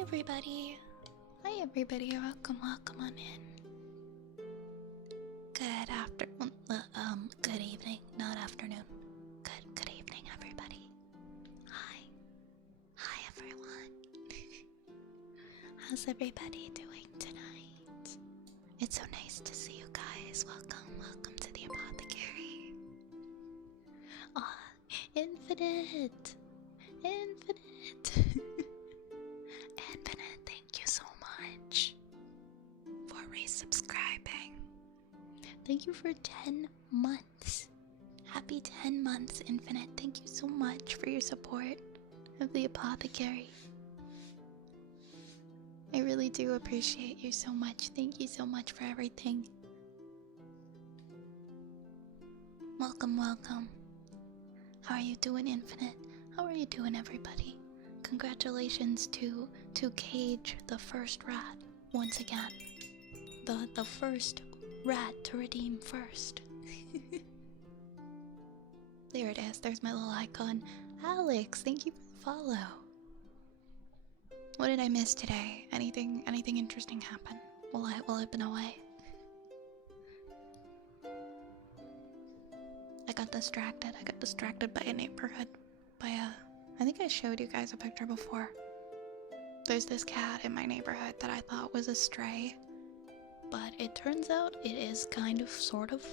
everybody. Hi everybody, welcome on in. Good afternoon, good evening, not afternoon. Good evening everybody. Hi everyone. How's everybody doing tonight? It's so nice to see you guys. Welcome to the apothecary. Infinite. Infinite, thank you so much for resubscribing. Thank you for 10 months. Happy 10 months, Infinite. Thank you so much for your support of the apothecary. I really do appreciate you so much. Thank you so much for everything. Welcome. How are you doing, Infinite? How are you doing, everybody? Congratulations to Cage, the first rat, once again. The first rat to redeem first. There it is, there's my little icon. Alex, thank you for the follow. What did I miss today? Anything interesting happen while I've been away? I got distracted by a neighborhood, I think I showed you guys a picture before. There's this cat in my neighborhood that I thought was a stray, but it turns out it is kind of, sort of,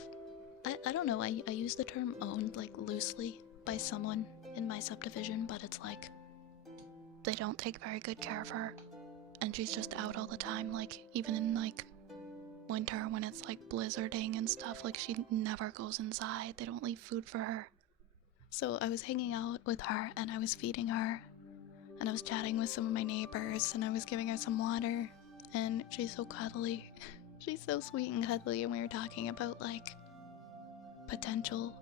I don't know, I use the term owned like loosely by someone in my subdivision, but it's like they don't take very good care of her, and she's just out all the time, like even in like winter when it's like blizzarding and stuff, like she never goes inside. They don't leave food for her. So I was hanging out with her and I was feeding her and I was chatting with some of my neighbors and I was giving her some water, and she's so cuddly. She's so sweet and cuddly, and we were talking about like potential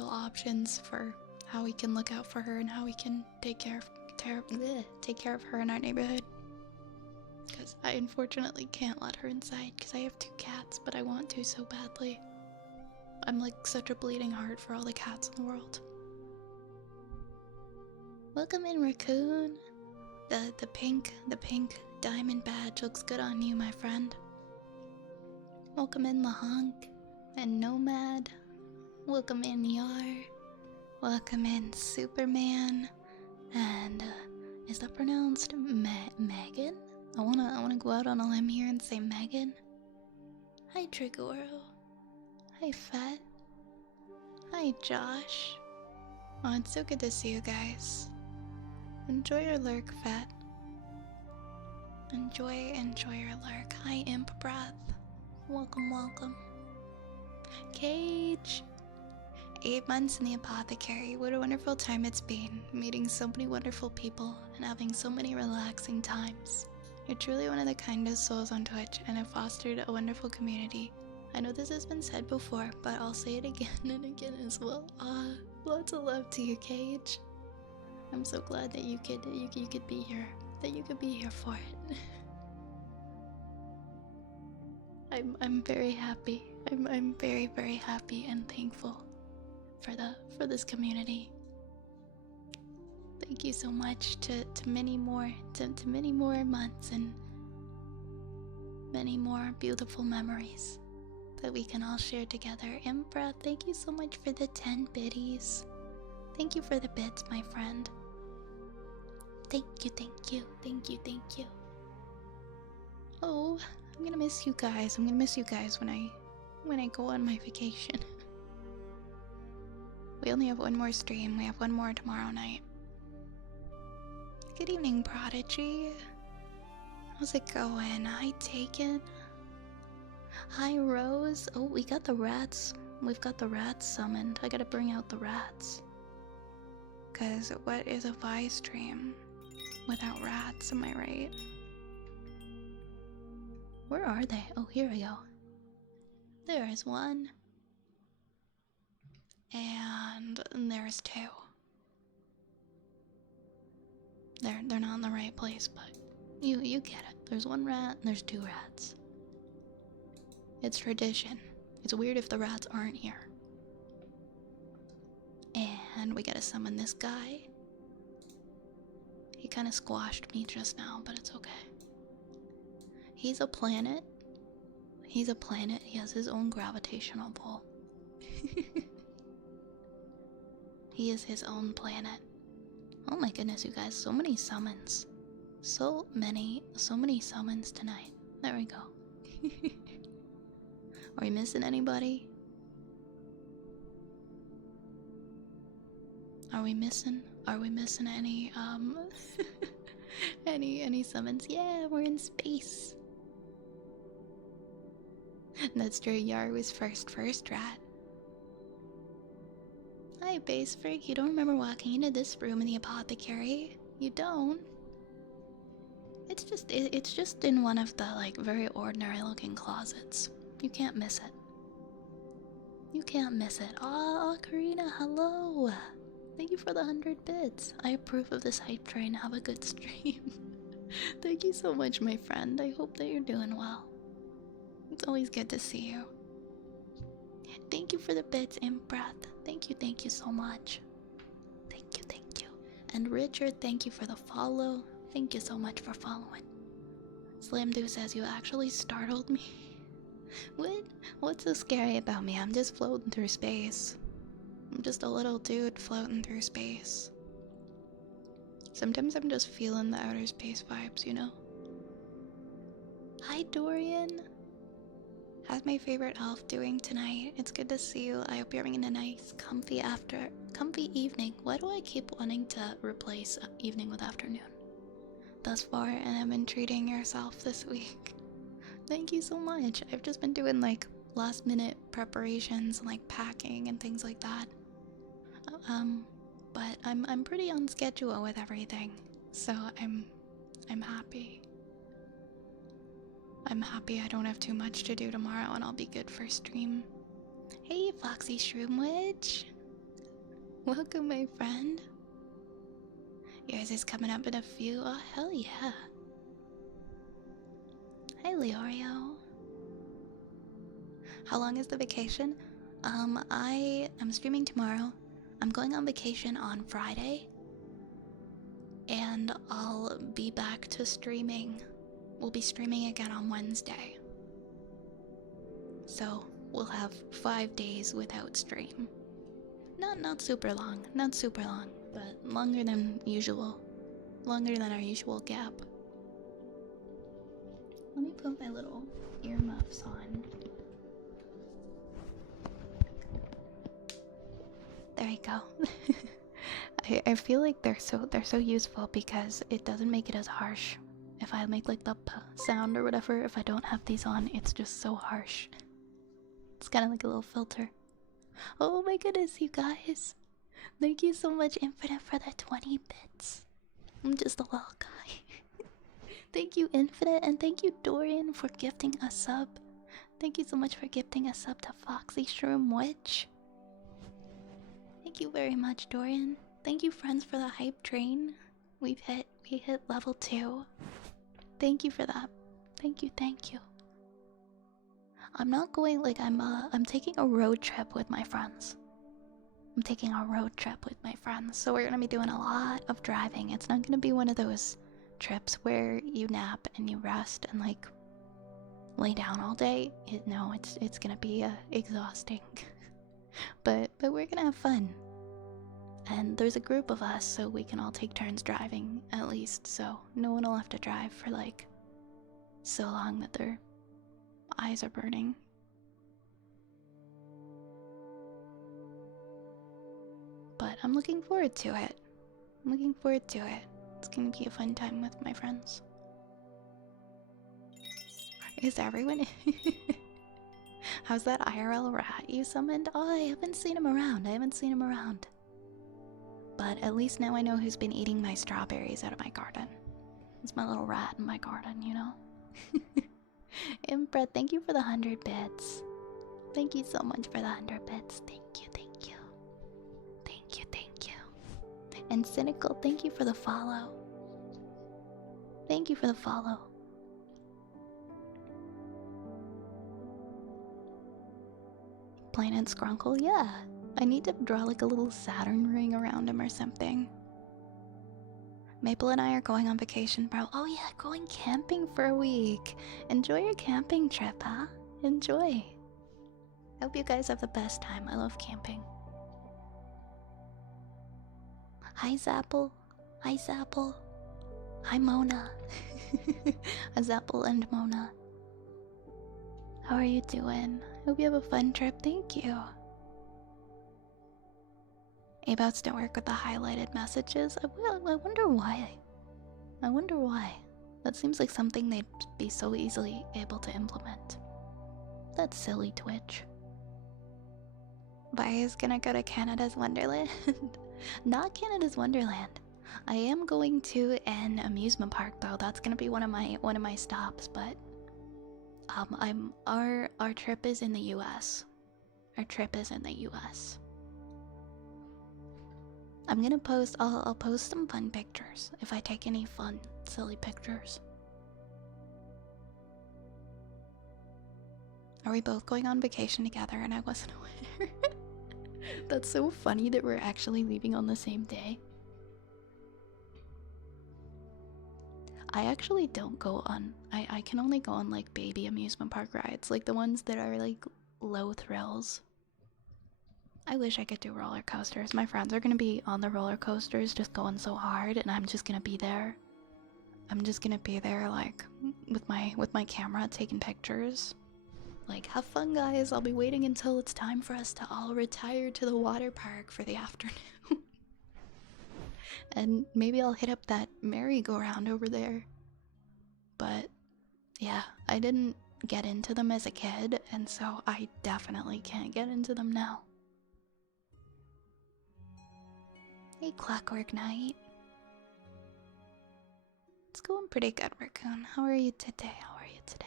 options for how we can look out for her and how we can take care of her in our neighborhood. Because I unfortunately can't let her inside because I have 2 cats, but I want to so badly. I'm like such a bleeding heart for all the cats in the world. Welcome in, Raccoon. The pink diamond badge looks good on you, my friend. Welcome in, Lahonk and Nomad. Welcome in, Yar. Welcome in, Superman. And is that pronounced Megan? I wanna go out on a limb here and say Megan. Hi, Trigoro. Hi, Fat. Hi, Josh. Oh, it's so good to see you guys. Enjoy your lurk, Fat. Enjoy your lurk. Hi, Imp Breath. Welcome. Cage. 8 months in the apothecary. What a wonderful time it's been, meeting so many wonderful people and having so many relaxing times. You're truly one of the kindest souls on Twitch and have fostered a wonderful community. I know this has been said before, but I'll say it again and again as well. Lots of love to you, Cage. I'm so glad that you could be here, for it. I'm very happy. I'm very, very happy and thankful for this community. Thank you so much to many more months and many more beautiful memories that we can all share together. Imbra, thank you so much for the 10 biddies. Thank you for the bits, my friend. Thank you. Oh, I'm gonna miss you guys. when I go on my vacation. We only have one more stream. We have one more tomorrow night. Good evening, Prodigy. How's it going? Hi, Taken. Hi, Rose. Oh, we got the rats. We've got the rats summoned. I gotta bring out the rats. Cause what is a Vi stream without rats, am I right? Where are they? Oh, here we go. There is one. And there's 2. They're not in the right place, but you get it. There's 1 rat and there's 2 rats. It's tradition. It's weird if the rats aren't here. And we gotta summon this guy. He kind of squashed me just now, but it's okay. He's a planet. He's a planet. He has his own gravitational pull. He is his own planet. Oh my goodness, you guys, so many summons. So many summons tonight. There we go. Are we missing anybody? Are we missing any, any summons? Yeah, we're in space. That's true, Yar was first, rat. Hi, Base Freak, you don't remember walking into this room in the apothecary? You don't? It's just in one of the, like, very ordinary looking closets. You can't miss it. You can't miss it. Aw, Karina, hello! Thank you for the 100 bits. I approve of this hype train. Have a good stream. Thank you so much, my friend. I hope that you're doing well. It's always good to see you. Thank you for the bits, Imprath. Thank you so much. Thank you. And Richard, thank you for the follow. Thank you so much for following. Slamdo says you actually startled me. What? What's so scary about me? I'm just floating through space. I'm just a little dude floating through space. Sometimes I'm just feeling the outer space vibes, you know? Hi, Dorian. How's my favorite elf doing tonight? It's good to see you. I hope you're having a nice, comfy evening. Why do I keep wanting to replace evening with afternoon? Thus far, and I've been treating yourself this week. Thank you so much. I've just been doing like last minute preparations and like packing and things like that. But I'm pretty on schedule with everything, so I'm happy. I'm happy I don't have too much to do tomorrow and I'll be good for stream. Hey, Foxy Shroom Witch! Welcome, my friend. Yours is coming up in a few. Oh, hell yeah. Hi, Leorio. How long is the vacation? I am streaming tomorrow. I'm going on vacation on Friday. And I'll be back to streaming. We'll be streaming again on Wednesday. So, we'll have 5 days without stream. Not super long, but longer than usual. Longer than our usual gap. Let me put my little earmuffs on. There you go. I feel like they're so useful because it doesn't make it as harsh. If I make like the p sound or whatever, if I don't have these on, it's just so harsh. It's kind of like a little filter. Oh my goodness, you guys. Thank you so much, Infinite, for the 20 bits. I'm just a little guy. Thank you, Infinite, and thank you, Dorian, for gifting a sub. Thank you so much for gifting a sub to Foxy Shroom Witch. Thank you very much, Dorian. Thank you, friends, for the hype train. We hit level 2. Thank you for that. Thank you. I'm not going, like, I'm taking a road trip with my friends. So we're gonna be doing a lot of driving. It's not gonna be one of those trips where you nap and you rest and, like, lay down all day. No, it's gonna be exhausting. but we're gonna have fun. And there's a group of us, so we can all take turns driving, at least, so no one will have to drive for, like, so long that their eyes are burning. But I'm looking forward to it. It's gonna be a fun time with my friends. Is everyone... How's that IRL rat you summoned? Oh, I haven't seen him around. But at least now I know who's been eating my strawberries out of my garden. It's my little rat in my garden, you know? Impra, thank you for the 100 bits. Thank you so much for the 100 bits. Thank you. And Cynical, thank you for the follow. Planet Skrunkle, yeah. I need to draw like a little Saturn ring around him or something. Maple and I are going on vacation, bro. Oh yeah, going camping for a week. Enjoy your camping trip, huh? Enjoy. Hope you guys have the best time. I love camping. Hi Zapple. Hi Zapple. Hi Mona. Hi Zapple and Mona. How are you doing? Hope you have a fun trip. Thank you. Abouts don't work with the highlighted messages. I wonder why. I wonder why. That seems like something they'd be so easily able to implement. That's silly, Twitch. Vi is gonna go to Canada's Wonderland. Not Canada's Wonderland. I am going to an amusement park though. That's gonna be one of my stops. But our trip is in the U.S. Our trip is in the U.S. I'm gonna post. I'll post some fun pictures if I take any fun, silly pictures. Are we both going on vacation together and I wasn't aware? That's so funny that we're actually leaving on the same day. I actually don't go on. I can only go on like baby amusement park rides, like the ones that are like low thrills. I wish I could do roller coasters. My friends are gonna be on the roller coasters just going so hard, and I'm just gonna be there. I'm just gonna be there like with my camera taking pictures. Like, have fun guys, I'll be waiting until it's time for us to all retire to the water park for the afternoon. And maybe I'll hit up that merry-go-round over there. But yeah, I didn't get into them as a kid, and so I definitely can't get into them now. Hey, Clockwork Knight. It's going pretty good, Raccoon. How are you today? How are you today?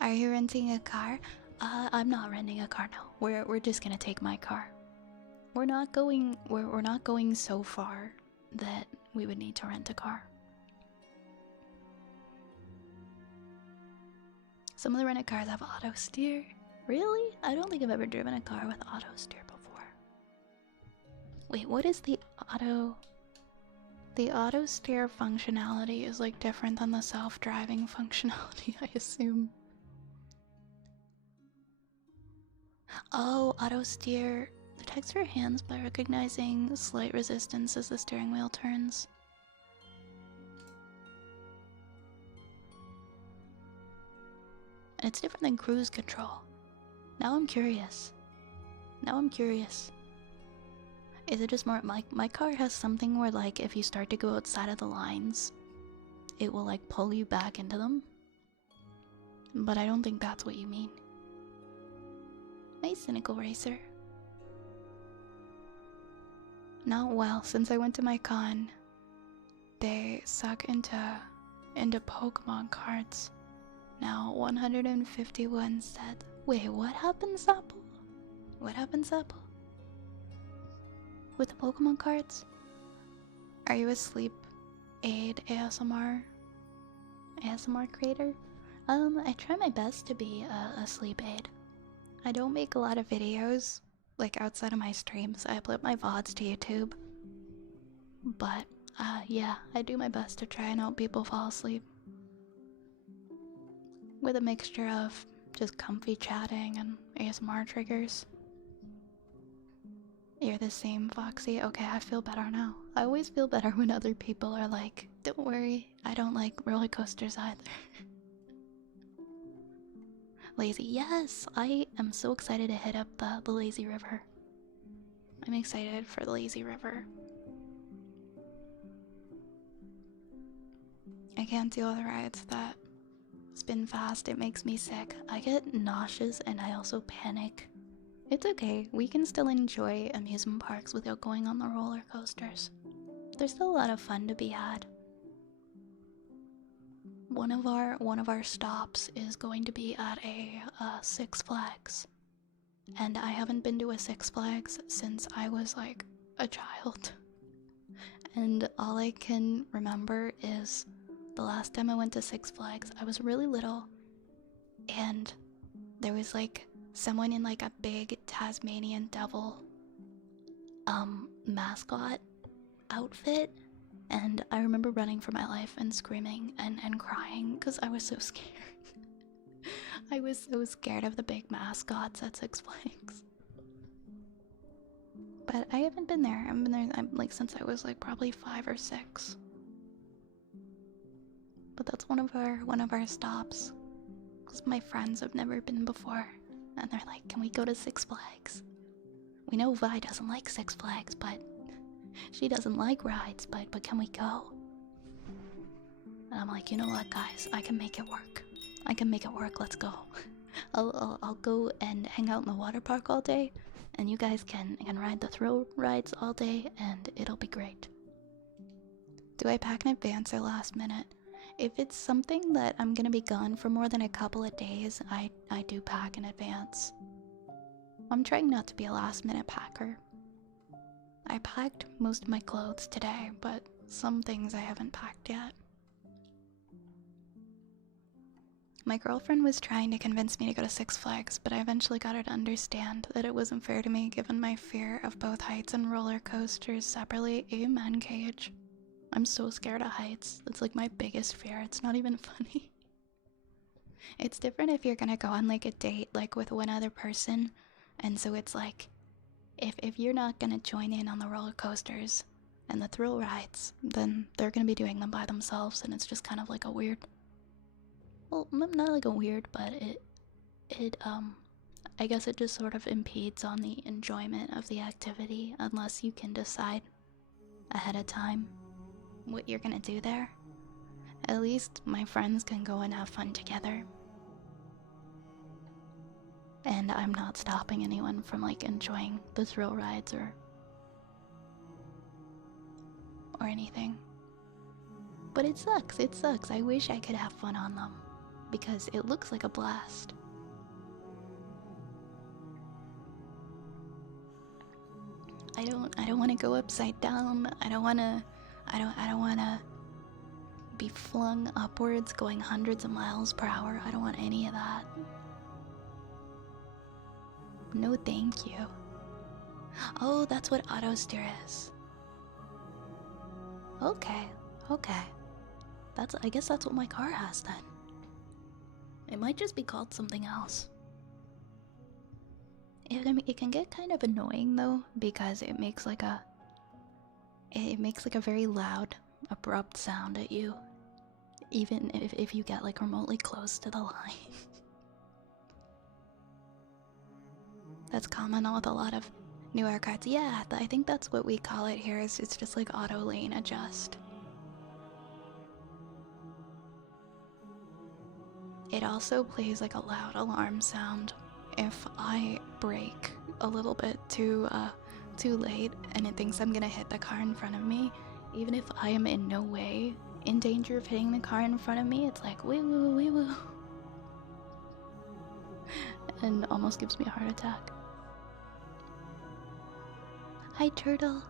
Are you renting a car? I'm not renting a car, no. We're just gonna take my car. We're not going so far that we would need to rent a car. Some of the rented cars have auto steer. Really? I don't think I've ever driven a car with auto steer before. Wait, what is the auto? The auto steer functionality is like different than the self-driving functionality, I assume. Oh, auto steer detects your hands by recognizing slight resistance as the steering wheel turns. And it's different than cruise control. Now I'm curious. Is it just more like my car has something where like if you start to go outside of the lines, it will like pull you back into them? But I don't think that's what you mean. Hey, Cynical Racer. Not well, since I went to my con, they suck into Pokemon cards. Now 151 said, wait, what happened, Zapple? What happened, Zapple? With the Pokemon cards? Are you a sleep aid ASMR creator? I try my best to be a sleep aid. I don't make a lot of videos, like outside of my streams. I upload my VODs to YouTube. But, yeah, I do my best to try and help people fall asleep. With a mixture of just comfy chatting and ASMR triggers. You're the same, Foxy. Okay, I feel better now. I always feel better when other people are like, don't worry, I don't like roller coasters either. Lazy, yes! I am so excited to hit up the Lazy River. I'm excited for the Lazy River. I can't do all the rides that spin fast, it makes me sick. I get nauseous and I also panic. It's okay, we can still enjoy amusement parks without going on the roller coasters. There's still a lot of fun to be had. One of our stops is going to be at a Six Flags. And I haven't been to a Six Flags since I was like a child. And all I can remember is the last time I went to Six Flags, I was really little, and there was like someone in like a big Tasmanian devil mascot outfit, And I remember running for my life and screaming and crying because I was so scared. I was so scared of the big mascots at Six Flags. But I haven't been there. I haven't been there like since I was like probably 5 or 6. But that's one of our stops. Because my friends have never been before. And they're like, can we go to Six Flags? We know Vi doesn't like Six Flags, but she doesn't like rides, but can we go? And I'm like, you know what, guys? I can make it work. I can make it work. Let's go. I'll go and hang out in the water park all day, and you guys can ride the thrill rides all day, and it'll be great. Do I pack in advance or last minute? If it's something that I'm gonna be gone for more than a couple of days, I do pack in advance. I'm trying not to be a last minute packer. I packed most of my clothes today, but some things I haven't packed yet. My girlfriend was trying to convince me to go to Six Flags, but I eventually got her to understand that it wasn't fair to me given my fear of both heights and roller coasters separately. Amen, Cage. I'm so scared of heights. It's like my biggest fear. It's not even funny. It's different if you're gonna go on like a date like with one other person, and so it's like if you're not gonna join in on the roller coasters and the thrill rides, then they're gonna be doing them by themselves, and it's just kind of like a weird, well, not like a weird, but I guess it just sort of impedes on the enjoyment of the activity unless you can decide ahead of time what you're gonna do there. At least my friends can go and have fun together. And I'm not stopping anyone from like enjoying the thrill rides or anything. But it sucks. I wish I could have fun on them because it looks like a blast. I don't want to go upside down. I don't want to be flung upwards going hundreds of miles per hour. I don't want any of that. No thank you. Oh, that's what auto steer is. Okay. I guess that's what my car has then. It might just be called something else. It can get kind of annoying though, because it makes like a very loud, abrupt sound at you, even if you get like remotely close to the line. That's common with a lot of newer cards. Yeah, I think that's what we call it here. It's just like auto lane adjust. It also plays like a loud alarm sound if I brake a little bit too late and it thinks I'm gonna hit the car in front of me. Even if I am in no way in danger of hitting the car in front of me, it's like wee woo, and almost gives me a heart attack. Hi Turtle.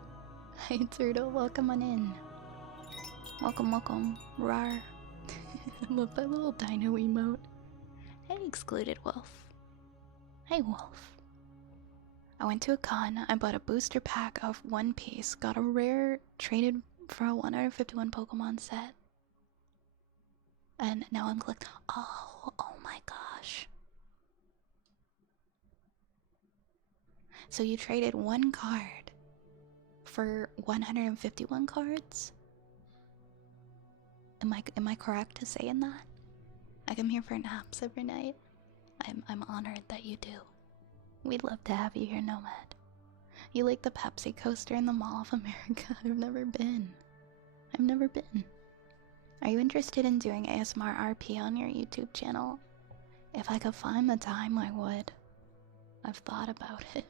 Hi Turtle, welcome on in. Welcome. Rar. I love that little dino emote. Hey Excluded Wolf. Hey Wolf. I went to a con, I bought a booster pack of One Piece, got a rare, traded for a 151 Pokemon set. And now I'm collecting. Oh my gosh. So you traded one card for 151 cards? Am I correct to saying that? I come here for naps every night. I'm honored that you do. We'd love to have you here, Nomad. You like the Pepsi coaster in the Mall of America? I've never been. Are you interested in doing ASMR RP on your YouTube channel? If I could find the time, I would. I've thought about it.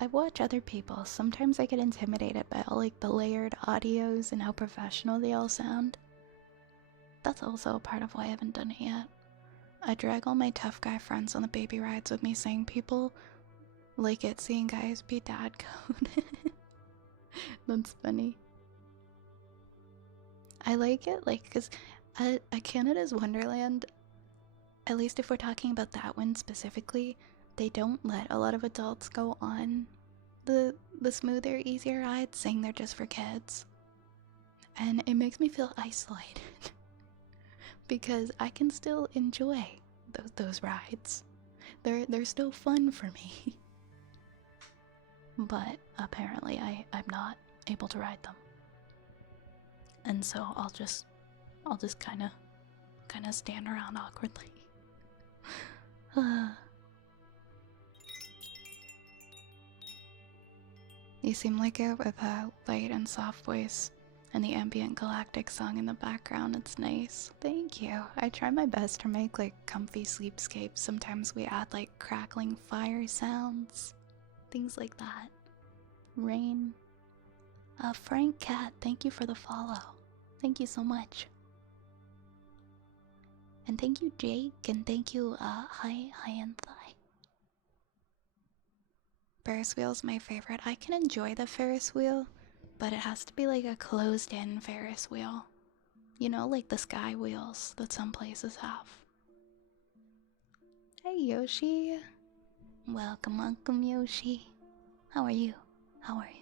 I've watched other people. Sometimes I get intimidated by all like the layered audios and how professional they all sound. That's also a part of why I haven't done it yet. I drag all my tough guy friends on the baby rides with me, saying people like it seeing guys be dad code. That's funny. I like it, like, because at Canada's Wonderland, at least if we're talking about that one specifically, they don't let a lot of adults go on the smoother, easier rides, saying they're just for kids. And it makes me feel isolated because I can still enjoy those rides. They're still fun for me. But apparently I'm not able to ride them. And so I'll just kinda stand around awkwardly. You seem like it with a light and soft voice and the ambient galactic song in the background. It's nice. Thank you. I try my best to make like comfy sleepscapes. Sometimes we add like crackling fire sounds, things like that. Rain. Frank Cat, thank you for the follow. Thank you so much. And thank you, Jake, and thank you, hi and thigh. Ferris wheel's my favorite. I can enjoy the Ferris wheel, but it has to be like a closed-in Ferris wheel. You know, like the sky wheels that some places have. Hey, Yoshi. Welcome, Yoshi. How are you? How are you?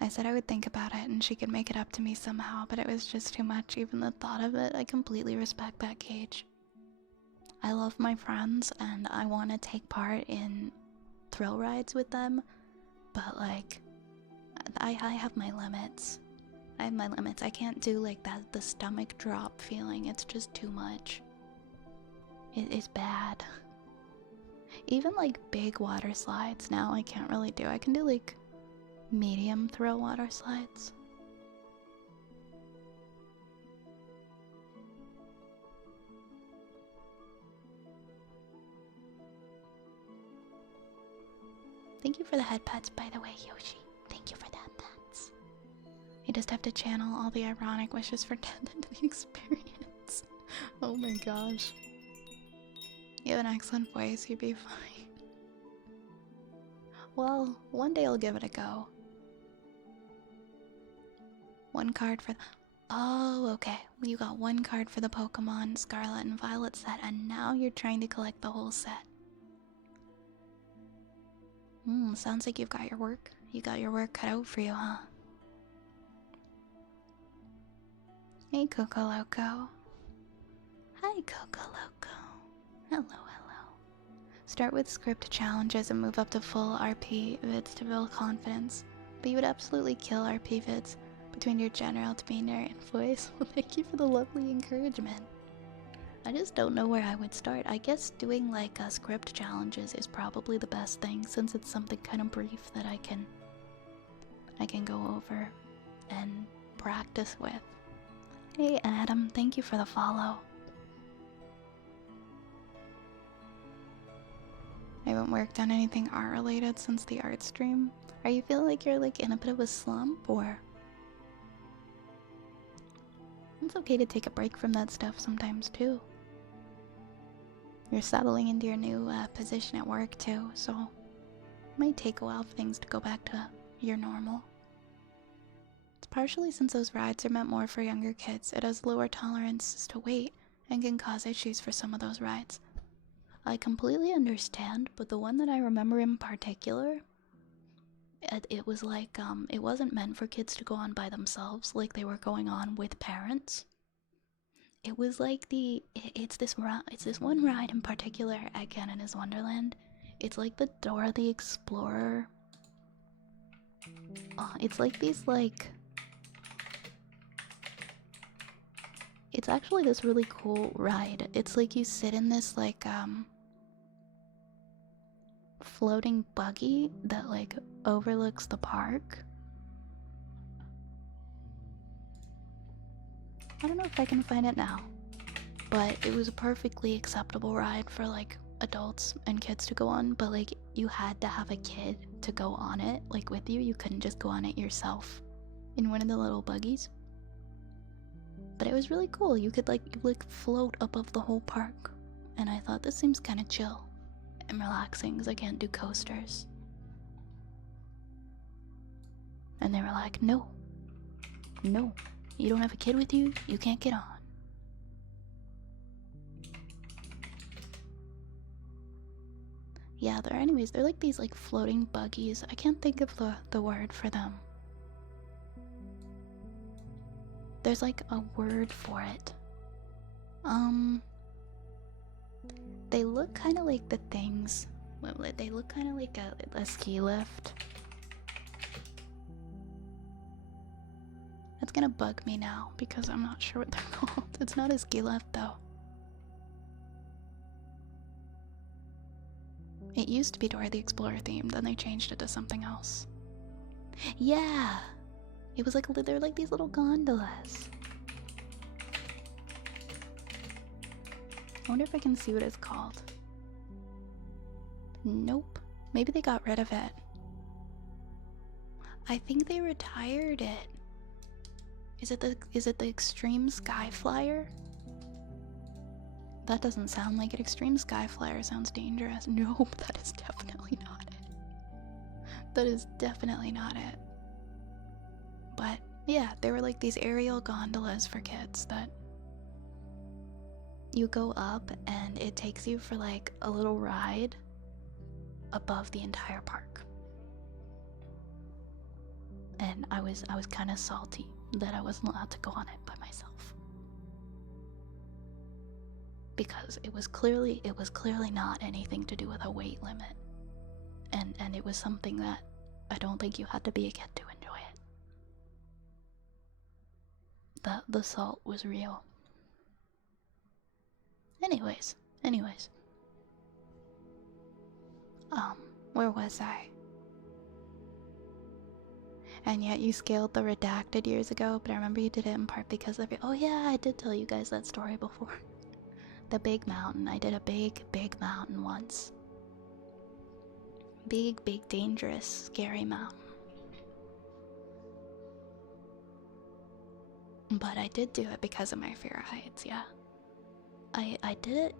I said I would think about it and she could make it up to me somehow, but it was just too much. Even the thought of it, I completely respect that, Cage. I love my friends and I want to take part in thrill rides with them, but like, I have my limits. I have my limits. I can't do like that, the stomach drop feeling. It's just too much. It is bad. Even like big water slides now I can't really do. I can do like medium thrill water slides. Thank you for the head pats, by the way, Yoshi. Thank you for the head pats. You just have to channel all the ironic wishes for death into the experience. Oh my gosh. You have an excellent voice, you'd be fine. Well, one day I'll give it a go. One card for oh, okay. Well, you got one card for the Pokemon Scarlet and Violet set, and now you're trying to collect the whole set. Sounds like you got your work cut out for you, huh? Hey, Coco Loco. Hi, Coco Loco. Hello. Start with script challenges and move up to full RP vids to build confidence. But you would absolutely kill RP vids between your general demeanor and voice. Well, thank you for the lovely encouragement. I just don't know where I would start. I guess doing like script challenges is probably the best thing since it's something kind of brief that I can go over and practice with. Hey Adam, thank you for the follow. I haven't worked on anything art related since the art stream. Are you feeling like you're like in a bit of a slump, or? It's okay to take a break from that stuff sometimes too. You're settling into your new position at work too, so it might take a while for things to go back to your normal. It's partially since those rides are meant more for younger kids. It has lower tolerances to weight and can cause issues for some of those rides. I completely understand, but the one that I remember in particular, it was like, it wasn't meant for kids to go on by themselves like they were going on with parents. It was like it's this one ride in particular at Canada's Wonderland. It's like the Dora the Explorer. It's like these like... It's actually this really cool ride. It's like you sit in this like, floating buggy that like overlooks the park. I don't know if I can find it now, but it was a perfectly acceptable ride for like adults and kids to go on, but like you had to have a kid to go on it like with you. You couldn't just go on it yourself in one of the little buggies. But it was really cool. You could like float above the whole park, and I thought this seems kind of chill and relaxing because I can't do coasters. And they were like, no, you don't have a kid with you, you can't get on. Yeah, they're like these like floating buggies. I can't think of the word for them. There's like a word for it. They look kind of like the things. They look kind of like a ski lift. That's gonna bug me now because I'm not sure what they're called. It's not a ski lift though. It used to be Dora the Explorer themed, then they changed it to something else. Yeah! It was like, they're like these little gondolas. I wonder if I can see what it's called. Nope. Maybe they got rid of it. I think they retired it. Is it the Extreme Sky Flyer? That doesn't sound like it. Extreme Sky Flyer sounds dangerous. Nope, that is definitely not it. That is definitely not it. But yeah, they were like these aerial gondolas for kids that you go up and it takes you for like a little ride above the entire park. And I was kind of salty that I wasn't allowed to go on it by myself. Because it was clearly not anything to do with a weight limit. And it was something that I don't think you had to be a kid to enjoy it. The salt was real. Anyways. Where was I? And yet you scaled the redacted years ago, but I remember you did it in part because of it. Oh yeah, I did tell you guys that story before. The big mountain. I did a big mountain once. Big, dangerous, scary mountain. But I did do it because of my fear of heights, yeah. I did it,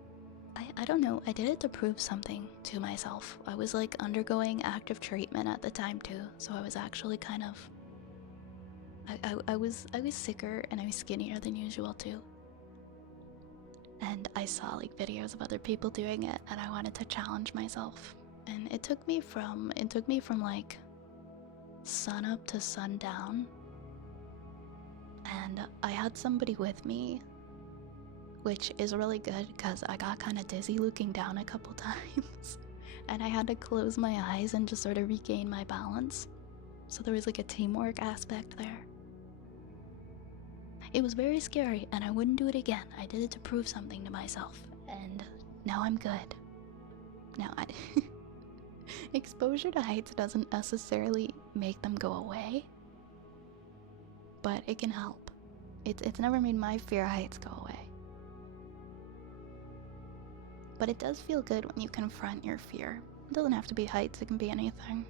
I don't know, I did it to prove something to myself. I was like undergoing active treatment at the time too, so I was actually kind of... I was sicker and I was skinnier than usual too. And I saw like videos of other people doing it and I wanted to challenge myself. And it took me from like sun up to sundown. And I had somebody with me, which is really good because I got kind of dizzy looking down a couple times. And I had to close my eyes and just sort of regain my balance. So there was like a teamwork aspect there. It was very scary and I wouldn't do it again. I did it to prove something to myself. And now I'm good. Now exposure to heights doesn't necessarily make them go away. But it can help. It's never made my fear of heights go away. But it does feel good when you confront your fear. It doesn't have to be heights, it can be anything.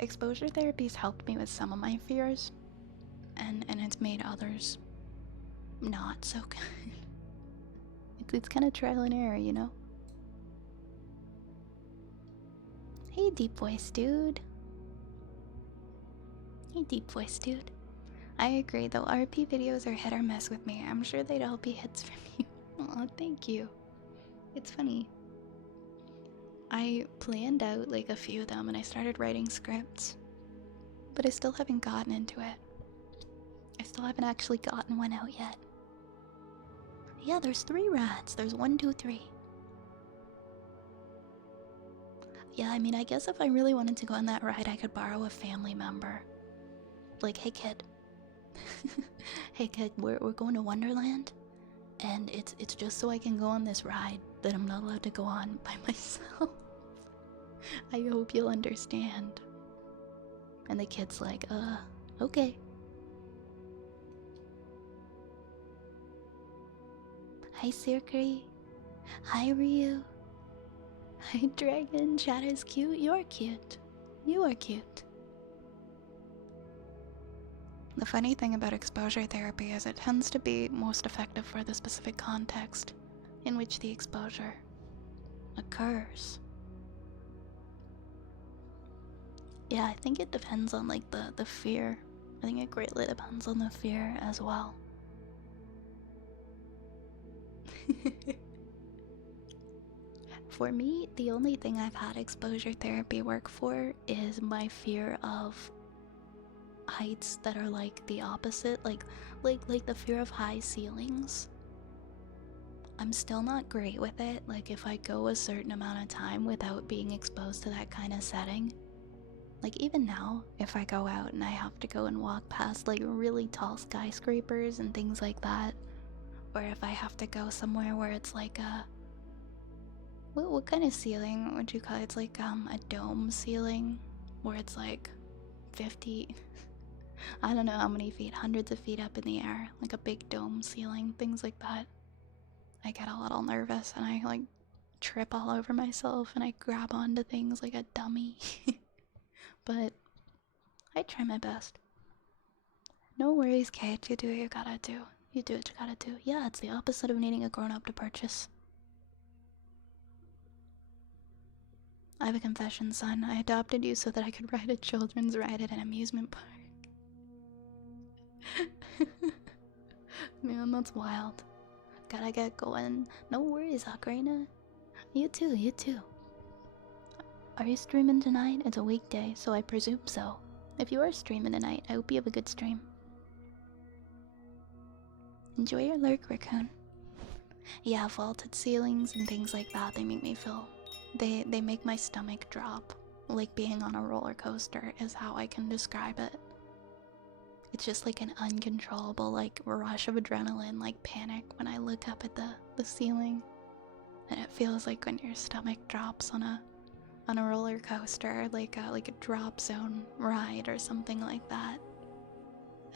Exposure therapy's helped me with some of my fears, and it's made others not so good. It's kind of trial and error, you know? Hey, deep voice dude. Hey, deep voice dude. I agree, though RP videos are hit or miss with me. I'm sure they'd all be hits from you. Aw, thank you. It's funny. I planned out like a few of them and I started writing scripts, but I still haven't gotten into it. I still haven't actually gotten one out yet. Yeah, there's 3 rats. There's 1, 2, 3. Yeah, I mean, I guess if I really wanted to go on that ride, I could borrow a family member. Like, hey kid. Hey kid, we're going to Wonderland, and it's just so I can go on this ride that I'm not allowed to go on by myself. I hope you'll understand. And the kid's like, okay. Hi Circry. Hi Ryu. Hi Dragon. Chat is cute. You're cute. You are cute. The funny thing about exposure therapy is it tends to be most effective for the specific context in which the exposure occurs. Yeah, I think it depends on like the fear. I think it greatly depends on the fear as well. For me, the only thing I've had exposure therapy work for is my fear of heights that are like the opposite, like the fear of high ceilings. I'm still not great with it. Like if I go a certain amount of time without being exposed to that kind of setting, like even now, if I go out and I have to go and walk past like really tall skyscrapers and things like that, or if I have to go somewhere where it's like a what kind of ceiling would you call it? It's like a dome ceiling where it's like 50 I don't know how many feet, hundreds of feet up in the air, like a big dome ceiling, things like that. I get a little nervous and I like trip all over myself and I grab onto things like a dummy. But I try my best. No worries, Kate. You do what you gotta do. You do what you gotta do. Yeah, it's the opposite of needing a grown-up to purchase. I have a confession, son. I adopted you so that I could ride a children's ride at an amusement park. Man, that's wild. Gotta get going. No worries, Ocarina. You too, you too. Are you streaming tonight? It's a weekday, so I presume so. If you are streaming tonight, I hope you have a good stream. Enjoy your lurk, Raccoon. Yeah, vaulted ceilings and things like that, they make me feel... They make my stomach drop. Like being on a roller coaster is how I can describe it. It's just like an uncontrollable like rush of adrenaline, like panic when I look up at the ceiling. And it feels like when your stomach drops on a roller coaster, like a drop zone ride or something like that.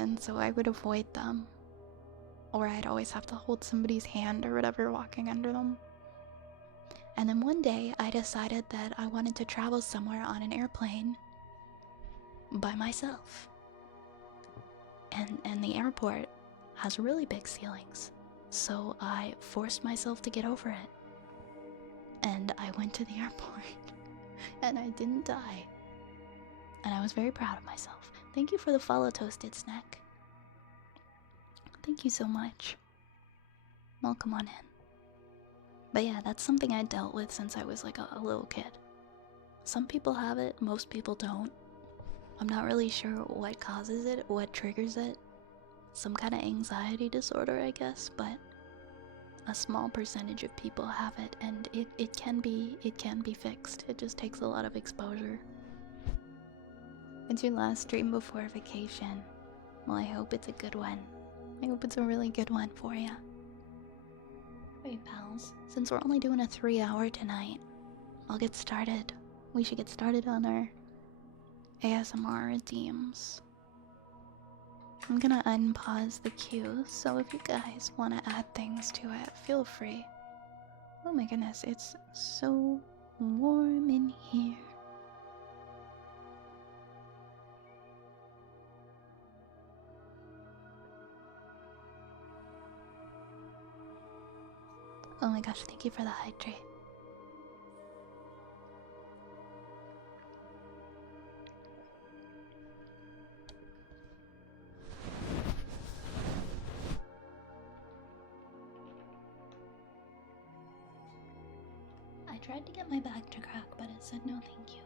And so I would avoid them. Or I'd always have to hold somebody's hand or whatever walking under them. And then one day I decided that I wanted to travel somewhere on an airplane by myself. And the airport has really big ceilings. So I forced myself to get over it. And I went to the airport. And I didn't die. And I was very proud of myself. Thank you for the follow, Toasted Snack. Thank you so much. Welcome on in. But yeah, that's something I dealt with since I was like a little kid. Some people have it, most people don't. I'm not really sure what causes it, what triggers it. Some kind of anxiety disorder, I guess, but a small percentage of people have it, and it can be fixed. It just takes a lot of exposure. It's your last stream before vacation. Well, I hope it's a good one. I hope it's a really good one for you. Hey pals, since we're only doing a 3-hour tonight, I'll get started. We should get started on our ASMR redeems. I'm gonna unpause the queue, so if you guys want to add things to it, feel free. Oh my goodness, it's so warm in here. Oh my gosh, thank you for the hydrate. I tried to get my back to crack, but it said no thank you.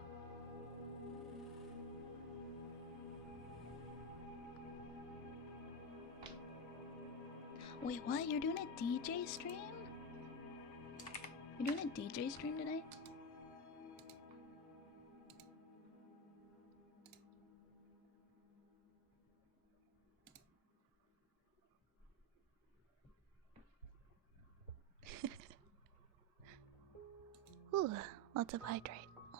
Wait, what? You're doing a DJ stream? You're doing a DJ stream tonight? Ooh, lots of hydrate.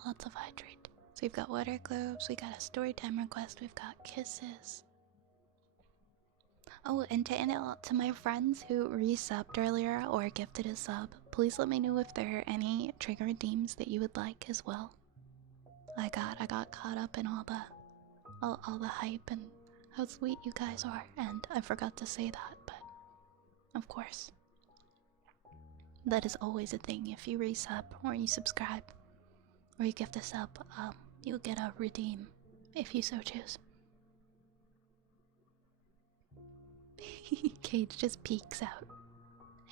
Lots of hydrate. So we've got water globes, we got a story time request, we've got kisses. Oh, and to my friends who resubbed earlier or gifted a sub, please let me know if there are any trigger redeems that you would like as well. I got caught up in all the hype and how sweet you guys are, and I forgot to say that, but of course. That is always a thing. If you resub or you subscribe or you gift a sub, you'll get a redeem if you so choose. Cage just peeks out.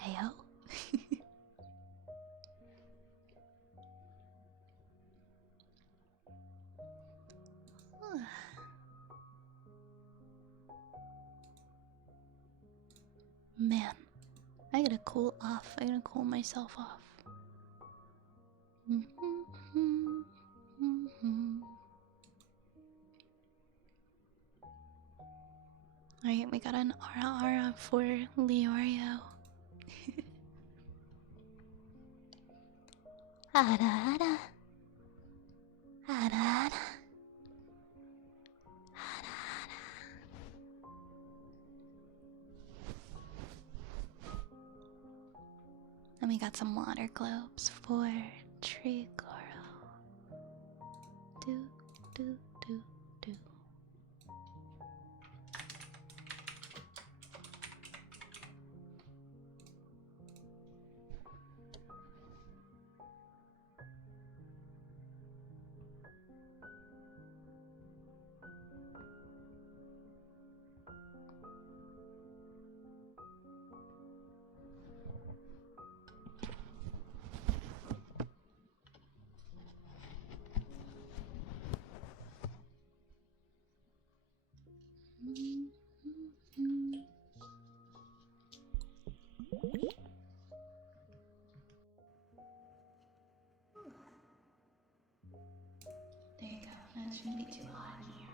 Ayo. Man, I gotta cool off. I gotta cool myself off. Alright, we got an aura for Leorio. Ara ara. Ara ara. Ara ara. And we got some water globes for Trigoro. Do, do, do, do. There you go. That shouldn't be too hot in here.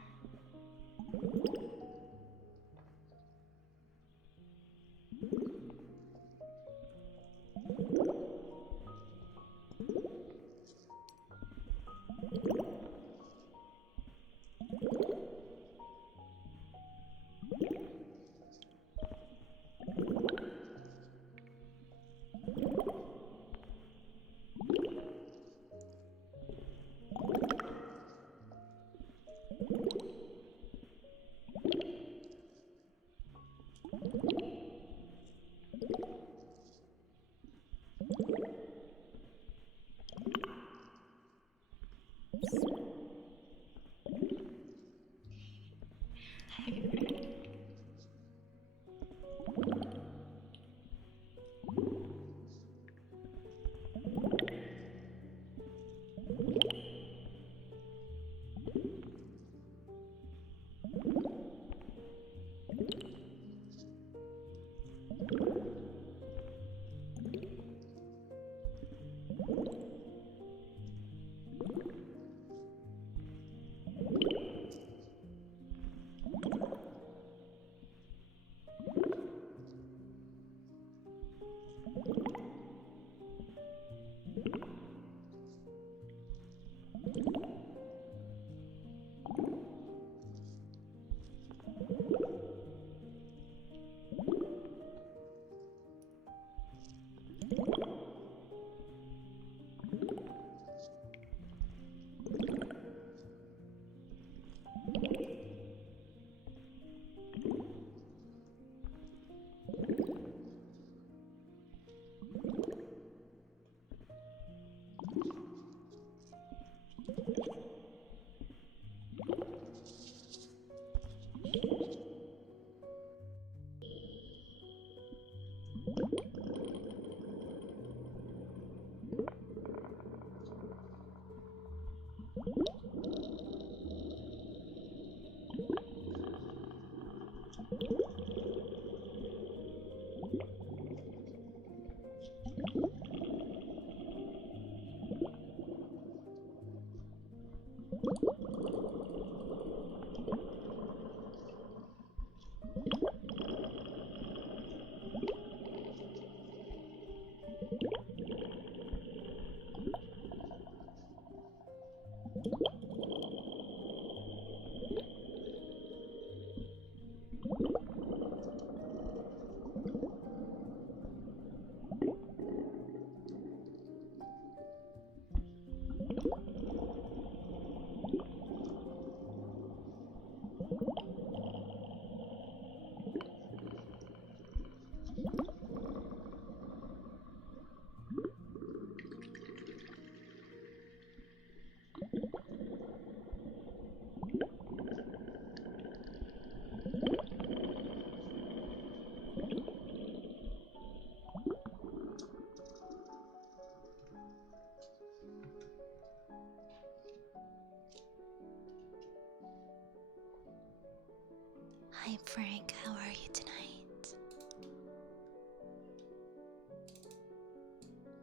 Hi Frank, how are you tonight?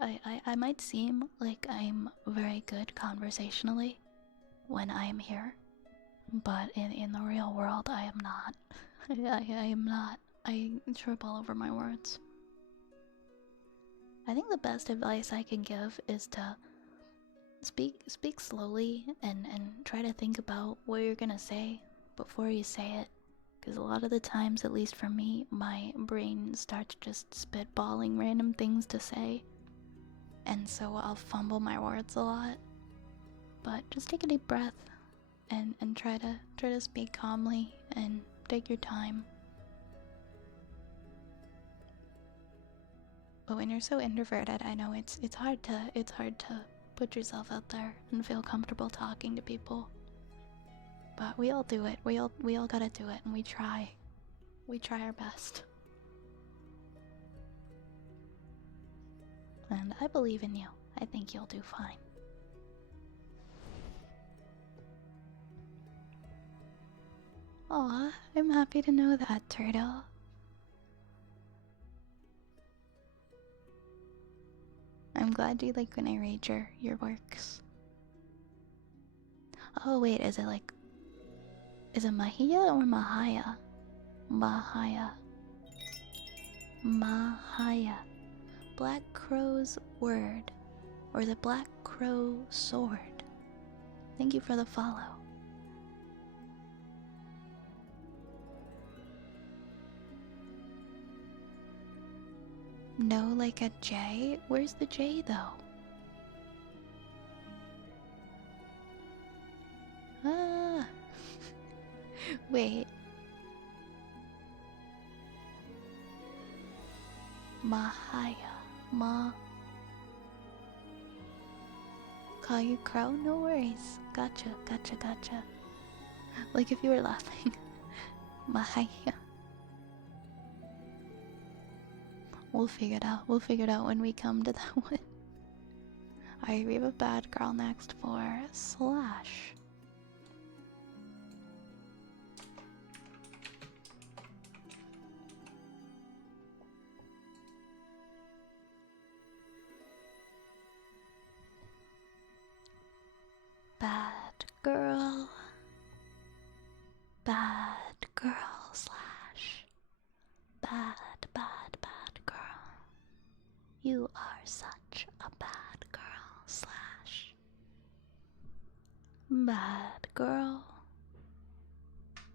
I might seem like I'm very good conversationally when I am here, but in the real world, I am not. I am not. I trip all over my words. I think the best advice I can give is to speak slowly and try to think about what you're gonna say before you say it. Because a lot of the times, at least for me, my brain starts just spitballing random things to say, and so I'll fumble my words a lot. But just take a deep breath and try to speak calmly and take your time. But when you're so introverted, I know it's hard to put yourself out there and feel comfortable talking to people. But we all do it. We all gotta do it, and we try. We try our best. And I believe in you. I think you'll do fine. Aw, I'm happy to know that, Turtle. I'm glad you like when I read your works. Oh wait, is it Mahia or Mahaya? Mahaya. Mahaya. Black Crow's word. Or the Black Crow sword. Thank you for the follow. No, like a J? Where's the J though? Ah. Wait. Mahaya. Call you Crow? No worries. Gotcha. Like if you were laughing. Mahaya. We'll figure it out. We'll figure it out when we come to that one. Alright, we have a bad girl next for Slash. Bad girl. Bad girl Slash. Bad girl. You are such a bad girl Slash. Bad girl.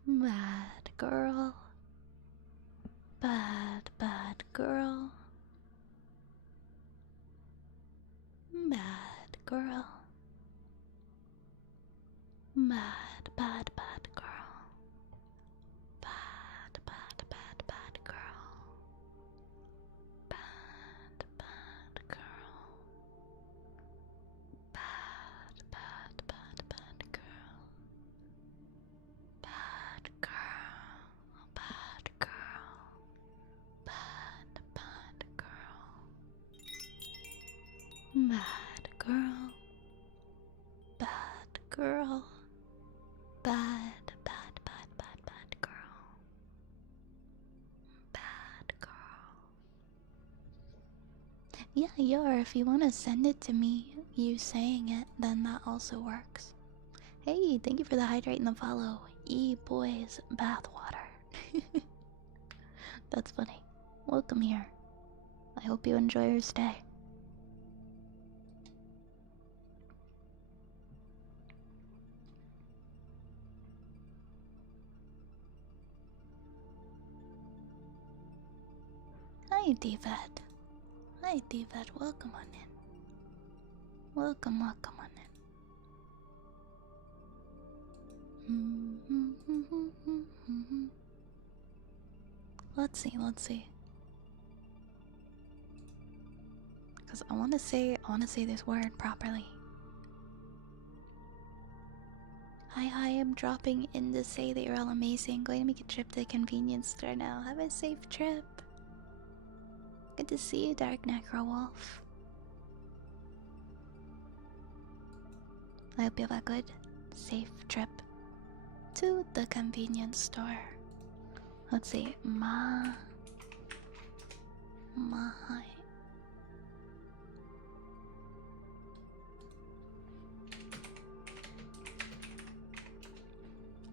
Bad girl. Bad girl. Bad girl. Bad girl. Bad girl. Bad girl. Bad girl. Bad girl. Bad girl. Bad girl. Bad girl. Bad girl. Bad girl. Bad girl. Yeah, if you want to send it to me, you saying it, then that also works. Hey, thank you for the hydrate and the follow. E-Boys Bathwater. That's funny. Welcome here. I hope you enjoy your stay. Hi, D-Vet. Hi, D-Vet. Welcome on in. Welcome on in. Let's see. Because I want to say this word properly. Hi, I'm dropping in to say that you're all amazing. Going to make a trip to the convenience store now. Have a safe trip. Good to see you, Dark Necro Wolf. I hope you have a good, safe trip to the convenience store. Let's see,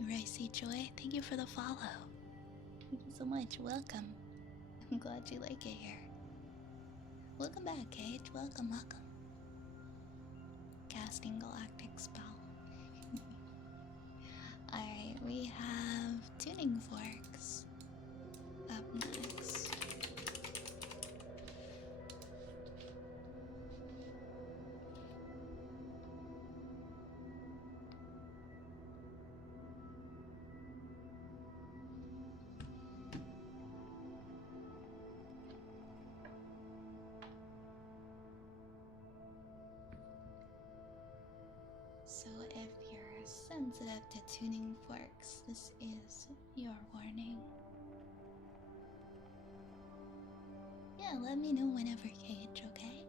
Ricey Joy. Thank you for the follow. Thank you so much. Welcome. I'm glad you like it here. Welcome back, Cage. Welcome, welcome. Casting Galactic Spell. Alright, we have Tuning Forks up next. So if you're sensitive to tuning forks, this is your warning. Yeah, let me know whenever, Cage, okay?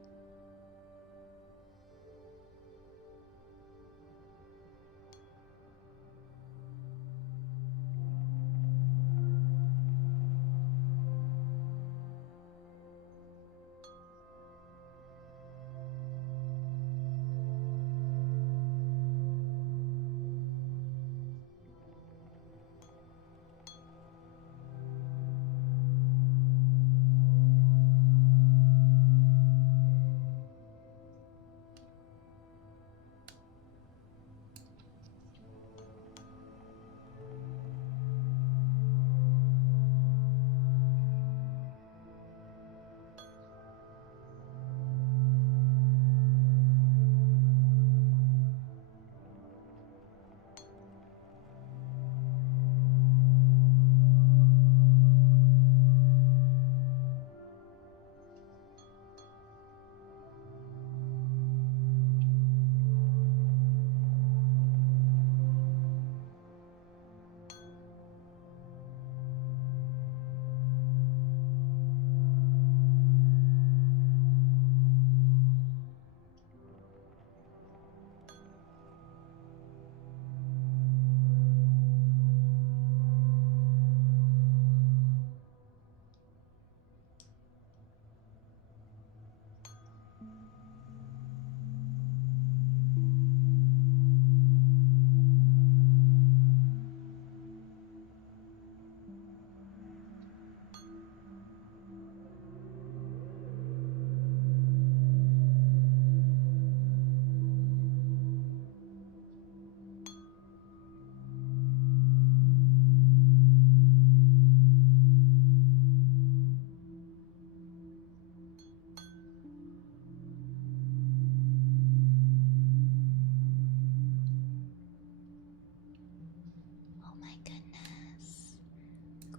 Oh my goodness.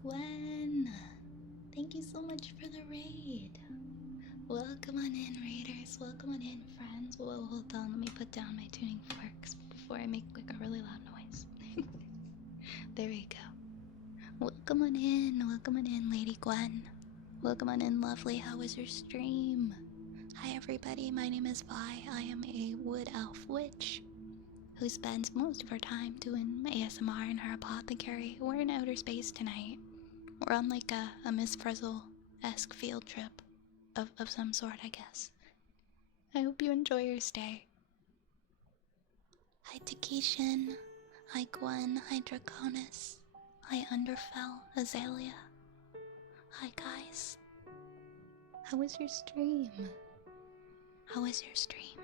Gwen, thank you so much for the raid. Welcome on in, raiders. Welcome on in, friends. Whoa, hold on. Let me put down my tuning forks before I make like a really loud noise. There we go. Welcome on in, Lady Gwen. Welcome on in, lovely. How was your stream? Hi, everybody. My name is Vi. I am a wood elf witch who spends most of her time doing ASMR in her apothecary. We're in outer space tonight. We're on like a Miss Frizzle-esque field trip of some sort, I guess. I hope you enjoy your stay. Hi, Takeshin. Hi, Gwen. Hi, Draconis. Hi, Underfell. Azalea. Hi, guys. How was your stream? How was your stream?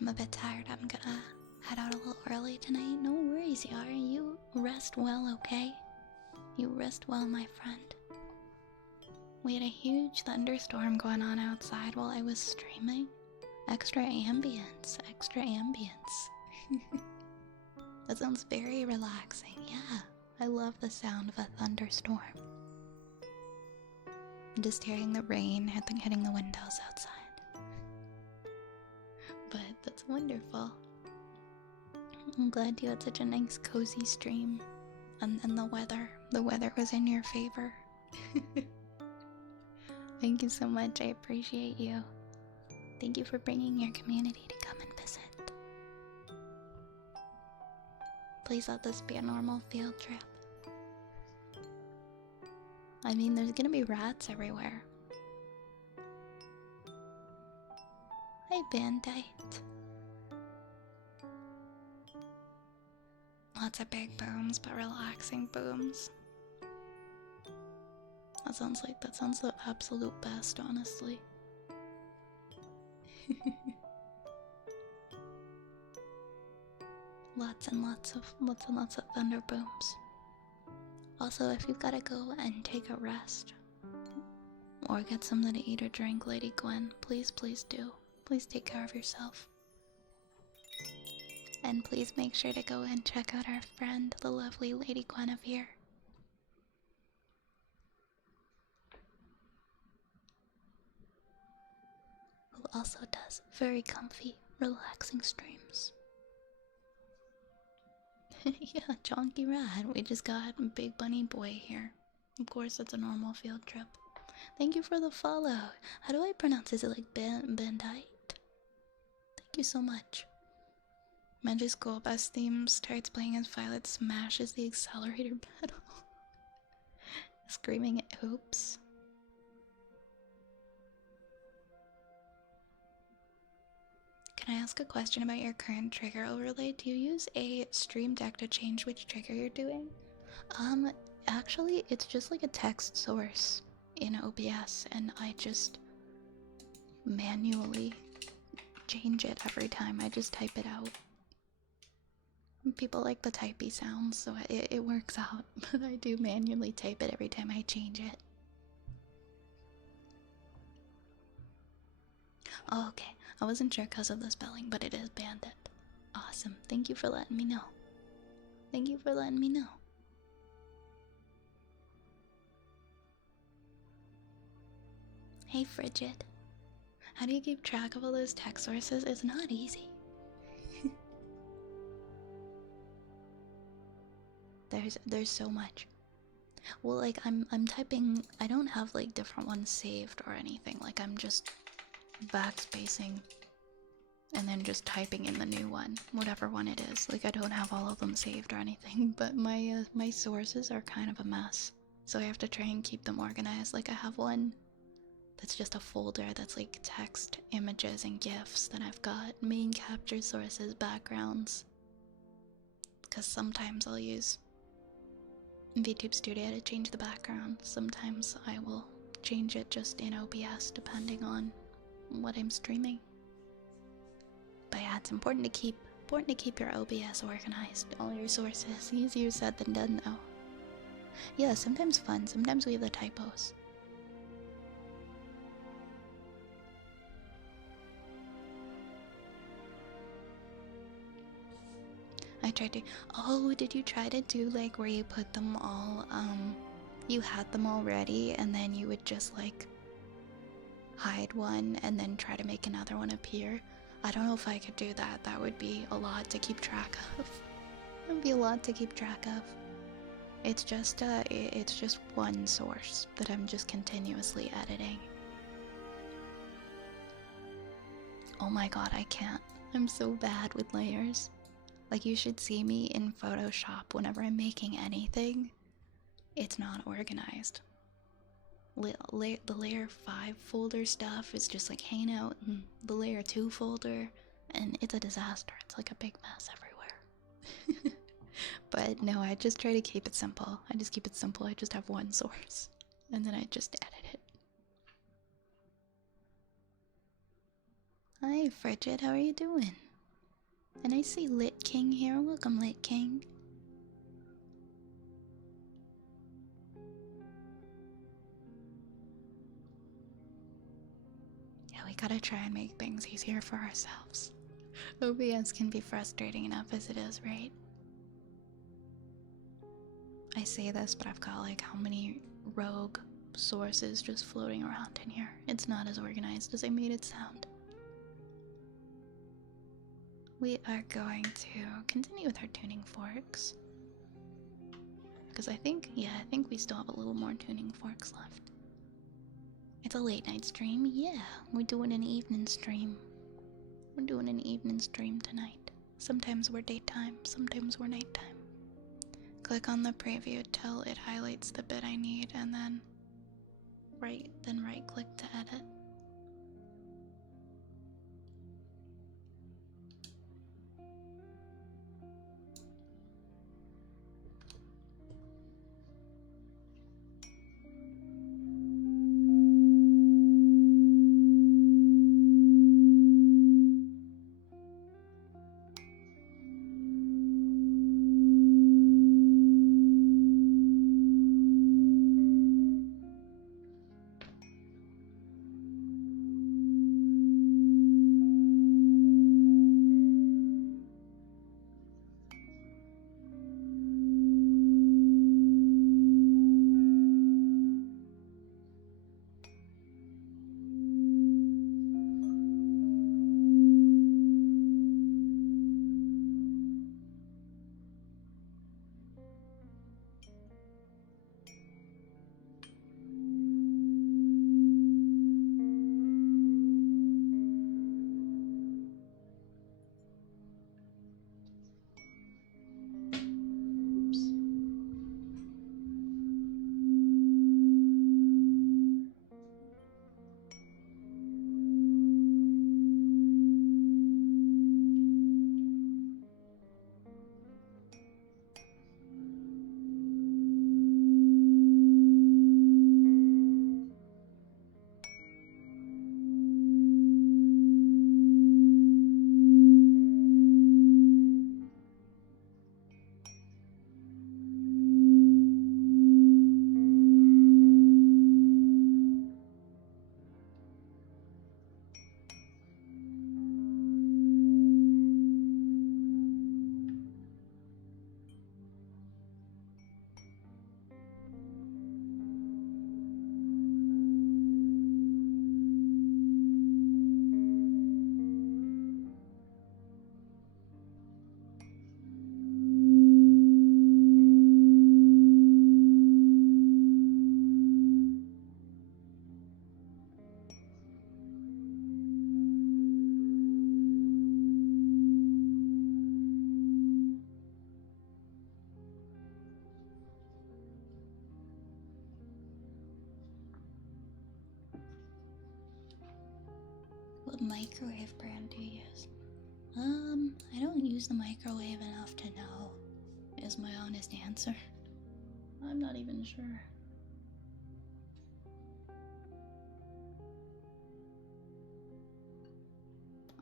I'm a bit tired. I'm gonna head out a little early tonight. No worries, Yara. You rest well, okay? You rest well, my friend. We had a huge thunderstorm going on outside while I was streaming. Extra ambience, extra ambience. That sounds very relaxing. Yeah, I love the sound of a thunderstorm. Just hearing the rain hitting the windows outside. But that's wonderful. I'm glad you had such a nice cozy stream. And the weather was in your favor. Thank you so much, I appreciate you. Thank you for bringing your community to come and visit. Please let this be a normal field trip. I mean, there's gonna be rats everywhere. Hi, Bandite. Lots of big booms, but relaxing booms. That sounds the absolute best, honestly. lots and lots of thunder booms. Also, if you've gotta go and take a rest or get something to eat or drink, Lady Gwen, please do. Please take care of yourself. And please make sure to go and check out our friend, the lovely Lady Guinevere. Who also does very comfy, relaxing streams. Yeah, chonky ride. We just got Big Bunny Boy here. Of course, it's a normal field trip. Thank you for the follow. How do I pronounce it? Is it like Bandite? Thank you so much. Magic School Bus theme starts playing as Violet smashes the accelerator pedal. Screaming at oops. Can I ask a question about your current trigger overlay? Do you use a stream deck to change which trigger you're doing? Actually, it's just like a text source in OBS, and I just manually change it every time. I just type it out. People like the typey sounds, so it works out, but I do manually type it every time I change it. Oh, okay. I wasn't sure because of the spelling, but it is Bandit. Awesome. Thank you for letting me know. Thank you for letting me know. Hey, Frigid. How do you keep track of all those text sources? It's not easy. There's so much. Well, like I'm typing. I don't have like different ones saved or anything. Like I'm just backspacing and then just typing in the new one, whatever one it is. Like I don't have all of them saved or anything, but my sources are kind of a mess, so I have to try and keep them organized. Like I have one that's just a folder that's like text, images, and GIFs. Then I've got main capture sources, backgrounds, because sometimes I'll use VTube Studio to change the background. Sometimes I will change it just in OBS depending on what I'm streaming. But yeah, it's important to keep your OBS organized. All your sources. Easier said than done though. Yeah, sometimes fun. Sometimes we have the typos. I tried to. Oh, did you try to do like where you put them all? You had them all ready, and then you would just like hide one and then try to make another one appear. I don't know if I could do that. That would be a lot to keep track of. It would be a lot to keep track of. It's just one source that I'm just continuously editing. Oh my god, I can't. I'm so bad with layers. Like, you should see me in Photoshop whenever I'm making anything. It's not organized. The layer 5 folder stuff is just like hanging out in the layer 2 folder, and it's a disaster. It's like a big mess everywhere. But no, I just try to keep it simple. I just keep it simple. I just have one source, and then I just edit it. Hi, Frigid. How are you doing? And I see Lit King here. Welcome, Lit King. Yeah, we gotta try and make things easier for ourselves. OBS can be frustrating enough as it is, right? I say this, but I've got like how many rogue sources just floating around in here. It's not as organized as I made it sound. We are going to continue with our tuning forks. Because I think we still have a little more tuning forks left. It's a late night stream, yeah. We're doing an evening stream. We're doing an evening stream tonight. Sometimes we're daytime, sometimes we're nighttime. Click on the preview till it highlights the bit I need, and then right click to edit. microwave brand do you use? I don't use the microwave enough to know, is my honest answer. I'm not even sure.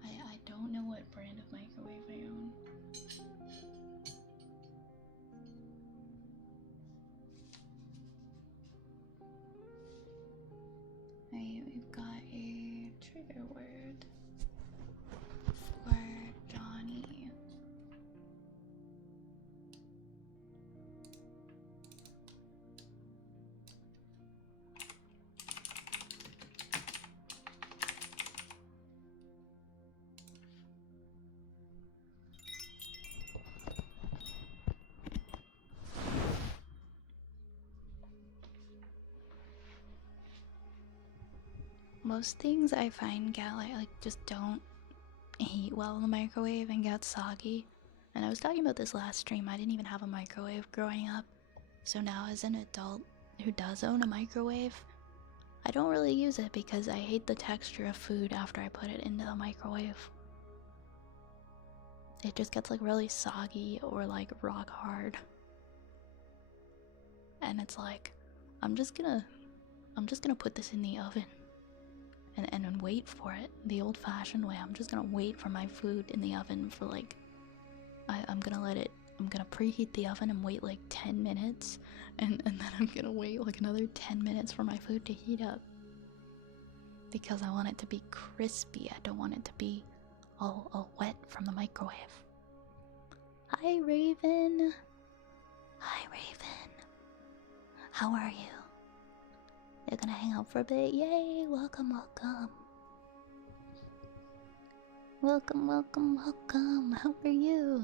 I don't know what brand of microwave I own. Alright, we've got a trigger word for Johnny. Most things I find get like just don't heat well in the microwave and get soggy. And I was talking about this last stream, I didn't even have a microwave growing up. So now as an adult who does own a microwave, I don't really use it because I hate the texture of food after I put it into the microwave. It just gets like really soggy or like rock hard. And it's like, I'm just gonna put this in the oven. And wait for it the old-fashioned way. I'm just gonna wait for my food in the oven for like I'm gonna preheat the oven and wait like 10 minutes and then I'm gonna wait like another 10 minutes for my food to heat up because I want it to be crispy. I don't want it to be all wet from the microwave. Hi Raven. Hi Raven. How are you? You're gonna hang out for a bit? Yay! Welcome, welcome. Welcome, welcome, welcome. How are you?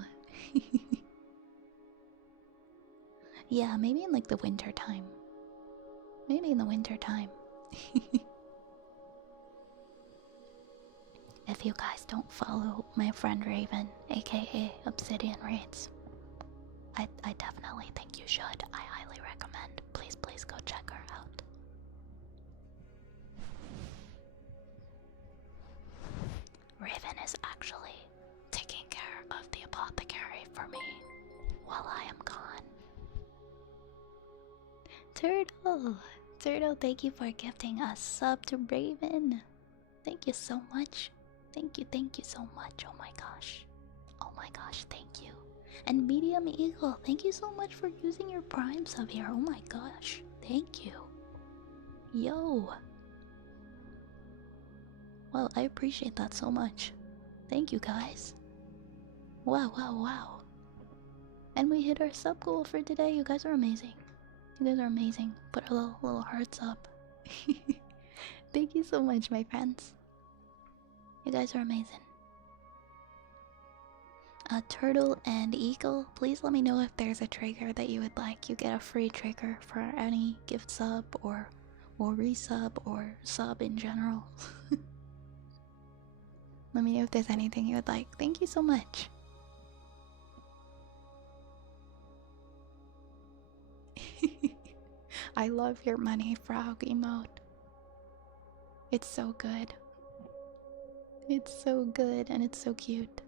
Yeah, maybe in like the winter time. Maybe in the winter time. If you guys don't follow my friend Raven, aka Obsidian Raids, I definitely think you should. I highly recommend. Please, please go check her out. Raven is actually taking care of the apothecary for me while I am gone. Turtle, thank you for gifting a sub to Raven. Thank you so much. Thank you so much. Oh my gosh. Oh my gosh, thank you. And Medium Eagle, thank you so much for using your Prime sub here. Oh my gosh, thank you. Yo. Well, I appreciate that so much. Thank you guys. Wow, wow, wow. And we hit our sub goal for today. You guys are amazing. You guys are amazing. Put our little hearts up. Thank you so much, my friends. You guys are amazing. Turtle and Eagle, please let me know if there's a trigger that you would like. You get a free trigger for any gift sub or resub or sub in general. Let me know if there's anything you would like. Thank you so much. I love your money frog emote. It's so good. It's so good and it's so cute.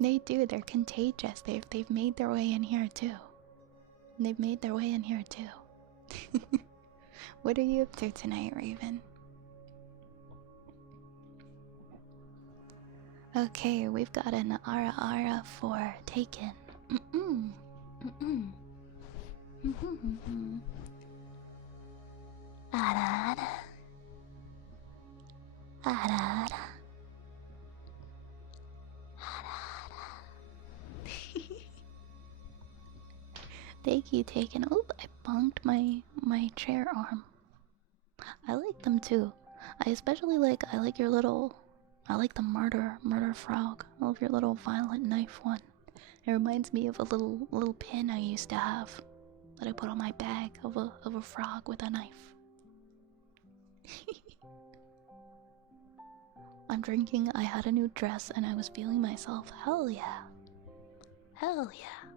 They do, they're contagious. They've made their way in here too. They've made their way in here too. What are you up to tonight, Raven? Okay, we've got an Ara for Taken. Ara. Thank you, Taken. Oop, I bonked my chair arm. I like them too. I like your little, I like the murder frog. I love your little violet knife one. It reminds me of a little pin I used to have that I put on my bag of a frog with a knife. I'm drinking I Had a New Dress and I Was Feeling Myself. Hell yeah. Hell yeah.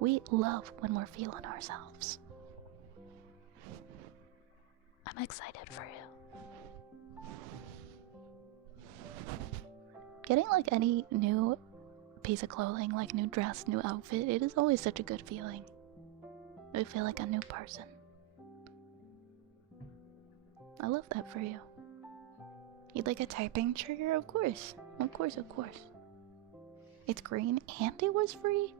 We love when we're feeling ourselves. I'm excited for you. Getting like any new piece of clothing, like new dress, new outfit, it is always such a good feeling. I feel like a new person. I love that for you. You'd like a typing trigger? Of course. Of course, of course. It's green and it was free?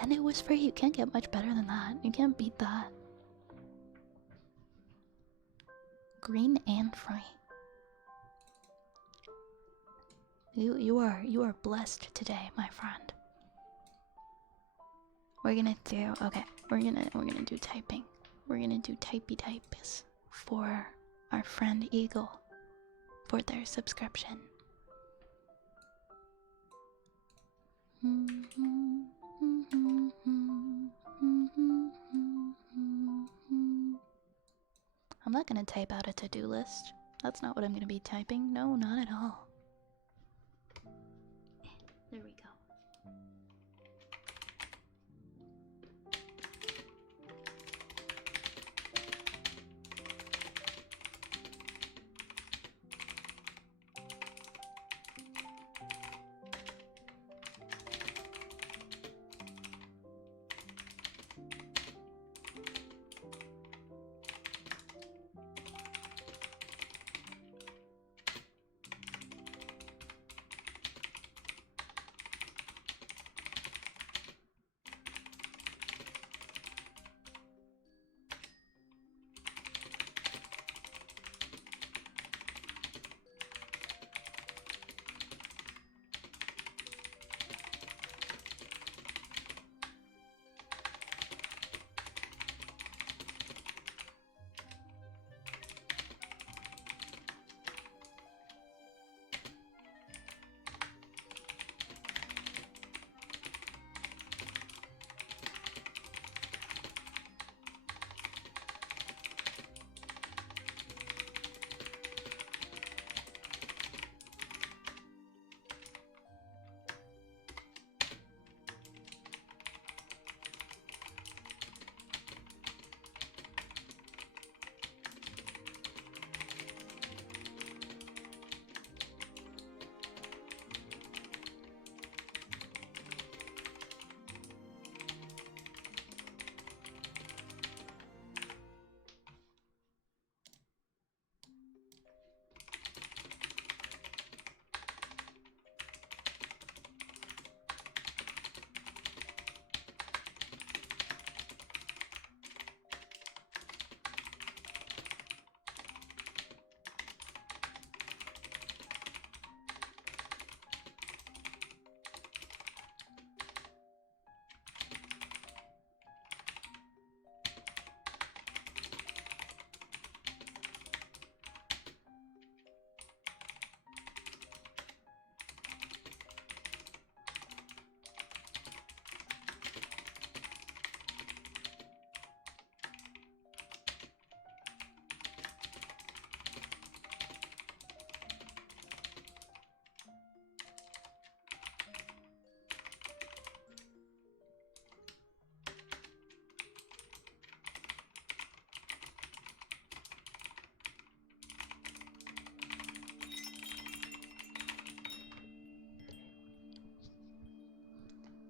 And it was free. You can't get much better than that. You can't beat that. Green and free. You are blessed today, my friend. We're gonna do we're gonna do typing. We're gonna do typey types for our friend Eagle for their subscription. I'm not gonna type out a to-do list. That's not what I'm gonna be typing. No, not at all. There we go.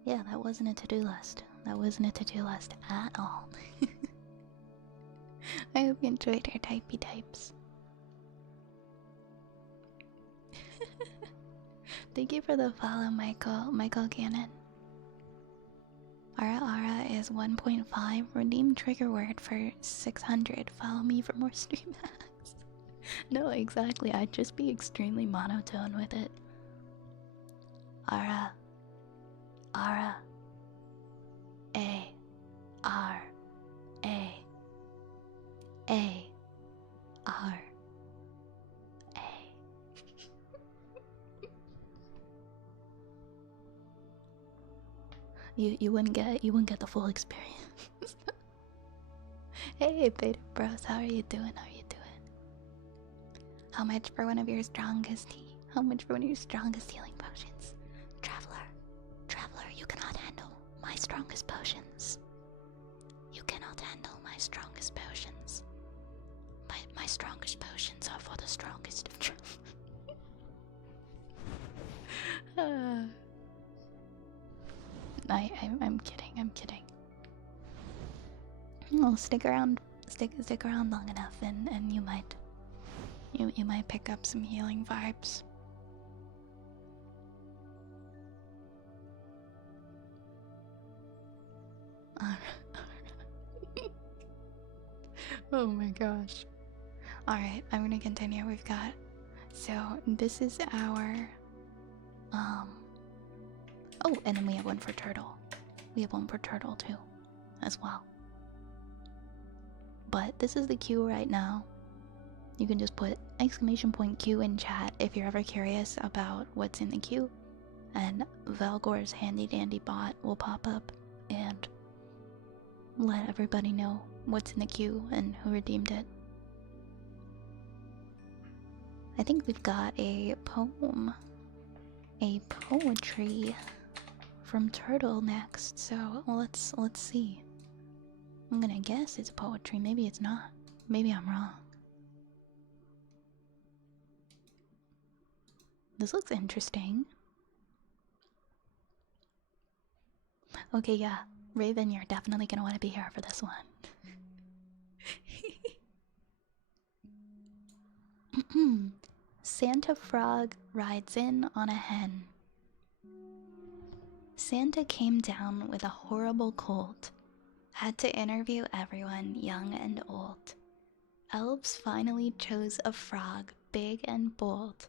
Yeah, that wasn't a to-do list. That wasn't a to-do list at all. I hope you enjoyed our typey types. Thank you for the follow, Michael Cannon. Ara is 1.5. Redeem trigger word for 600. Follow me for more stream hacks. No, exactly. I'd just be extremely monotone with it. Ara. Ara. A. R. A. A. R. A. You wouldn't get the full experience. Hey, Beta Bros, how are you doing? How are you doing? How much for one of your strongest How much for one of your strongest healing potions? Traveler, you cannot handle my strongest potions. You cannot handle my strongest potions. My strongest potions are for the strongest of travelers. I'm kidding. I'm kidding. Well, stick around long enough, and you might pick up some healing vibes. Oh my gosh. Alright, I'm gonna continue. We've got. So, this is our. Oh, and then we have one for Turtle. We have one for Turtle too, as well. But this is the queue right now. You can just put !Q in chat if you're ever curious about what's in the queue. And Valgor's handy dandy bot will pop up and let everybody know what's in the queue and who redeemed it. I think we've got a poem, a poetry from Turtle next, so let's see. I'm gonna guess it's poetry, maybe it's not. Maybe I'm wrong. This looks interesting. Okay, yeah, Raven, you're definitely gonna want to be here for this one. Santa Frog rides in on a hen. Santa came down with a horrible cold. Had to interview everyone, young and old. Elves finally chose a frog, big and bold,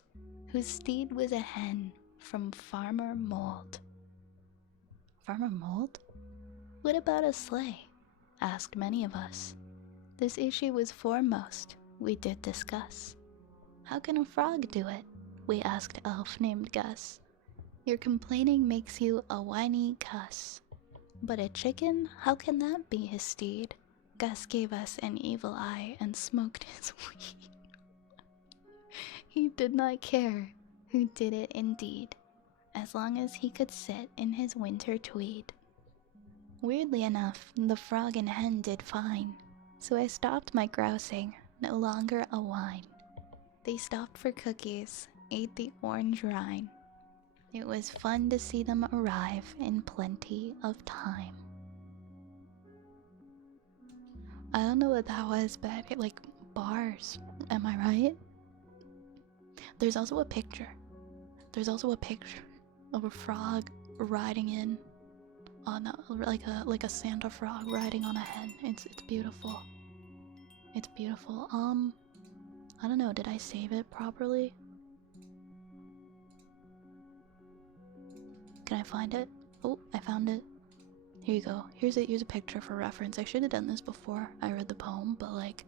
whose steed was a hen from Farmer Mold. Farmer Mold? What about a sleigh? Asked many of us. This issue was foremost, we did discuss. How can a frog do it? We asked elf named Gus. Your complaining makes you a whiny cuss. But a chicken? How can that be his steed? Gus gave us an evil eye and smoked his weed. He did not care who did it indeed, as long as he could sit in his winter tweed. Weirdly enough, the frog and hen did fine, so I stopped my grousing, no longer a whine. They stopped for cookies, ate the orange rind. It was fun to see them arrive in plenty of time. I don't know what that was, but it like bars. Am I right? There's also a picture. There's also a picture of a frog riding in on like a Santa frog riding on a hen. It's beautiful. It's beautiful. I don't know. Did I save it properly? Can I find it? Oh, I found it. Here you go. Here's a picture for reference. I should have done this before I read the poem, but like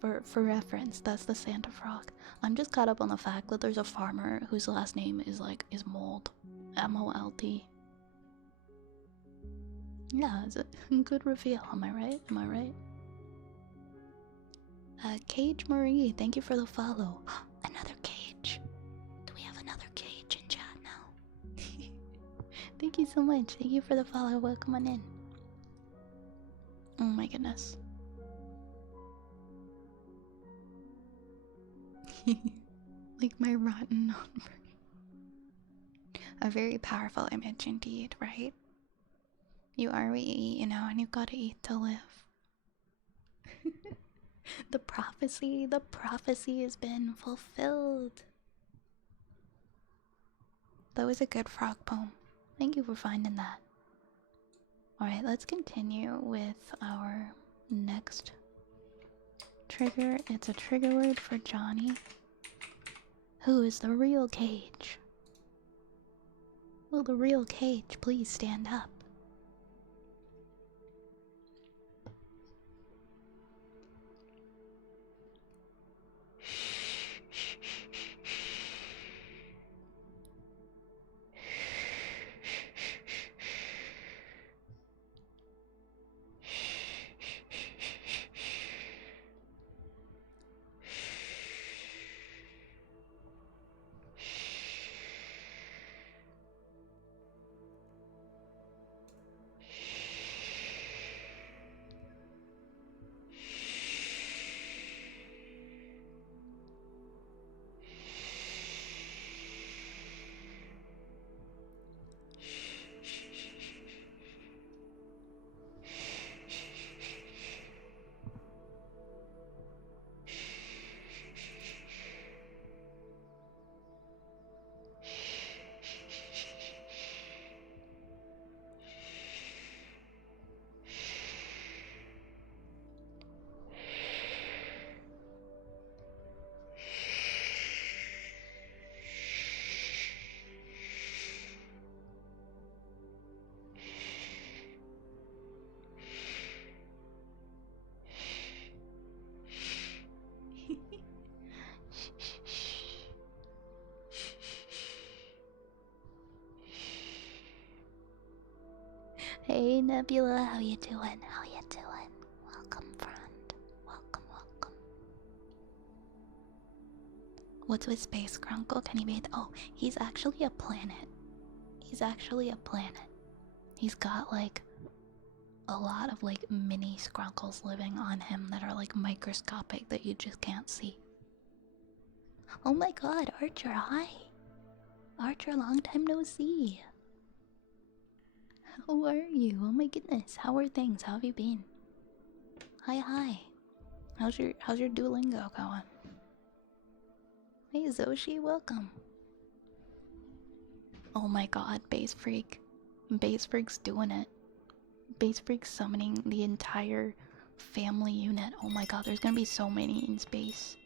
for reference, that's the Santa frog. I'm just caught up on the fact that there's a farmer whose last name is Mold. M-O-L-D. Yeah, it's a good reveal. Am I right? Am I right? Cage Marie, thank you for the follow. Another cage. Do we have another cage in chat now? Thank you so much. Thank you for the follow. Welcome on in. Oh my goodness. Like my rotten number. A very powerful image indeed, right? You are what you eat, you know, and you've got to eat to live. The prophecy has been fulfilled. That was a good frog poem. Thank you for finding that. Alright, let's continue with our next trigger. It's a trigger word for Johnny. Who is the real Cage? Will the real Cage please stand up? Hey Nebula, how you doing? How you doing? Welcome, friend. Welcome, welcome. What's with Space Grunkle? Can he be? Oh, he's actually a planet. He's actually a planet. He's got like a lot of like mini Skrunkles living on him that are like microscopic that you just can't see. Oh my god, Archer, hi! Archer, long time no see. How are you? Oh my goodness, how are things? How have you been? Hi, hi. How's your Duolingo going? Hey Zoshi, welcome. Oh my god, Base Freak. Base Freak's doing it. Base Freak's summoning the entire family unit. Oh my god, there's gonna be so many in space.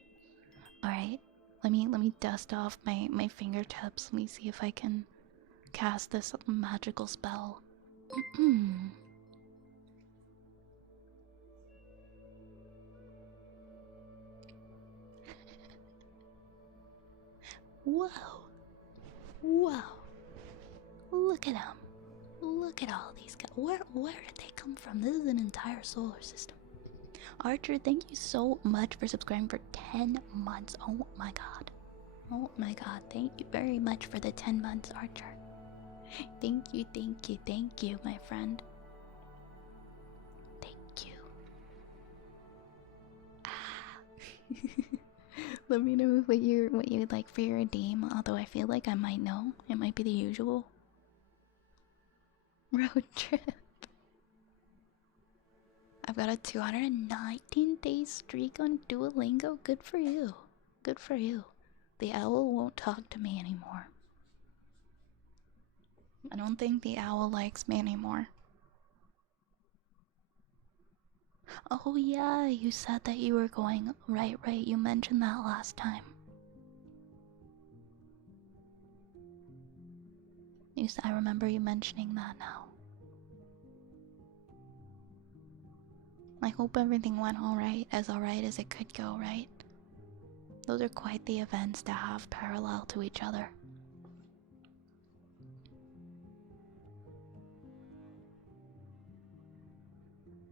Alright, let me dust off my fingertips. Let me see if I can cast this magical spell. Whoa! Whoa! Look at them! Look at all these guys. Where did they come from? This is an entire solar system. Archer, thank you so much for subscribing for 10 months. Oh my god. Oh my god. Thank you very much for the 10 months, Archer. Thank you, thank you, thank you, my friend. Thank you. Let me know what you would like for your redeem, although I feel like I might know. It might be the usual. Road trip. I've got a 219-day streak on Duolingo. Good for you. Good for you. The owl won't talk to me anymore. I don't think the owl likes me anymore. Oh yeah, you said that you were going. Right, you mentioned that last time. I remember you mentioning that now. I hope everything went alright as it could go, right? Those are quite the events to have parallel to each other.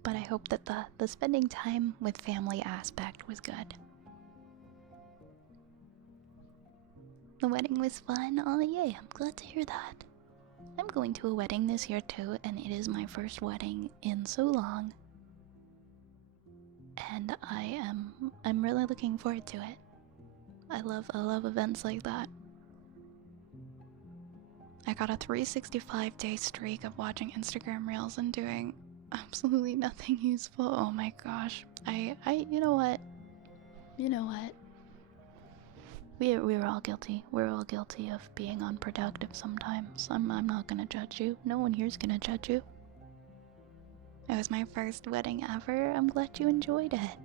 But I hope that the spending time with family aspect was good. The wedding was fun. Oh yay, I'm glad to hear that. I'm going to a wedding this year too, and it is my first wedding in so long. And I'm really looking forward to it. I love events like that. I got a 365-day streak of watching Instagram reels and doing absolutely nothing useful. Oh my gosh. You know what? You know what? We're all guilty. We're all guilty of being unproductive sometimes. I'm not gonna judge you. No one here's gonna judge you. It was my first wedding ever. I'm glad you enjoyed it.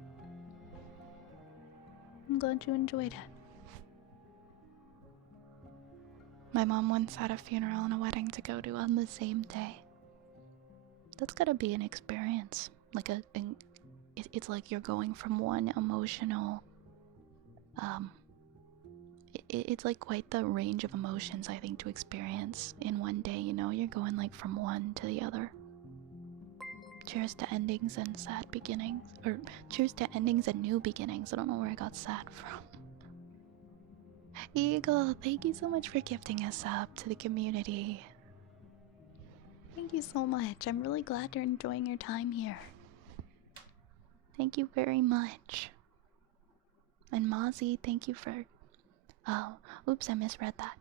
I'm glad you enjoyed it. My mom once had a funeral and a wedding to go to on the same day. That's gotta be an experience. Like it's like you're going from one emotional, it's like quite the range of emotions I think to experience in one day. You know, you're going like from one to the other. Cheers to endings and sad beginnings, or cheers to endings and new beginnings. I don't know where I got sad from. Eagle, thank you so much for gifting us up to the community. Thank you so much. I'm really glad you're enjoying your time here. Thank you very much. And Mozzie, thank you for... Oh, oops, I misread that.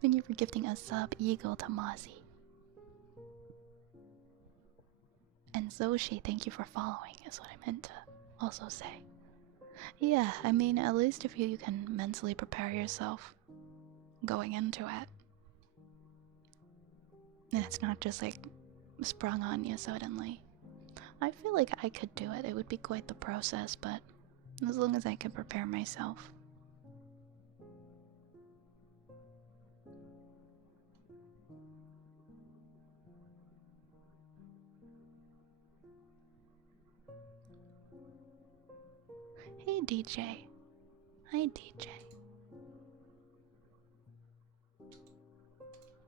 Thank you for gifting a sub Eagle to Mozzie. And Zoshi, thank you for following, is what I meant to also say. Yeah, I mean, at least if you can mentally prepare yourself going into it. And it's not just like sprung on you suddenly. I feel like I could do it. It would be quite the process, but as long as I could prepare myself. Hey DJ. Hi DJ.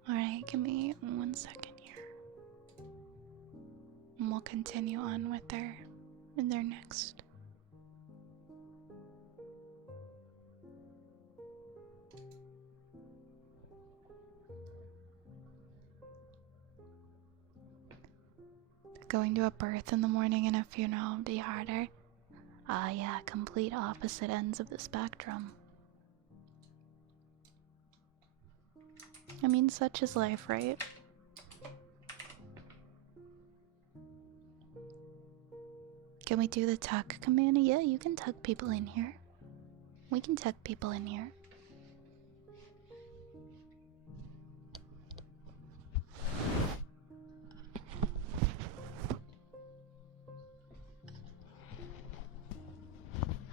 Alright, give me 1 second here. them will continue on with their next. Going to a birth in the morning and a funeral would be harder. Ah, yeah, complete opposite ends of the spectrum. I mean, such is life, right? Can we do the tuck command? Yeah, you can tuck people in here. We can tuck people in here.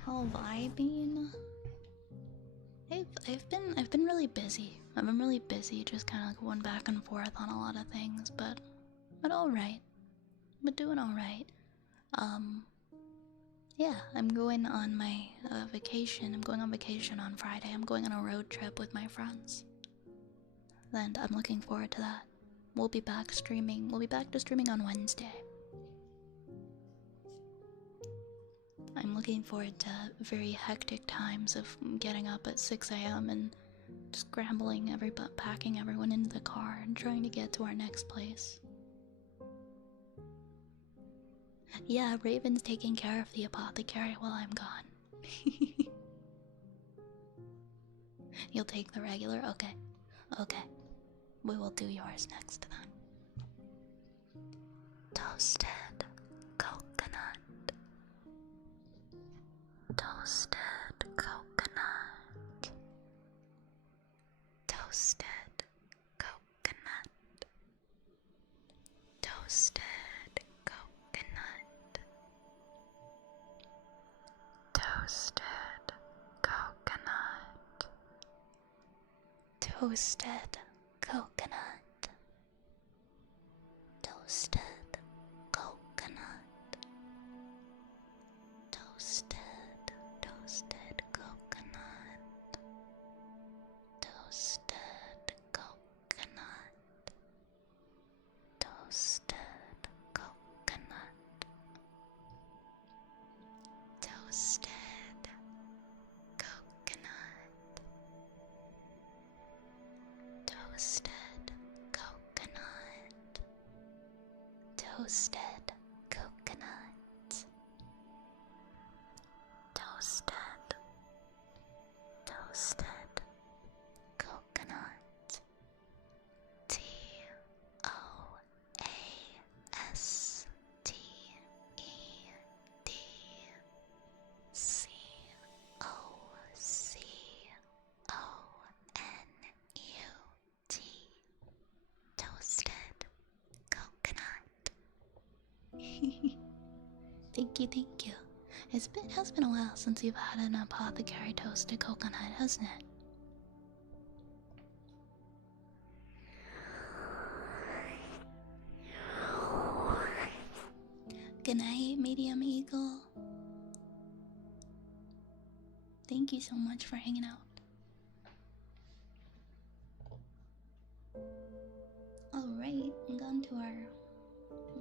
How have I been? I've been really busy. I've been really busy, just kind of like going back and forth on a lot of things, but all right. But doing all right. Yeah, I'm going on my vacation. I'm going on vacation on Friday. I'm going on a road trip with my friends, and I'm looking forward to that. We'll be back streaming. We'll be back to streaming on Wednesday. I'm looking forward to very hectic times of getting up at 6 a.m. and scrambling packing everyone into the car and trying to get to our next place. Yeah, Raven's taking care of the apothecary while I'm gone. You'll take the regular? Okay. Okay. We will do yours next then. Toasted coconut. Toasted coconut. Toasted coconut. Toasted coconut. Toasted coconut. Toasted coconut. Toasted coconut. Toasted coconut. Toasted coconut. Toasted coconut. Toasted coconut. Toasted coconut. Toasted coconut. Toasted. Toasted coconut. Toasted. Toasted coconut. Thank you. It has been a while since you've had an apothecary toasted coconut, hasn't it? Good night, Medium Eagle. Thank you so much for hanging out. Alright, I'm going to our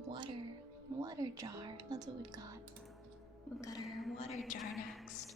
water jar. That's what we've got. We've got our water jar next.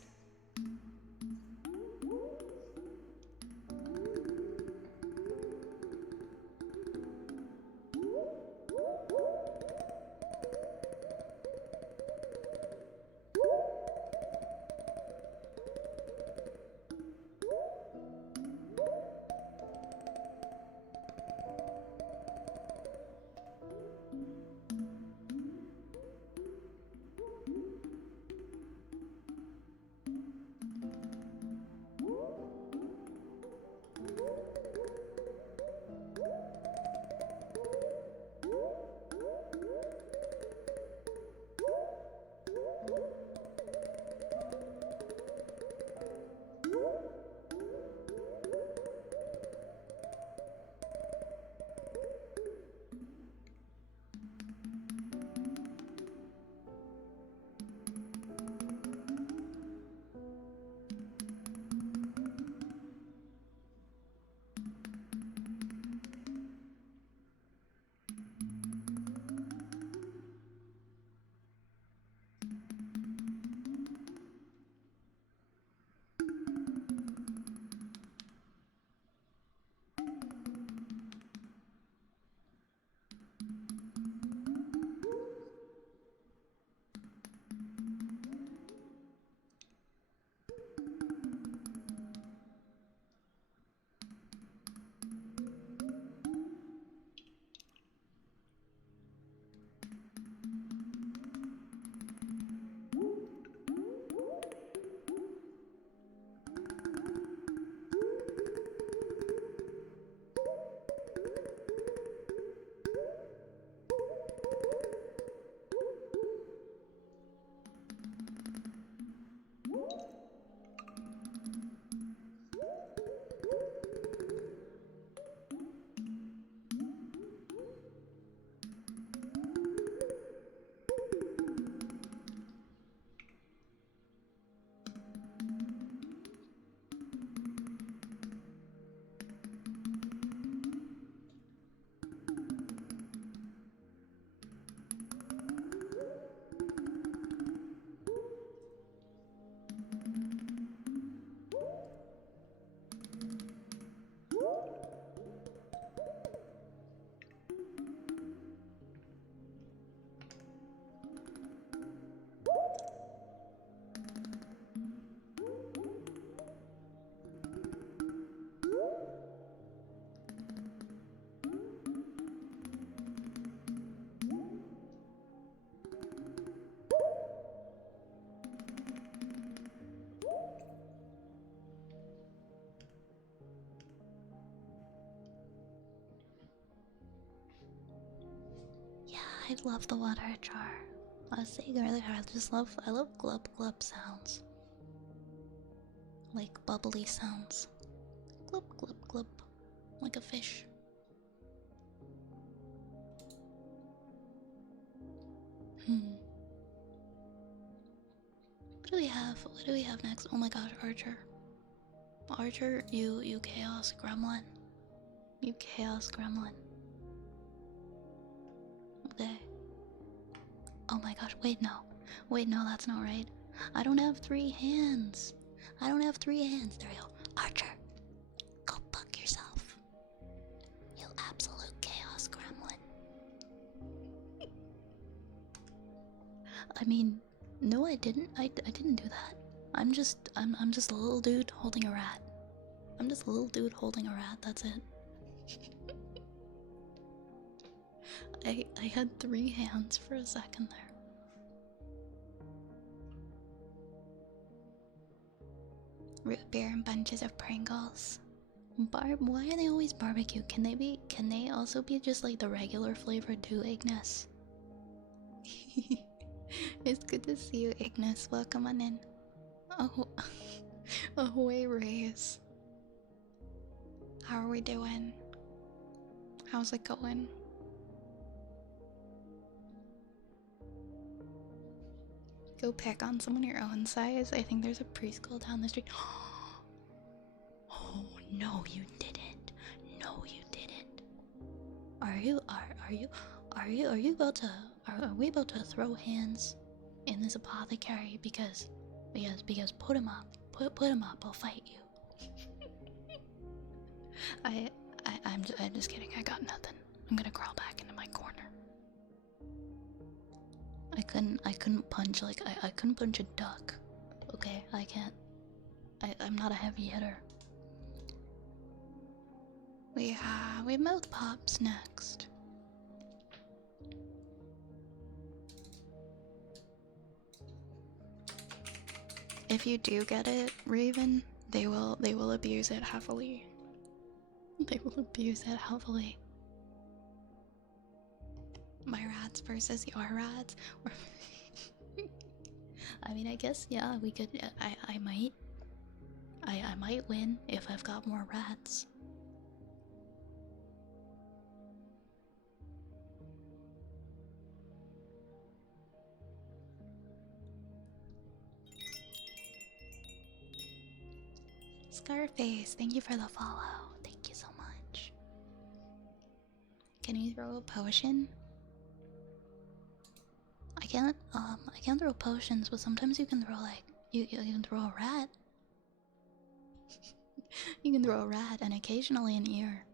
I love the water jar. I was saying earlier, I love glub glub sounds. Like bubbly sounds. Glub glub glub. Like a fish. What do we have? What do we have next? Oh my gosh, Archer. Archer, you chaos gremlin. You chaos gremlin. Okay. Oh my gosh, wait, no. Wait, no, that's not right. I don't have 3 hands. I don't have 3 hands. There we go. Archer, go fuck yourself. You absolute chaos gremlin. I mean, no, I didn't. I didn't do that. I'm just a little dude holding a rat. I'm just a little dude holding a rat. That's it. I had 3 hands for a second there. Root beer and bunches of Pringles. Why are they always barbecue? Can they also be just like the regular flavor too, Ignis? It's good to see you, Ignis. Welcome on in. Oh, ahoy, Rays. How are we doing? How's it going? Go pick on someone your own size. I think there's a preschool down the street. Oh no, you didn't. No, you didn't. Are you about to? Are we about to throw hands in this apothecary? Because put him up. Put him up. I'll fight you. I'm just kidding. I got nothing. I'm gonna crawl back into my corner. I couldn't punch like I couldn't punch a duck. Okay, I can't. I'm not a heavy hitter. We have mouth pops next. If you do get it, Raven, they will abuse it heavily. They will abuse it heavily. My rats versus your rats. I mean, I guess yeah, we could. I might win if I've got more rats. Scarface, thank you for the follow. Thank you so much. Can you throw a potion? I can't throw potions, but sometimes you can throw like you can throw a rat. You can throw a rat and occasionally an ear.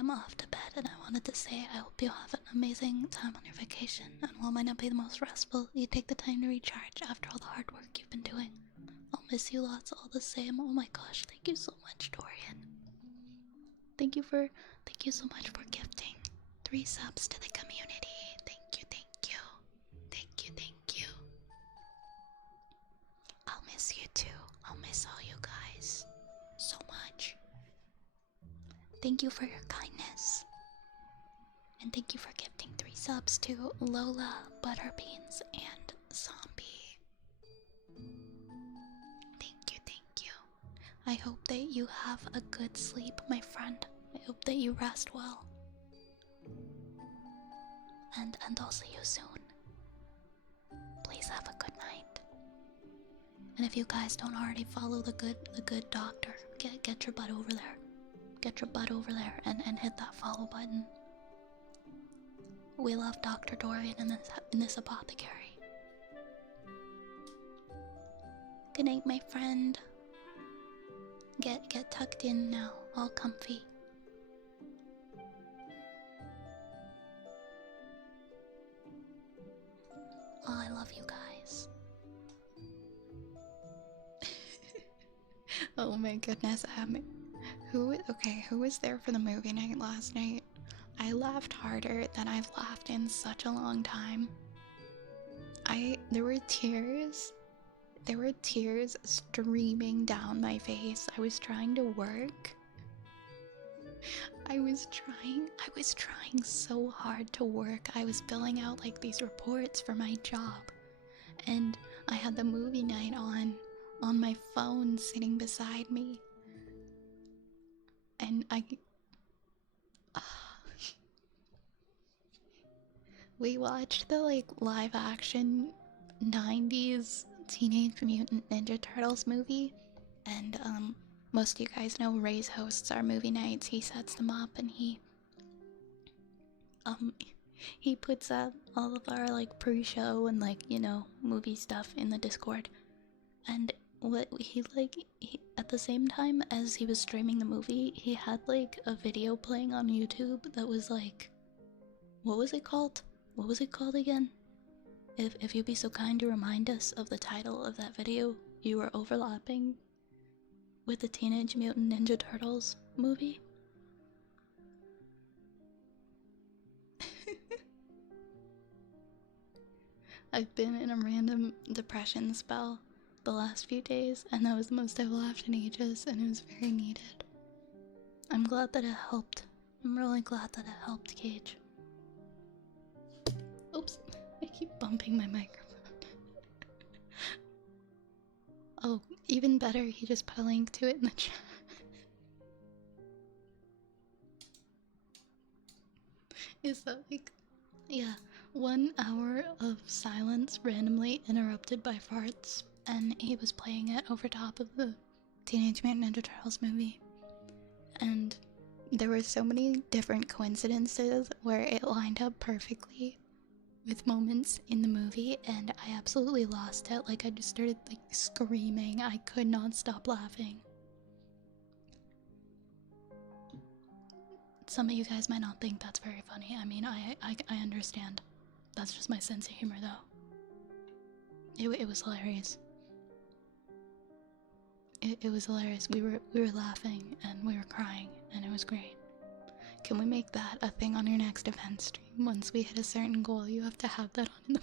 am off to bed, and I wanted to say I hope you have an amazing time on your vacation, and while it might not be the most restful, you take the time to recharge after all the hard work you've been doing. I'll miss you lots all the same. Oh my gosh, thank you so much, Dorian. Thank you so much for gifting 3 subs to the community. Thank you, thank you. Thank you, thank you. I'll miss you too. I'll miss all you guys so much. Thank you for your kindness. And thank you for gifting 3 subs to Lola, Butterbeans, and Zombie. Thank you, thank you. I hope that you have a good sleep, my friend. I hope that you rest well. And I'll see you soon. Please have a good night. And if you guys don't already follow the good doctor, get your butt over there. Get your butt over there and hit that follow button. We love Dr. Dorian in this apothecary. Good night, my friend. Get tucked in now, all comfy. Oh, I love you guys. Oh my goodness, who was there for the movie night last night? I laughed harder than I've laughed in such a long time. There were tears streaming down my face. I was trying to work. I was trying so hard to work. I was filling out like these reports for my job. And I had the movie night on my phone sitting beside me. And we watched the like live action 90s Teenage Mutant Ninja Turtles movie, and most of you guys know Ray's hosts our movie nights. He sets them up, and he puts up all of our like pre-show and like, you know, movie stuff in the Discord. And what he at the same time as he was streaming the movie, he had like a video playing on YouTube that was like, what was it called? What was it called again? If you'd be so kind to remind us of the title of that video you were overlapping with the Teenage Mutant Ninja Turtles movie. I've been in a random depression spell the last few days, and that was the most I've laughed in ages, and it was very needed. I'm glad that it helped. I'm really glad that it helped, Cage. Oops, I keep bumping my microphone. Oh, even better, he just put a link to it in the chat. Is that like, yeah, 1 hour of silence randomly interrupted by farts, and he was playing it over top of the Teenage Mutant Ninja Turtles movie. And there were so many different coincidences where it lined up perfectly with moments in the movie, and I absolutely lost it. Like, I just started like screaming. I could not stop laughing. Some of you guys might not think that's very funny. I mean, I understand. That's just my sense of humor, though. It was hilarious. It was hilarious. We were laughing and we were crying, and it was great. Can we make that a thing on your next event stream? Once we hit a certain goal, you have to have that on in the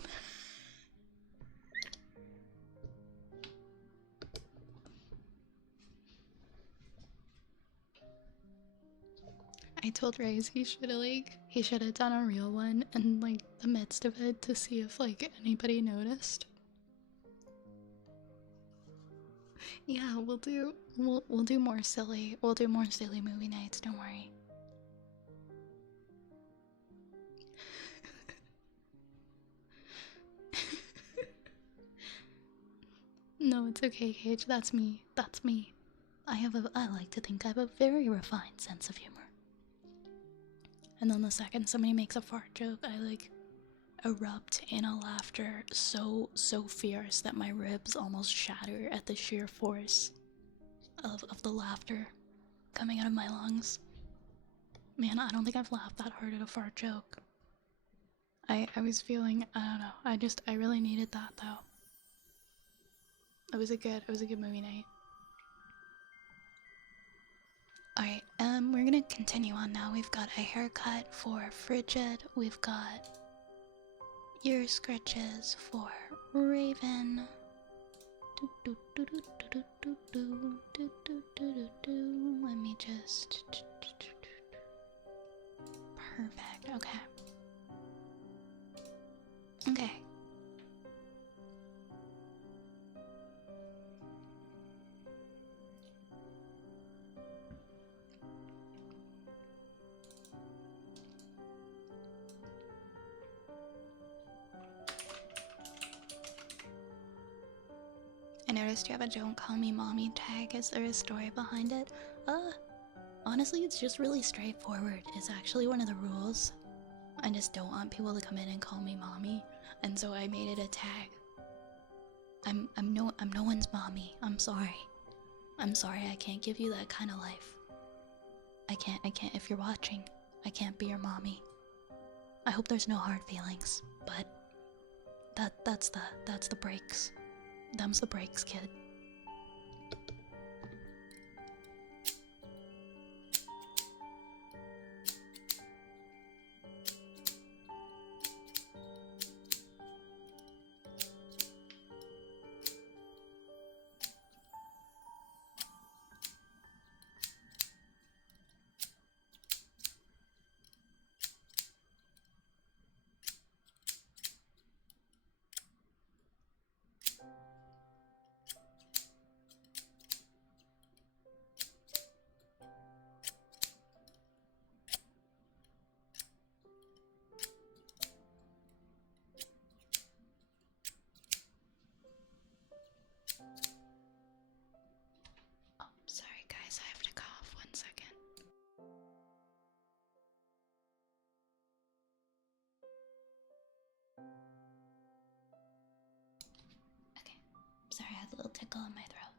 I told Reyes he should have done a real one in like the midst of it to see if like anybody noticed. Yeah, we'll do more silly movie nights, don't worry. No, it's okay, Cage. That's me. That's me. I like to think I have a very refined sense of humor. And then the second somebody makes a fart joke, I like erupt in a laughter so fierce that my ribs almost shatter at the sheer force of the laughter coming out of my lungs. Man, I don't think I've laughed that hard at a fart joke. I was feeling, I don't know, I really needed that though. It was a good movie night. Alright, we're gonna continue on now. We've got a haircut for Frigid, we've got ear scratches for Raven. Let me just... Perfect, okay. Okay. I noticed you have a "Don't Call Me Mommy" tag. Is there a story behind it? Honestly, it's just really straightforward. It's actually one of the rules. I just don't want people to come in and call me mommy, and so I made it a tag. I'm no one's mommy. I'm sorry. I'm sorry. I can't give you that kind of life. I can't. If you're watching, I can't be your mommy. I hope there's no hard feelings, but that's the breaks. Them's the breaks, kid. Oh, sorry guys, I have to cough 1 second. Okay, sorry, I had a little tickle in my throat.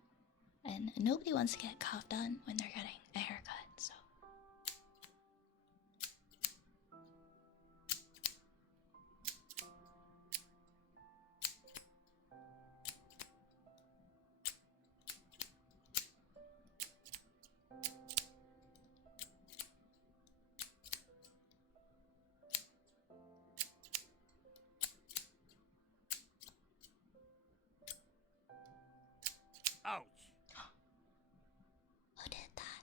And nobody wants to get coughed on when they're getting a haircut, so. Ouch! Who did that?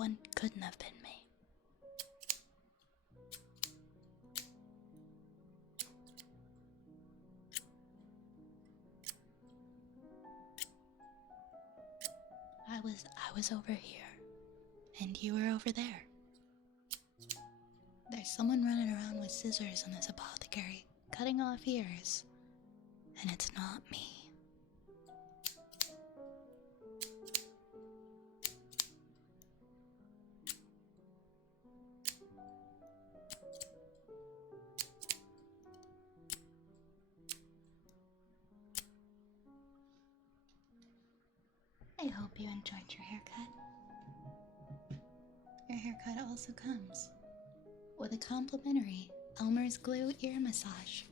one couldn't have been me. I was over here, and you were over there. There's someone running around with scissors in this apothecary, cutting off ears, and it's not me. I hope you enjoyed your haircut. Your haircut also comes with a complimentary Elmer's Glue ear massage.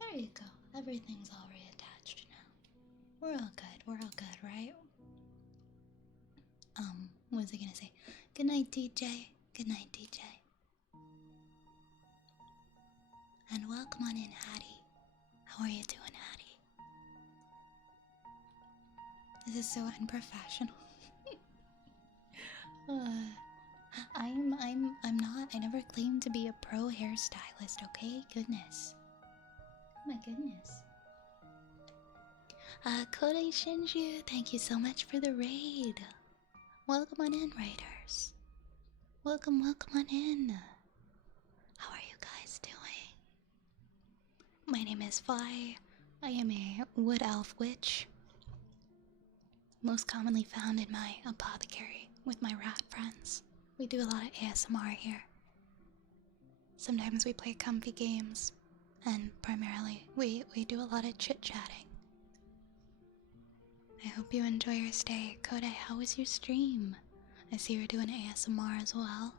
There you go. Everything's all reattached now. We're all good, right? What was I gonna say? Good night, DJ. Good night, DJ. And welcome on in, Hattie. How are you doing, Hattie? This is so unprofessional. I'm not. I never claimed to be a pro hairstylist, okay? Goodness. Oh my goodness. Kodai Shinju, thank you so much for the raid. Welcome on in, raiders. Welcome on in. How are you guys doing? My name is Vi. I am a wood elf witch, most commonly found in my apothecary with my rat friends. We do a lot of ASMR here. Sometimes we play comfy games, and primarily we do a lot of chit-chatting. I hope you enjoy your stay. Kodai, how was your stream? I see you're doing ASMR as well.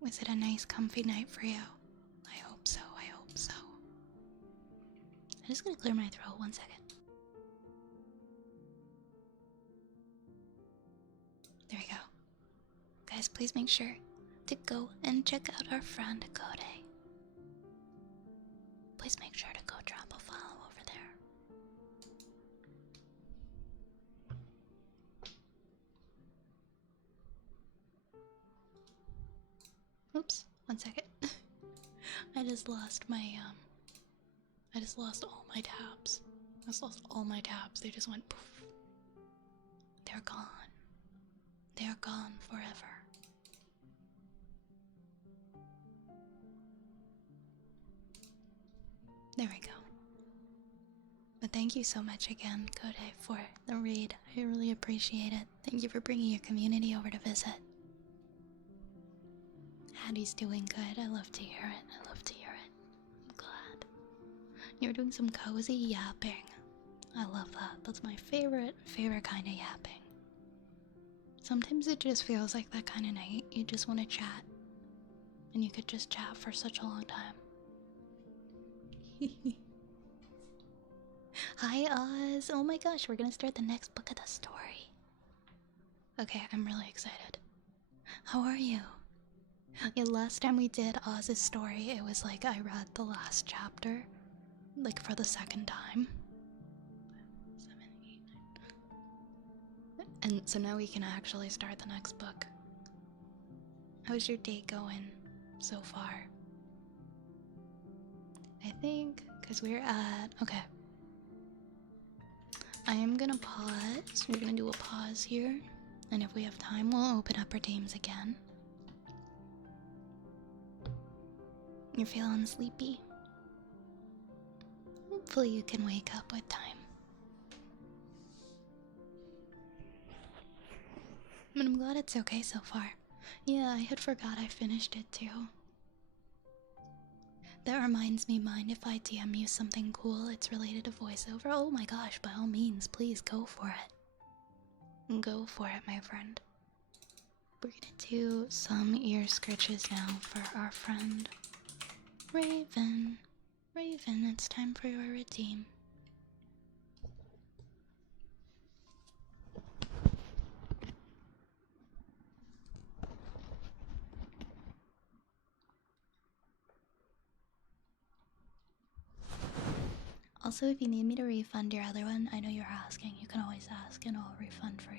Was it a nice comfy night for you? I hope so, I hope so. I'm just gonna clear my throat 1 second. There we go. Guys, please make sure to go and check out our friend Kodai. Please make sure to go drop a follow over there. Oops, 1 second. I just lost my I just lost all my tabs. I just lost all my tabs. They just went poof. They're gone. They're gone forever. There we go. But thank you so much again, Kodai, for the raid. I really appreciate it. Thank you for bringing your community over to visit. Hattie's doing good. I love to hear it. I love to hear it. I'm glad. You're doing some cozy yapping. I love that. That's my favorite kind of yapping. Sometimes it just feels like that kind of night. You just want to chat. And you could just chat for such a long time. Hi, Oz. Oh my gosh, we're gonna start the next book of the story. Okay, I'm really excited. How are you? Yeah, last time we did Oz's story, it was like I read the last chapter, like for the second time. 7, 8, 9. And so now we can actually start the next book. How's your day going so far? I think, because we're at, okay. I am gonna pause. We're gonna do a pause here. And if we have time, we'll open up our teams again. You're feeling sleepy? Hopefully you can wake up with time. But I'm glad it's okay so far. Yeah, I had forgot I finished it too. That reminds me, mind if I DM you something cool? It's related to voiceover. Oh my gosh, by all means, please go for it. Go for it, my friend. We're gonna do some ear scratches now for our friend Raven. Raven, it's time for your redeem. Also, if you need me to refund your other one, I know you're asking. You can always ask and I'll refund for you.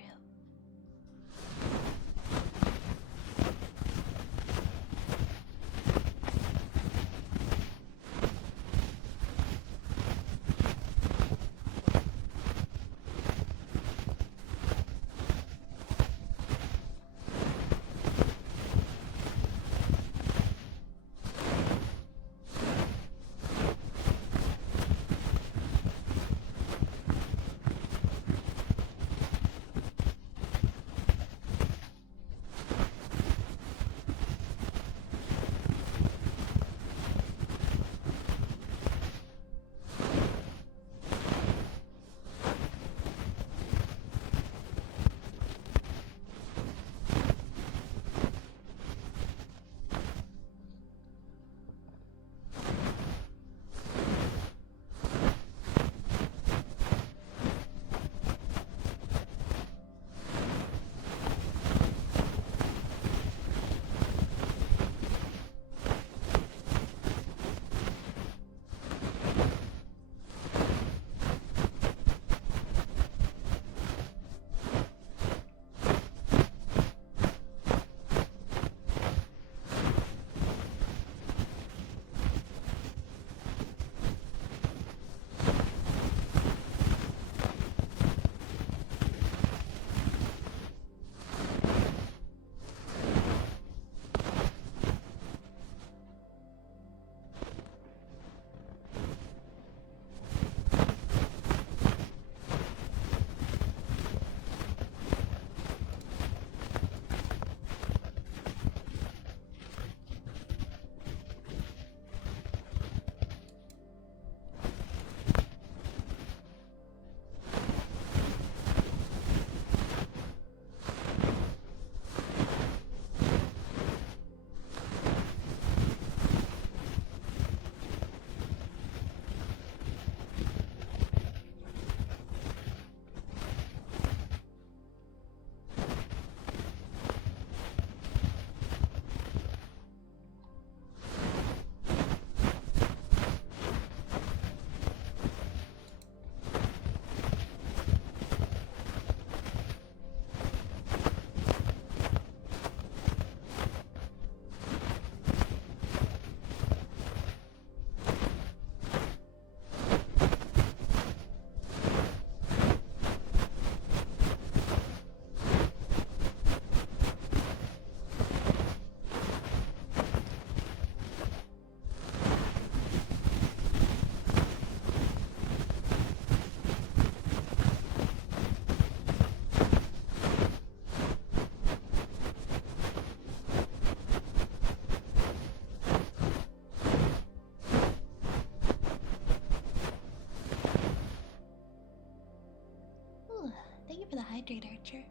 Thank you for the hydrate, Archer.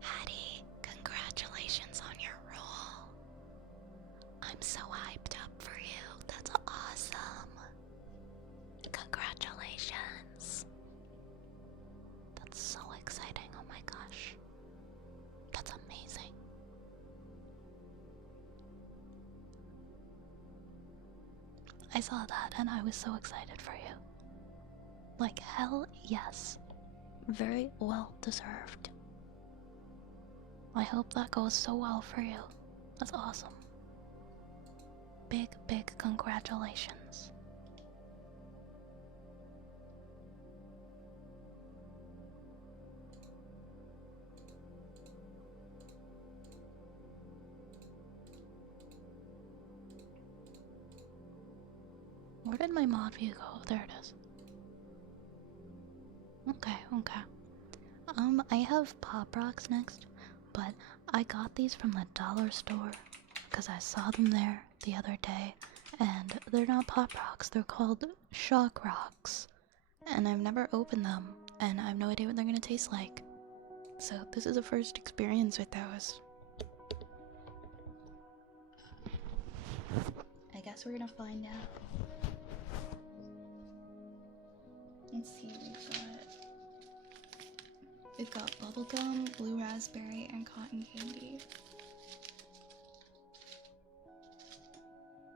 Hattie, congratulations on your role. I'm so hyped up for you. That's awesome. Congratulations. That's so exciting. Oh my gosh. That's amazing. I saw that and I was so excited for you. Like, hell yes. Very well deserved. I hope that goes so well for you. That's awesome. Big, big congratulations. did my mod view go? There it is. Okay, okay. I have Pop Rocks next, but I got these from the dollar store because I saw them there the other day, and they're not Pop Rocks, they're called Shock Rocks. And I've never opened them, and I have no idea what they're gonna taste like. So this is a first experience with those. I guess we're gonna find out. Let's see what we've got bubblegum, blue raspberry, and cotton candy.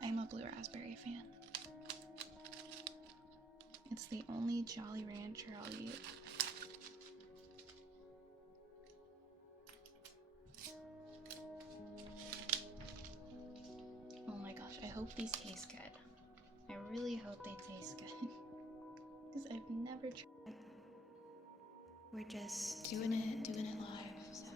I'm a blue raspberry fan. It's the only Jolly Rancher I'll eat. Oh my gosh, I hope these taste good. I really hope they taste good. Because I've never tried. We're just doing it live, so.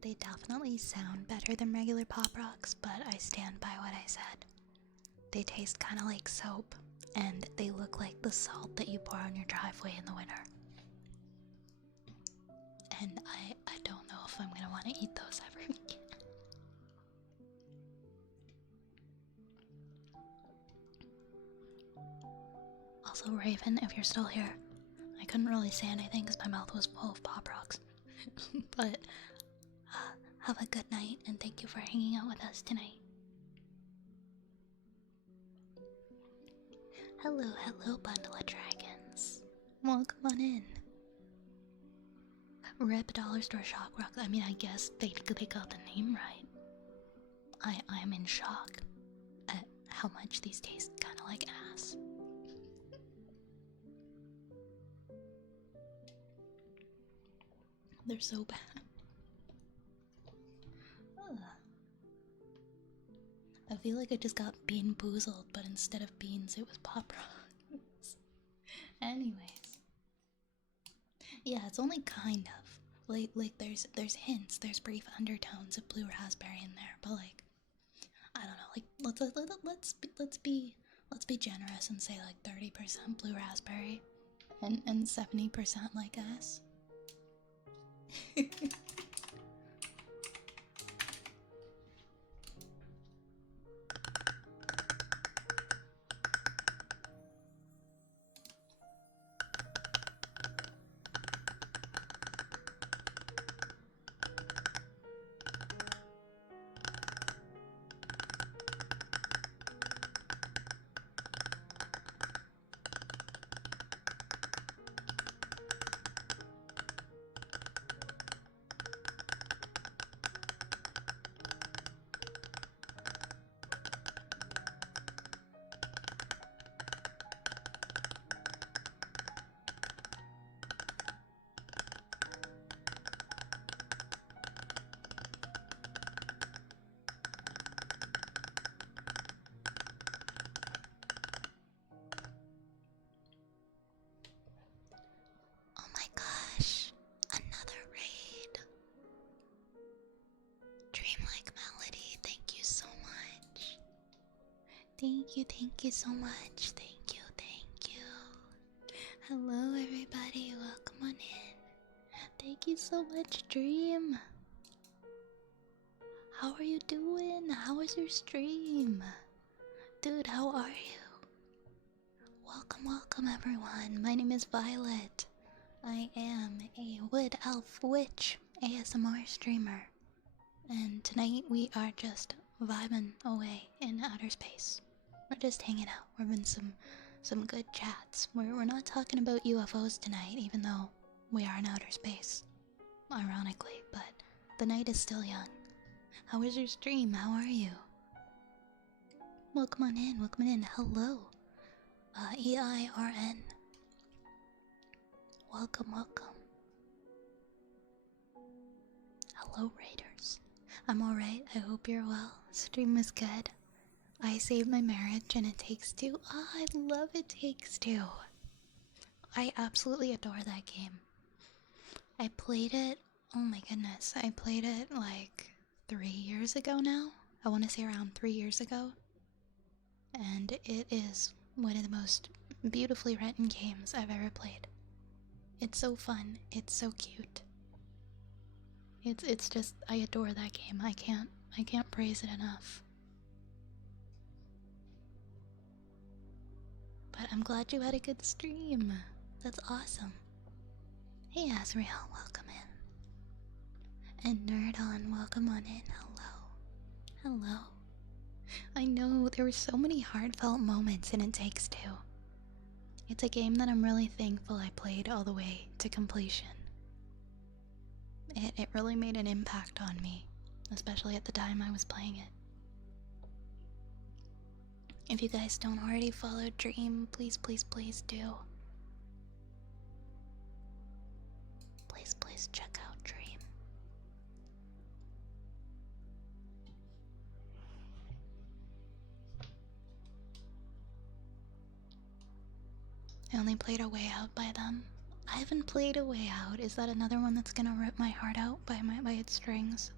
They definitely sound better than regular Pop Rocks, but I stand by what I said. They taste kind of like soap, and they look like the salt that you pour on your driveway in the winter. And I don't know if I'm gonna want to eat those ever again. Also, Raven, if you're still here, I couldn't really say anything because my mouth was full of Pop Rocks. But have a good night, and thank you for hanging out with us tonight. Hello, hello, bundle of dragons. Welcome on in. Rip Dollar Store Shock Rocks. I mean, I guess they got the name right. I'm in shock at how much these taste kind of like ass. They're so bad. Ugh. I feel like I just got bean boozled, but instead of beans, it was pop rocks. Anyways, yeah, it's only kind of like there's hints, there's brief undertones of blue raspberry in there, but like I don't know, like let's be generous and say like 30% blue raspberry and 70% like us. Oh my gosh, another raid. Dreamlike Melody, thank you so much. Thank you so much. Thank you. Hello, everybody, welcome on in. Thank you so much, Dream. How are you doing? How was your stream? Dude, how are you? Welcome, everyone. My name is Violet. I am a wood elf witch ASMR streamer. And tonight we are just vibing away in outer space. We're just hanging out. We're having some good chats. We're not talking about UFOs tonight, even though we are in outer space. Ironically, but the night is still young. How was your stream? How are you? Welcome on in. Hello. EIRN. Welcome. Hello, Raiders. I'm alright, I hope you're well. Stream was good. I saved my marriage and It Takes Two. Oh, I love It Takes Two. I absolutely adore that game. I played it, oh my goodness, I played it like 3 years ago now. I want to say around 3 years ago. And it is one of the most beautifully written games I've ever played. It's so fun, it's so cute. It's just, I adore that game. I can't praise it enough. But I'm glad you had a good stream. That's awesome. Hey Asriel, welcome in. And Nerdon, welcome on in. Hello. I know, there were so many heartfelt moments in It Takes Two. It's a game that I'm really thankful I played all the way to completion. It really made an impact on me, especially at the time I was playing it. If you guys don't already follow Dream, please do. Please check out Dream. I only played A Way Out by them. I haven't played A Way Out. Is that another one that's gonna rip my heart out by its strings?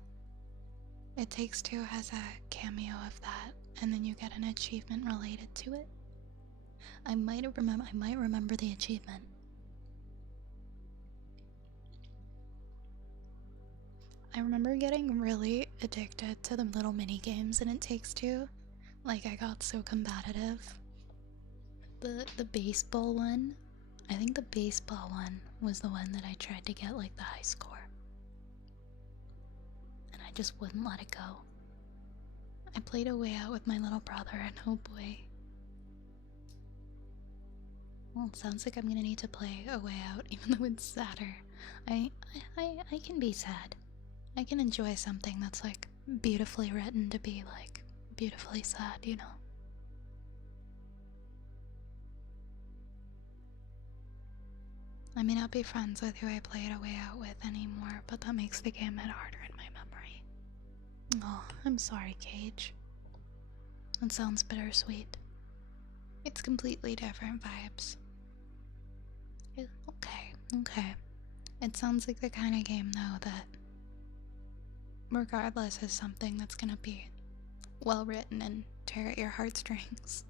It Takes Two has a cameo of that, and then you get an achievement related to it. I might remember the achievement. I remember getting really addicted to the little mini games in It Takes Two. Like, I got so combative. The baseball one, I think the baseball one was the one that I tried to get like the high score. And I just wouldn't let it go. I played A Way Out with my little brother and oh boy. Well, it sounds like I'm gonna need to play A Way Out even though it's sadder. I can be sad. I can enjoy something that's like beautifully written to be like beautifully sad, you know? I may not be friends with who I played A Way Out with anymore, but that makes the game hit harder in my memory. Oh, I'm sorry, Cage. That sounds bittersweet. It's completely different vibes. Okay, okay. It sounds like the kind of game, though, that regardless is something that's gonna be well written and tear at your heartstrings.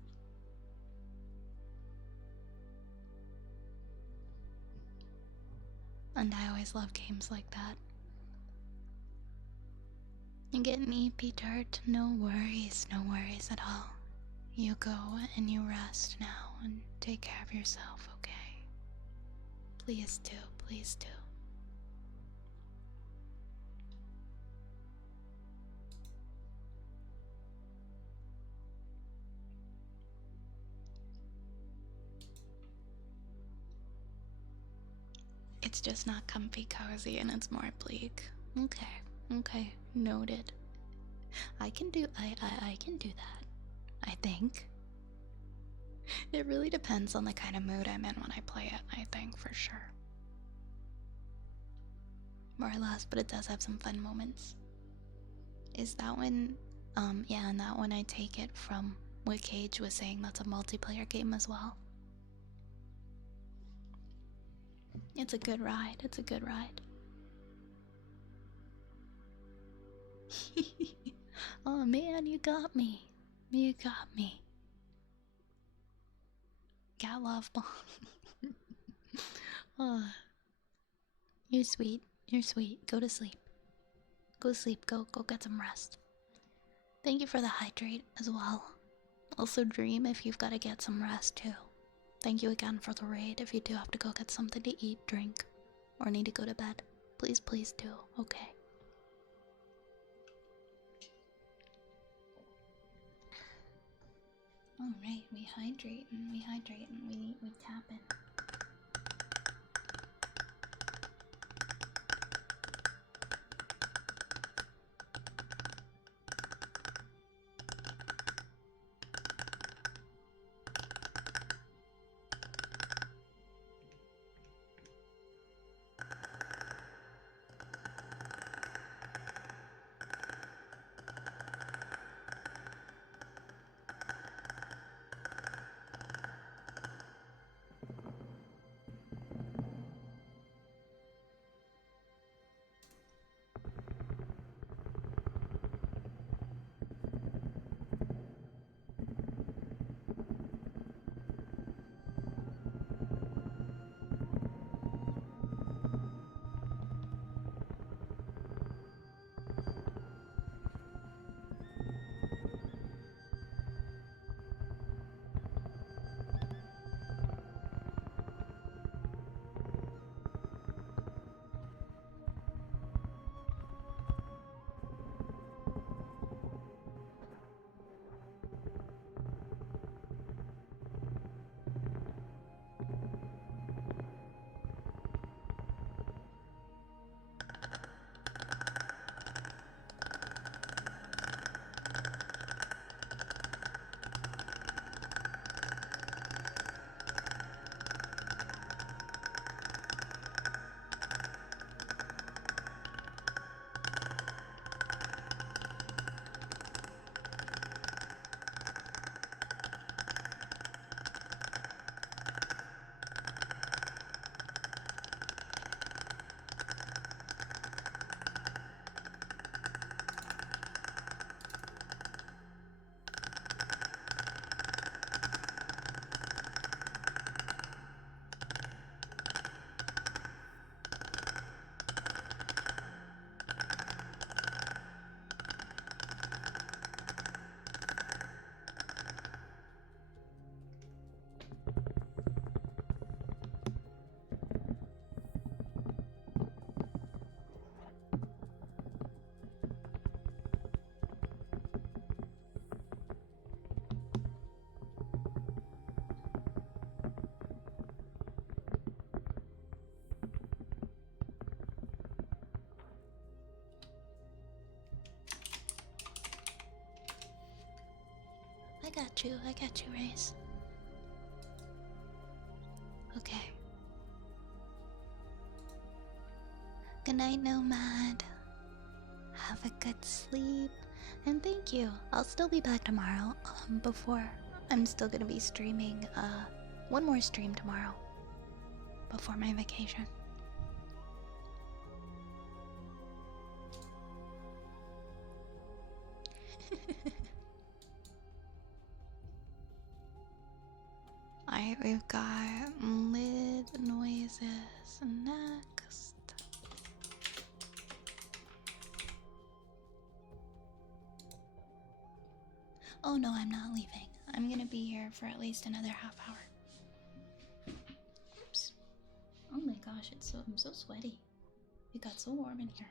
And I always love games like that. You get an EP dirt, no worries at all. You go and you rest now and take care of yourself, okay? Please do, please do. It's just not comfy cozy and it's more bleak. Okay, okay, noted. I can do that. I think. It really depends on the kind of mood I'm in when I play it, I think, for sure. More or less, but it does have some fun moments. Is that one, yeah, and that one I take it from what Cage was saying, that's a multiplayer game as well. It's a good ride, it's a good ride. Oh man, you got me. You got me. Got love bomb. Oh, you're sweet. You're sweet. Go to sleep. Go to sleep. Go get some rest. Thank you for the hydrate as well. Also dream if you've got to get some rest too. Thank you again for the raid if you do have to go get something to eat, drink, or need to go to bed. Please, please do. Okay. Alright, we hydrate and we tap it. I got you, Race. Okay. Good night, Nomad. Have a good sleep. And thank you. I'll still be back tomorrow. Before I'm still gonna be streaming one more stream tomorrow. Before my vacation. Alright, we've got lid noises next. Oh no, I'm not leaving. I'm gonna be here for at least another half hour. Oops. Oh my gosh, I'm so sweaty. It got so warm in here.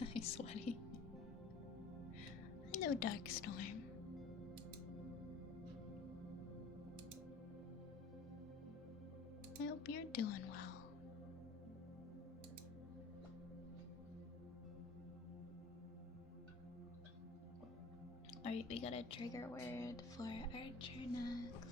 Hi, sweaty. Hello, Dark Storm. I hope you're doing well. Alright, we got a trigger word for Archer next.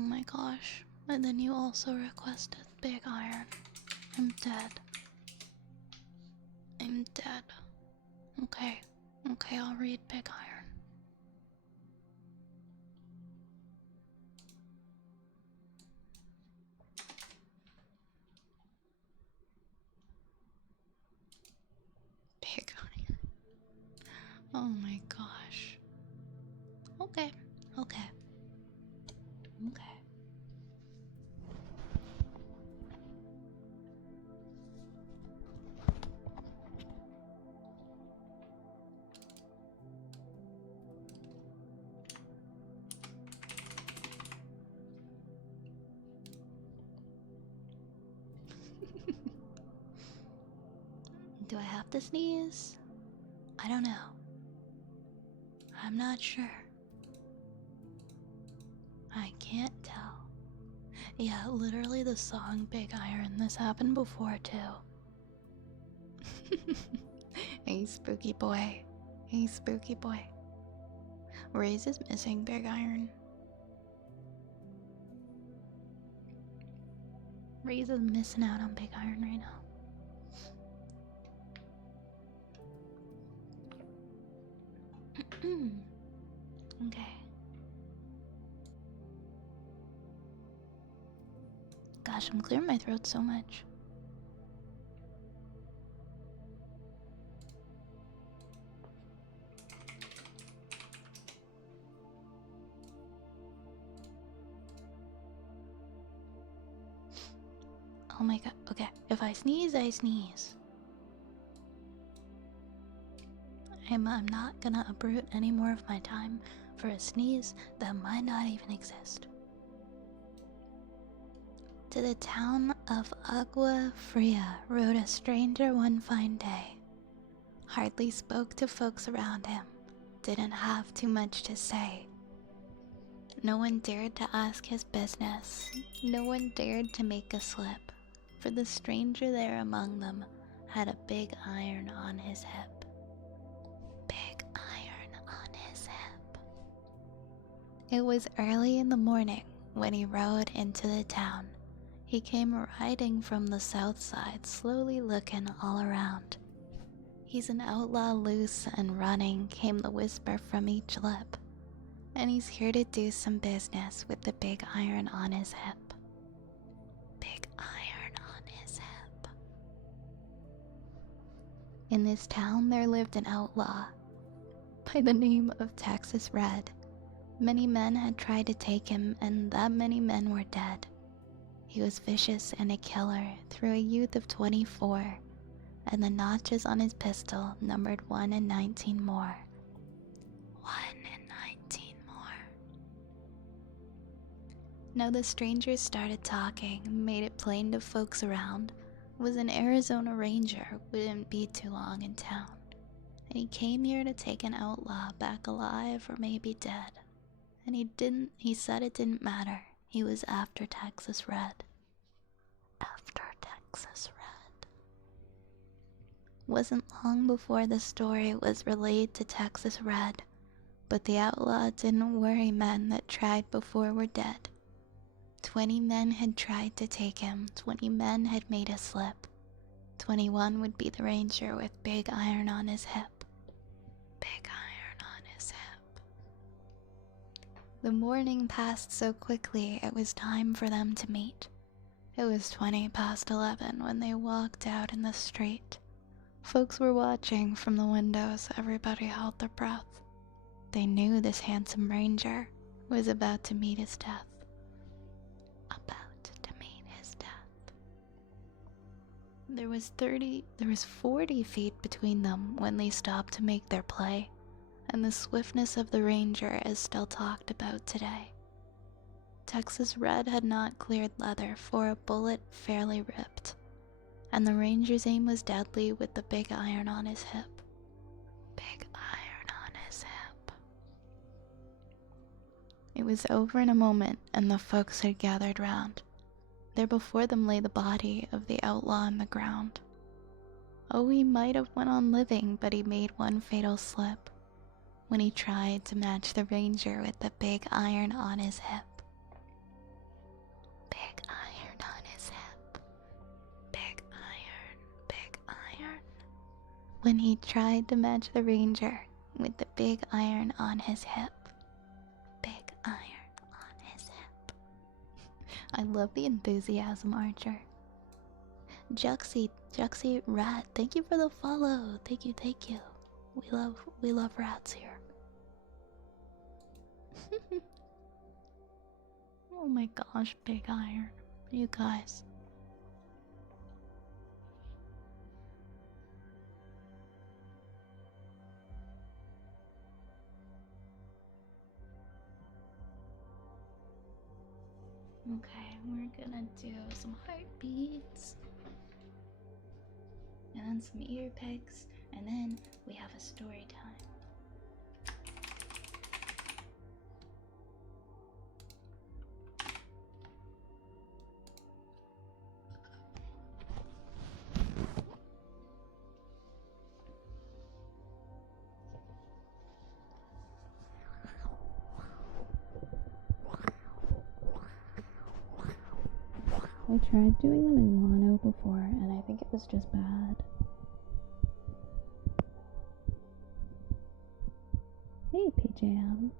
my gosh. And then you also requested Big Iron. I'm dead. I'm dead. Okay. Okay, I'll read Big Iron. Big Iron. Oh my gosh. Okay. Okay. Okay. Do I have to sneeze? I don't know. I'm not sure. I can't tell. Yeah, literally the song Big Iron. This happened before too. Hey, spooky boy. Hey, spooky boy. Raze is missing Big Iron. Raze is missing out on Big Iron right now. Okay. Gosh, I'm clearing my throat so much. Oh my god. Okay, if I sneeze, I sneeze. I'm not gonna uproot any more of my time for a sneeze that might not even exist. To the town of Agua Fria rode a stranger one fine day. Hardly spoke to folks around him, didn't have too much to say. No one dared to ask his business, no one dared to make a slip, for the stranger there among them had a big iron on his hip. Big iron on his hip. It was early in the morning when he rode into the town. He came riding from the south side, slowly looking all around. He's an outlaw loose and running, came the whisper from each lip. And he's here to do some business with the big iron on his hip. Big iron on his hip. In this town there lived an outlaw by the name of Texas Red. Many men had tried to take him, and that many men were dead. He was vicious and a killer through a youth of 24, and the notches on his pistol numbered 1 in 19 more. 1 in 19 more. Now the stranger started talking, made it plain to folks around, was an Arizona Ranger, wouldn't be too long in town. And he came here to take an outlaw back alive or maybe dead. And he said it didn't matter. He was after Texas Red. After Texas Red. Wasn't long before the story was relayed to Texas Red, but the outlaw didn't worry men that tried before were dead. 20 men had tried to take him, 20 men had made a slip. 21 would be the ranger with big iron on his hip. Big iron on his hip. The morning passed so quickly it was time for them to meet. It was 20 past 11 when they walked out in the street. Folks were watching from the windows, everybody held their breath. They knew this handsome ranger was about to meet his death. About to meet his death. There was 40 feet between them when they stopped to make their play, and the swiftness of the ranger is still talked about today. Texas Red had not cleared leather, for a bullet fairly ripped, and the ranger's aim was deadly with the big iron on his hip. Big iron on his hip. It was over in a moment, and the folks had gathered round. There before them lay the body of the outlaw on the ground. Oh, he might have went on living, but he made one fatal slip when he tried to match the ranger with the big iron on his hip. when he tried to match the ranger with the big iron on his hip. Big iron on his hip. I love the enthusiasm, Archer. Juxie Rat, thank you for the follow. Thank you, thank you. We love rats here. Oh my gosh, big iron. You guys. Okay, we're gonna do some heartbeats. And then some ear picks. And then we have a story time. I tried doing them in mono before, and I think it was just bad. Hey, PJM.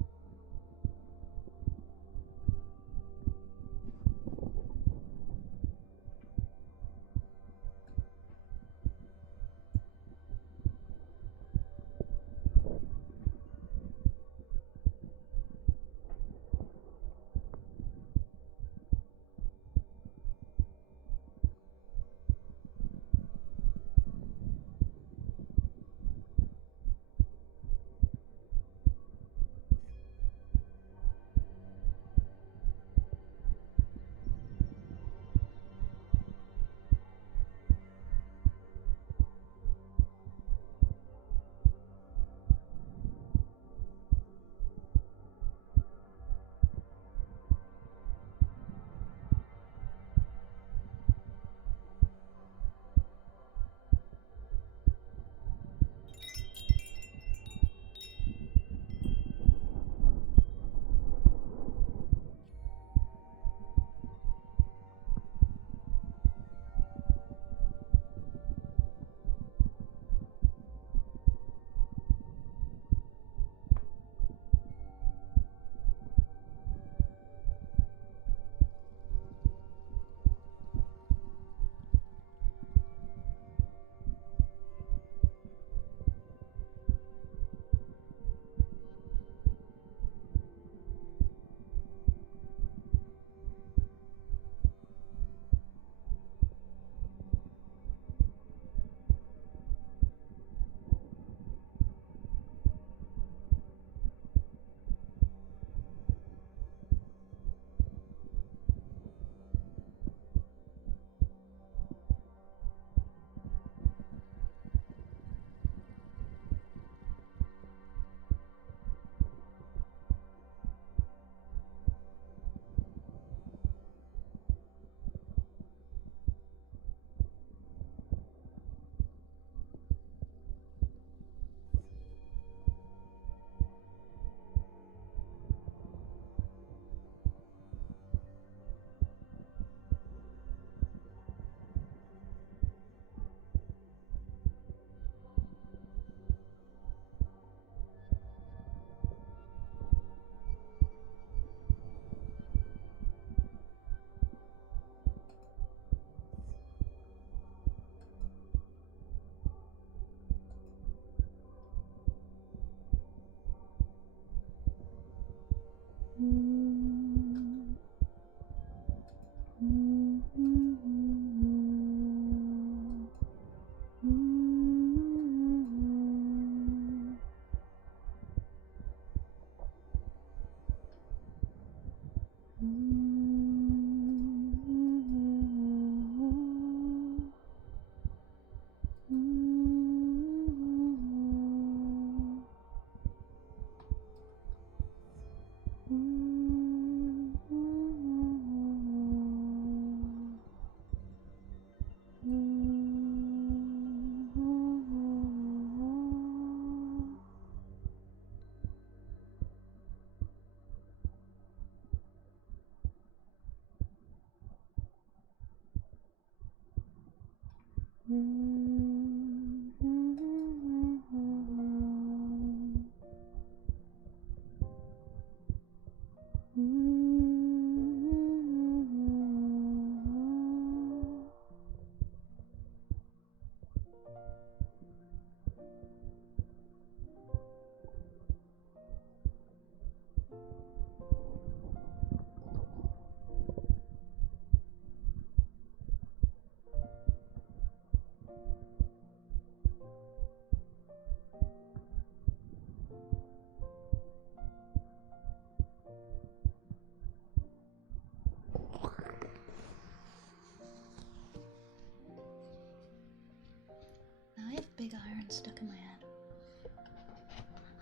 big iron stuck in my head.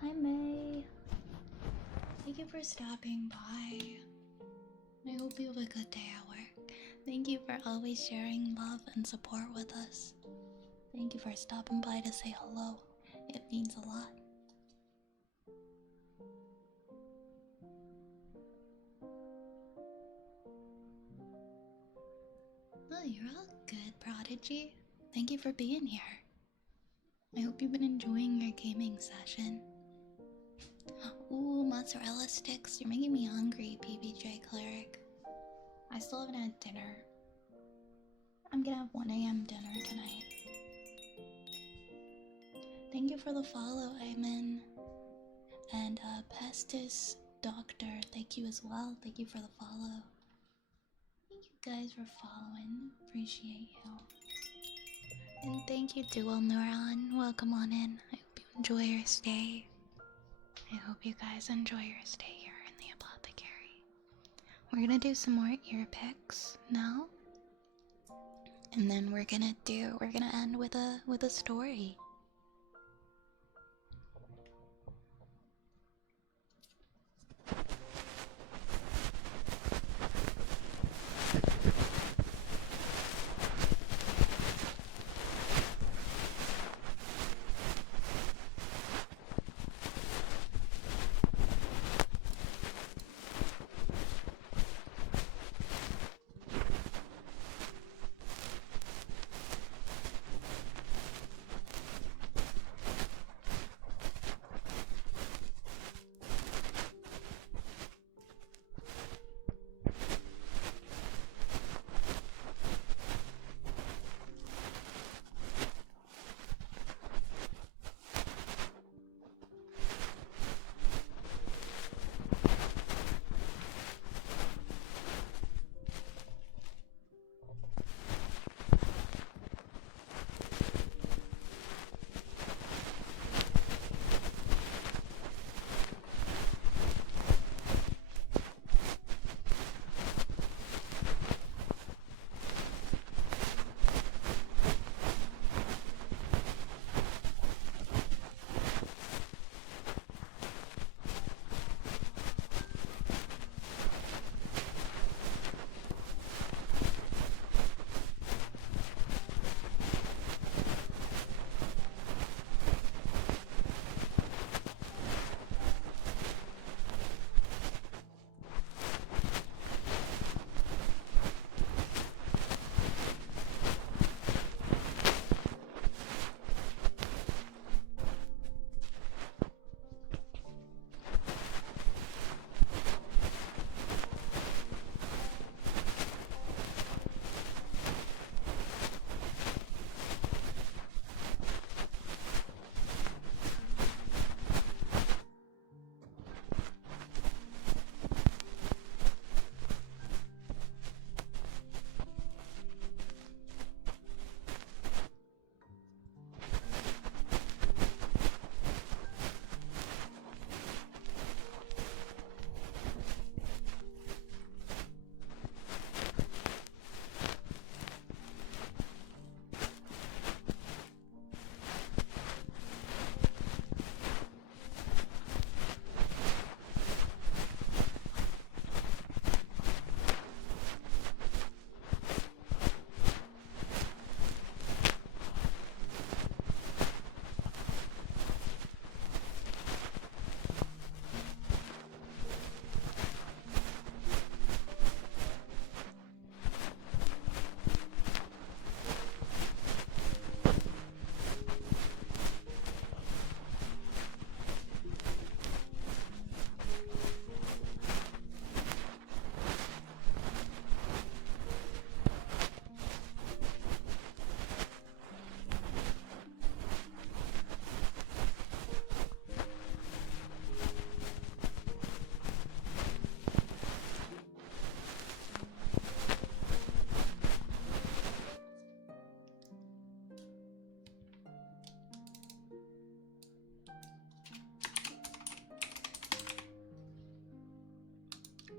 Hi, May. Thank you for stopping by. I hope you have a good day at work. Thank you for always sharing love and support with us. Thank you for stopping by to say hello. It means a lot. Oh, you're all good, Prodigy. Thank you for being here. I hope you've been enjoying your gaming session. Ooh, mozzarella sticks. You're making me hungry, PBJ Cleric. I still haven't had dinner. I'm gonna have 1 AM dinner tonight. Thank you for the follow, Ayman. And Pestis Doctor, thank you as well. Thank you for the follow. Thank you guys for following. Appreciate you. And thank you, Dual Neuron. Welcome on in. I hope you enjoy your stay. I hope you guys enjoy your stay here in the apothecary. We're gonna do some more ear picks now. And then we're gonna end with a story.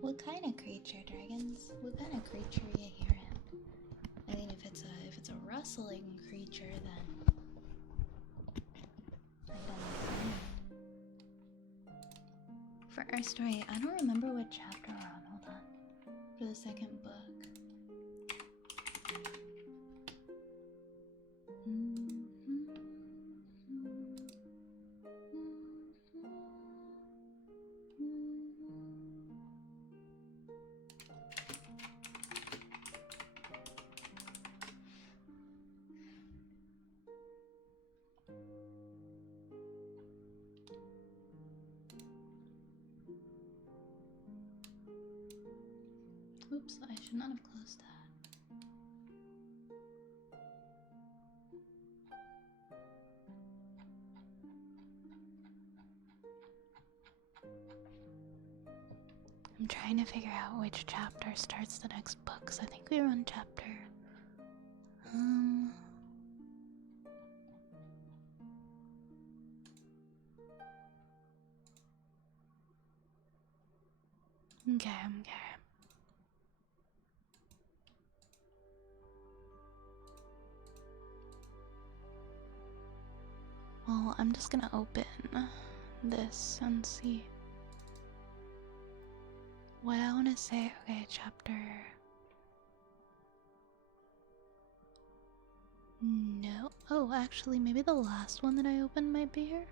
What kind of creature, dragons? What kind of creature are you hearing? I mean, if it's a rustling creature, then I've been informed. For our story, I don't remember what chapter we're on. Hold on. For the second book. Oops, I should not have closed that. I'm trying to figure out which chapter starts the next book, because I think we were on chapter... Okay. Well, I'm just gonna open this and see what I want to say. Okay, chapter... No. Oh, actually, maybe the last one that I opened might be here.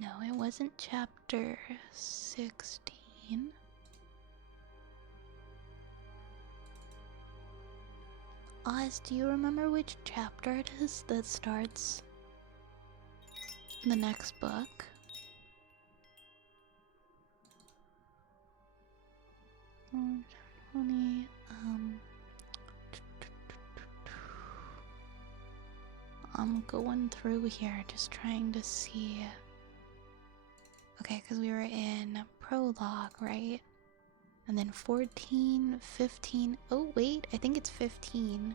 No, it wasn't chapter 16. Oz, do you remember which chapter it is that starts the next book? Honey, I'm going through here just trying to see. Okay, because we were in prologue, right? And then 14, 15. Oh, wait, I think it's 15.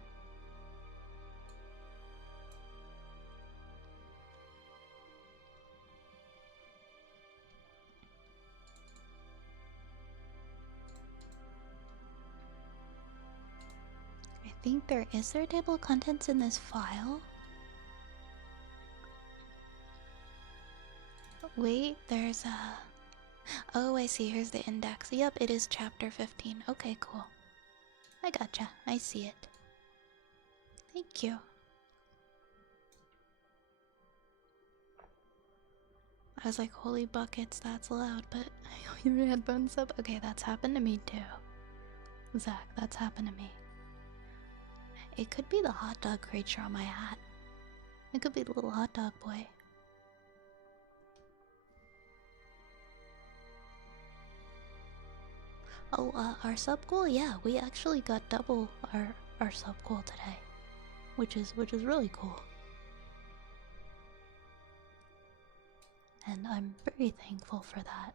I think is there table of contents in this file? Wait, there's a... Oh, I see, here's the index. Yep, it is chapter 15. Okay, cool. I gotcha, I see it. Thank you. I was like, holy buckets, that's loud, but your headphones up? Okay, that's happened to me too. Zach, that's happened to me. It could be the hot dog creature on my hat. It could be the little hot dog boy. Oh, our sub goal? Yeah, we actually got double our sub goal today, which is really cool. And I'm very thankful for that.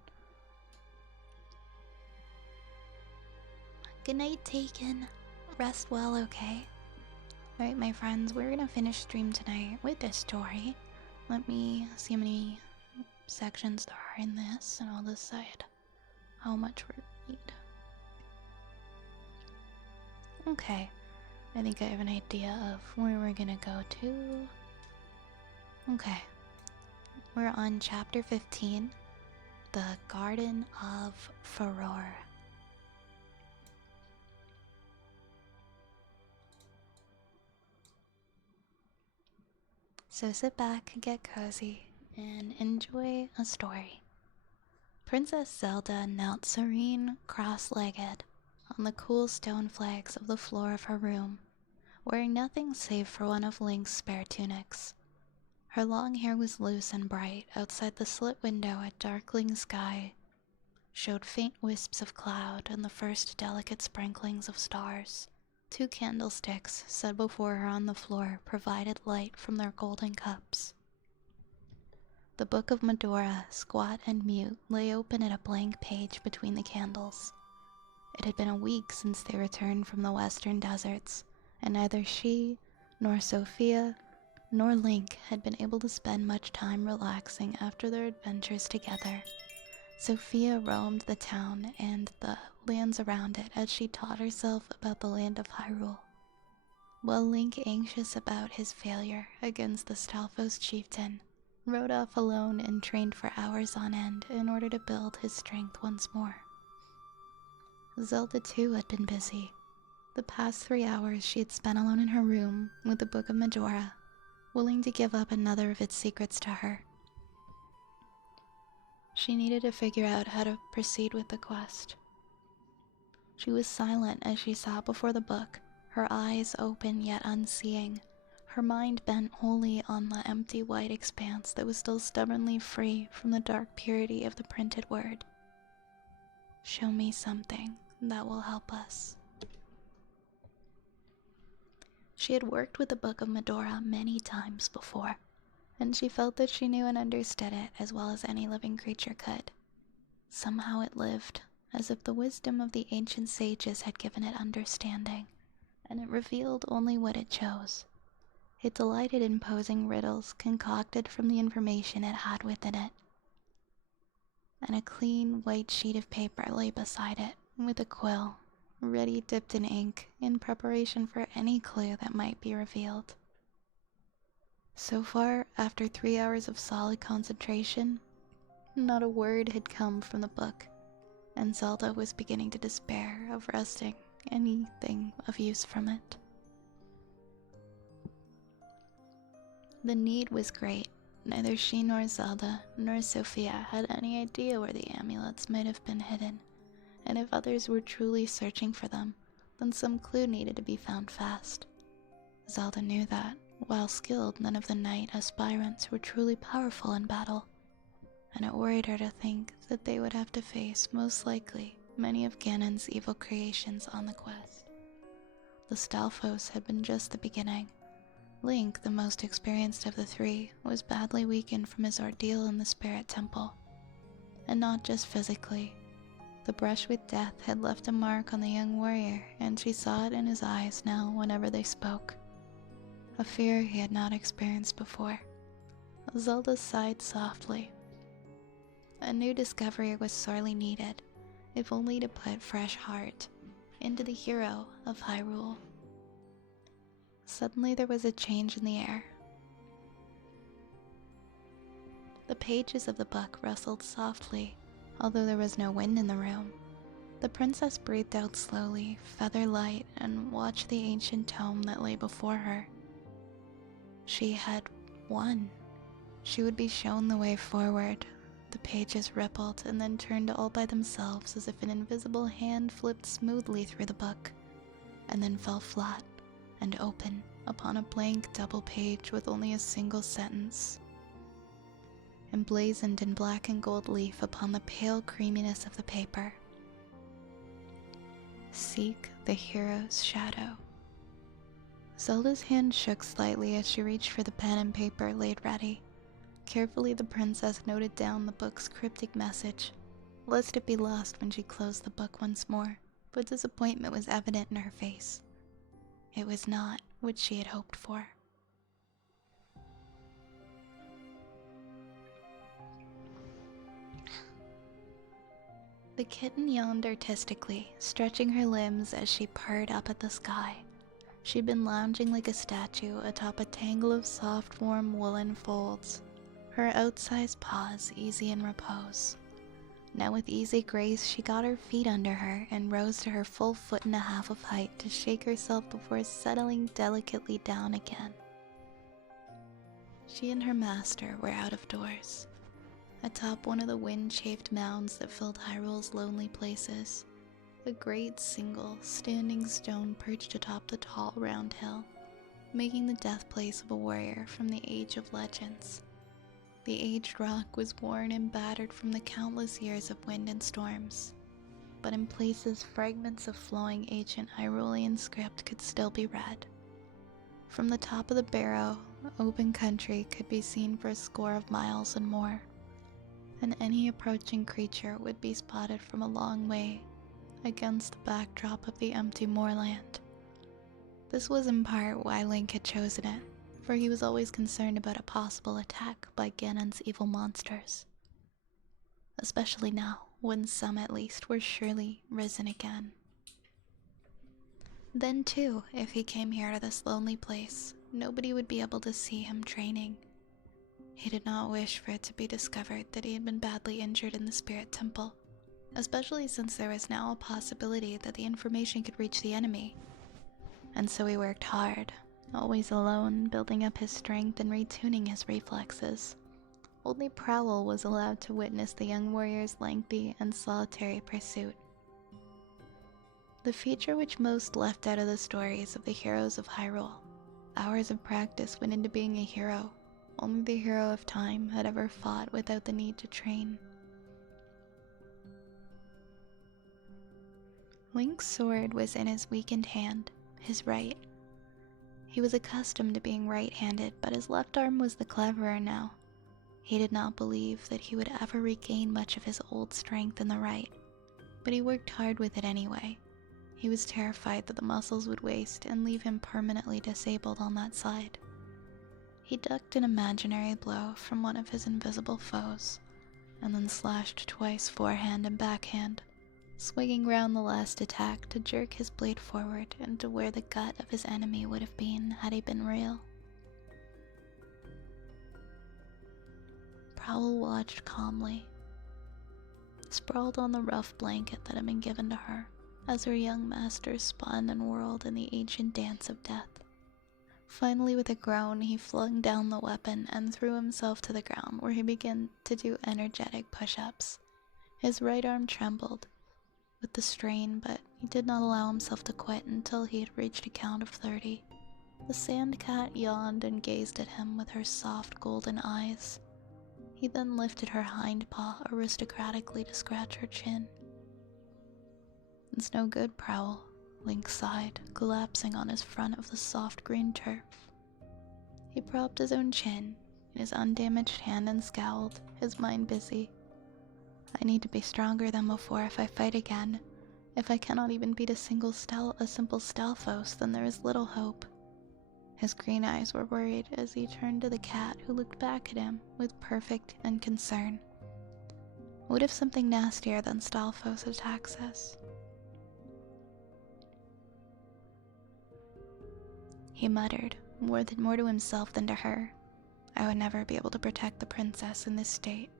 Good night, Taken. Rest well, okay? Alright, my friends, we're gonna finish stream tonight with this story. Let me see how many sections there are in this, and I'll decide how much we read. Okay, I think I have an idea of where we're gonna go to. Okay, we're on chapter 15, The Garden of Furore. So sit back, get cozy, and enjoy a story. Princess Zelda knelt serene, cross-legged, on the cool stone flags of the floor of her room, wearing nothing save for one of Link's spare tunics. Her long hair was loose and bright. Outside the slit window, a darkling sky showed faint wisps of cloud and the first delicate sprinklings of stars. 2 candlesticks set before her on the floor provided light from their golden cups. The Book of Medora, squat and mute, lay open at a blank page between the candles. It had been a week since they returned from the western deserts, and neither she, nor Sophia, nor Link had been able to spend much time relaxing after their adventures together. Sophia roamed the town and the lands around it as she taught herself about the land of Hyrule. While Link, anxious about his failure against the Stalfos chieftain, rode off alone and trained for hours on end in order to build his strength once more. Zelda too had been busy. The past 3 hours she had spent alone in her room with the Book of Majora, willing to give up another of its secrets to her. She needed to figure out how to proceed with the quest. She was silent as she sat before the book, her eyes open yet unseeing, her mind bent wholly on the empty white expanse that was still stubbornly free from the dark purity of the printed word. Show me something that will help us. She had worked with the Book of Majora many times before, and she felt that she knew and understood it as well as any living creature could. Somehow it lived, as if the wisdom of the ancient sages had given it understanding, and it revealed only what it chose. It delighted in posing riddles concocted from the information it had within it. And a clean white sheet of paper lay beside it, with a quill, ready dipped in ink, in preparation for any clue that might be revealed. So far, after 3 hours of solid concentration, not a word had come from the book, and Zelda was beginning to despair of wresting anything of use from it. The need was great. Neither she nor Zelda nor Sophia had any idea where the amulets might have been hidden, and if others were truly searching for them, then some clue needed to be found fast. Zelda knew that, while skilled, none of the knight aspirants were truly powerful in battle, and it worried her to think that they would have to face, most likely, many of Ganon's evil creations on the quest. The Stalfos had been just the beginning. Link, the most experienced of the three, was badly weakened from his ordeal in the Spirit Temple. And not just physically. The brush with death had left a mark on the young warrior, and she saw it in his eyes now whenever they spoke. A fear he had not experienced before. Zelda sighed softly. A new discovery was sorely needed, if only to put fresh heart into the hero of Hyrule. Suddenly there was a change in the air. The pages of the book rustled softly, although there was no wind in the room. The princess breathed out slowly, feather light, and watched the ancient tome that lay before her. She had won. She would be shown the way forward. The pages rippled and then turned all by themselves as if an invisible hand flipped smoothly through the book, and then fell flat and open upon a blank double page with only a single sentence, emblazoned in black and gold leaf upon the pale creaminess of the paper. Seek the hero's shadow. Zelda's hand shook slightly as she reached for the pen and paper laid ready. Carefully the princess noted down the book's cryptic message, lest it be lost when she closed the book once more, but disappointment was evident in her face. It was not what she had hoped for. The kitten yawned artistically, stretching her limbs as she purred up at the sky. She'd been lounging like a statue atop a tangle of soft, warm woolen folds, her outsized paws easy in repose. Now with easy grace she got her feet under her and rose to her full 1.5 feet of height to shake herself before settling delicately down again. She and her master were out of doors, atop one of the wind-chafed mounds that filled Hyrule's lonely places. A great single, standing stone perched atop the tall round hill, making the death place of a warrior from the Age of Legends. The aged rock was worn and battered from the countless years of wind and storms, but in places fragments of flowing ancient Hyrulean script could still be read. From the top of the barrow, open country could be seen for a score of miles and more, and any approaching creature would be spotted from a long way against the backdrop of the empty moorland. This was in part why Link had chosen it, for he was always concerned about a possible attack by Ganon's evil monsters. Especially now, when some at least were surely risen again. Then too, if he came here to this lonely place, nobody would be able to see him training. He did not wish for it to be discovered that he had been badly injured in the spirit temple, especially since there was now a possibility that the information could reach the enemy. And so he worked hard, always alone, building up his strength and retuning his reflexes. Only Prowl was allowed to witness the young warrior's lengthy and solitary pursuit. The feature which most left out of the stories of the heroes of Hyrule. Hours of practice went into being a hero. Only the hero of time had ever fought without the need to train. Link's sword was in his weakened hand, his right. He was accustomed to being right-handed, but his left arm was the cleverer now. He did not believe that he would ever regain much of his old strength in the right, but he worked hard with it anyway. He was terrified that the muscles would waste and leave him permanently disabled on that side. He ducked an imaginary blow from one of his invisible foes, and then slashed twice forehand and backhand, swinging round the last attack to jerk his blade forward into where the gut of his enemy would have been had he been real. Prowl watched calmly, sprawled on the rough blanket that had been given to her, as her young master spun and whirled in the ancient dance of death. Finally, with a groan, he flung down the weapon and threw himself to the ground, where he began to do energetic push-ups. His right arm trembled with the strain, but he did not allow himself to quit until he had reached a count of 30. The sand cat yawned and gazed at him with her soft golden eyes. He then lifted her hind paw aristocratically to scratch her chin. "It's no good, Prowl," Link sighed, collapsing on his front of the soft green turf. He propped his own chin in his undamaged hand and scowled, his mind busy. "I need to be stronger than before if I fight again. If I cannot even beat a simple Stalfos, then there is little hope." His green eyes were worried as he turned to the cat, who looked back at him with perfect unconcern. What if something nastier than Stalfos attacks us? He muttered, more to himself than to her. "I would never be able to protect the princess in this state."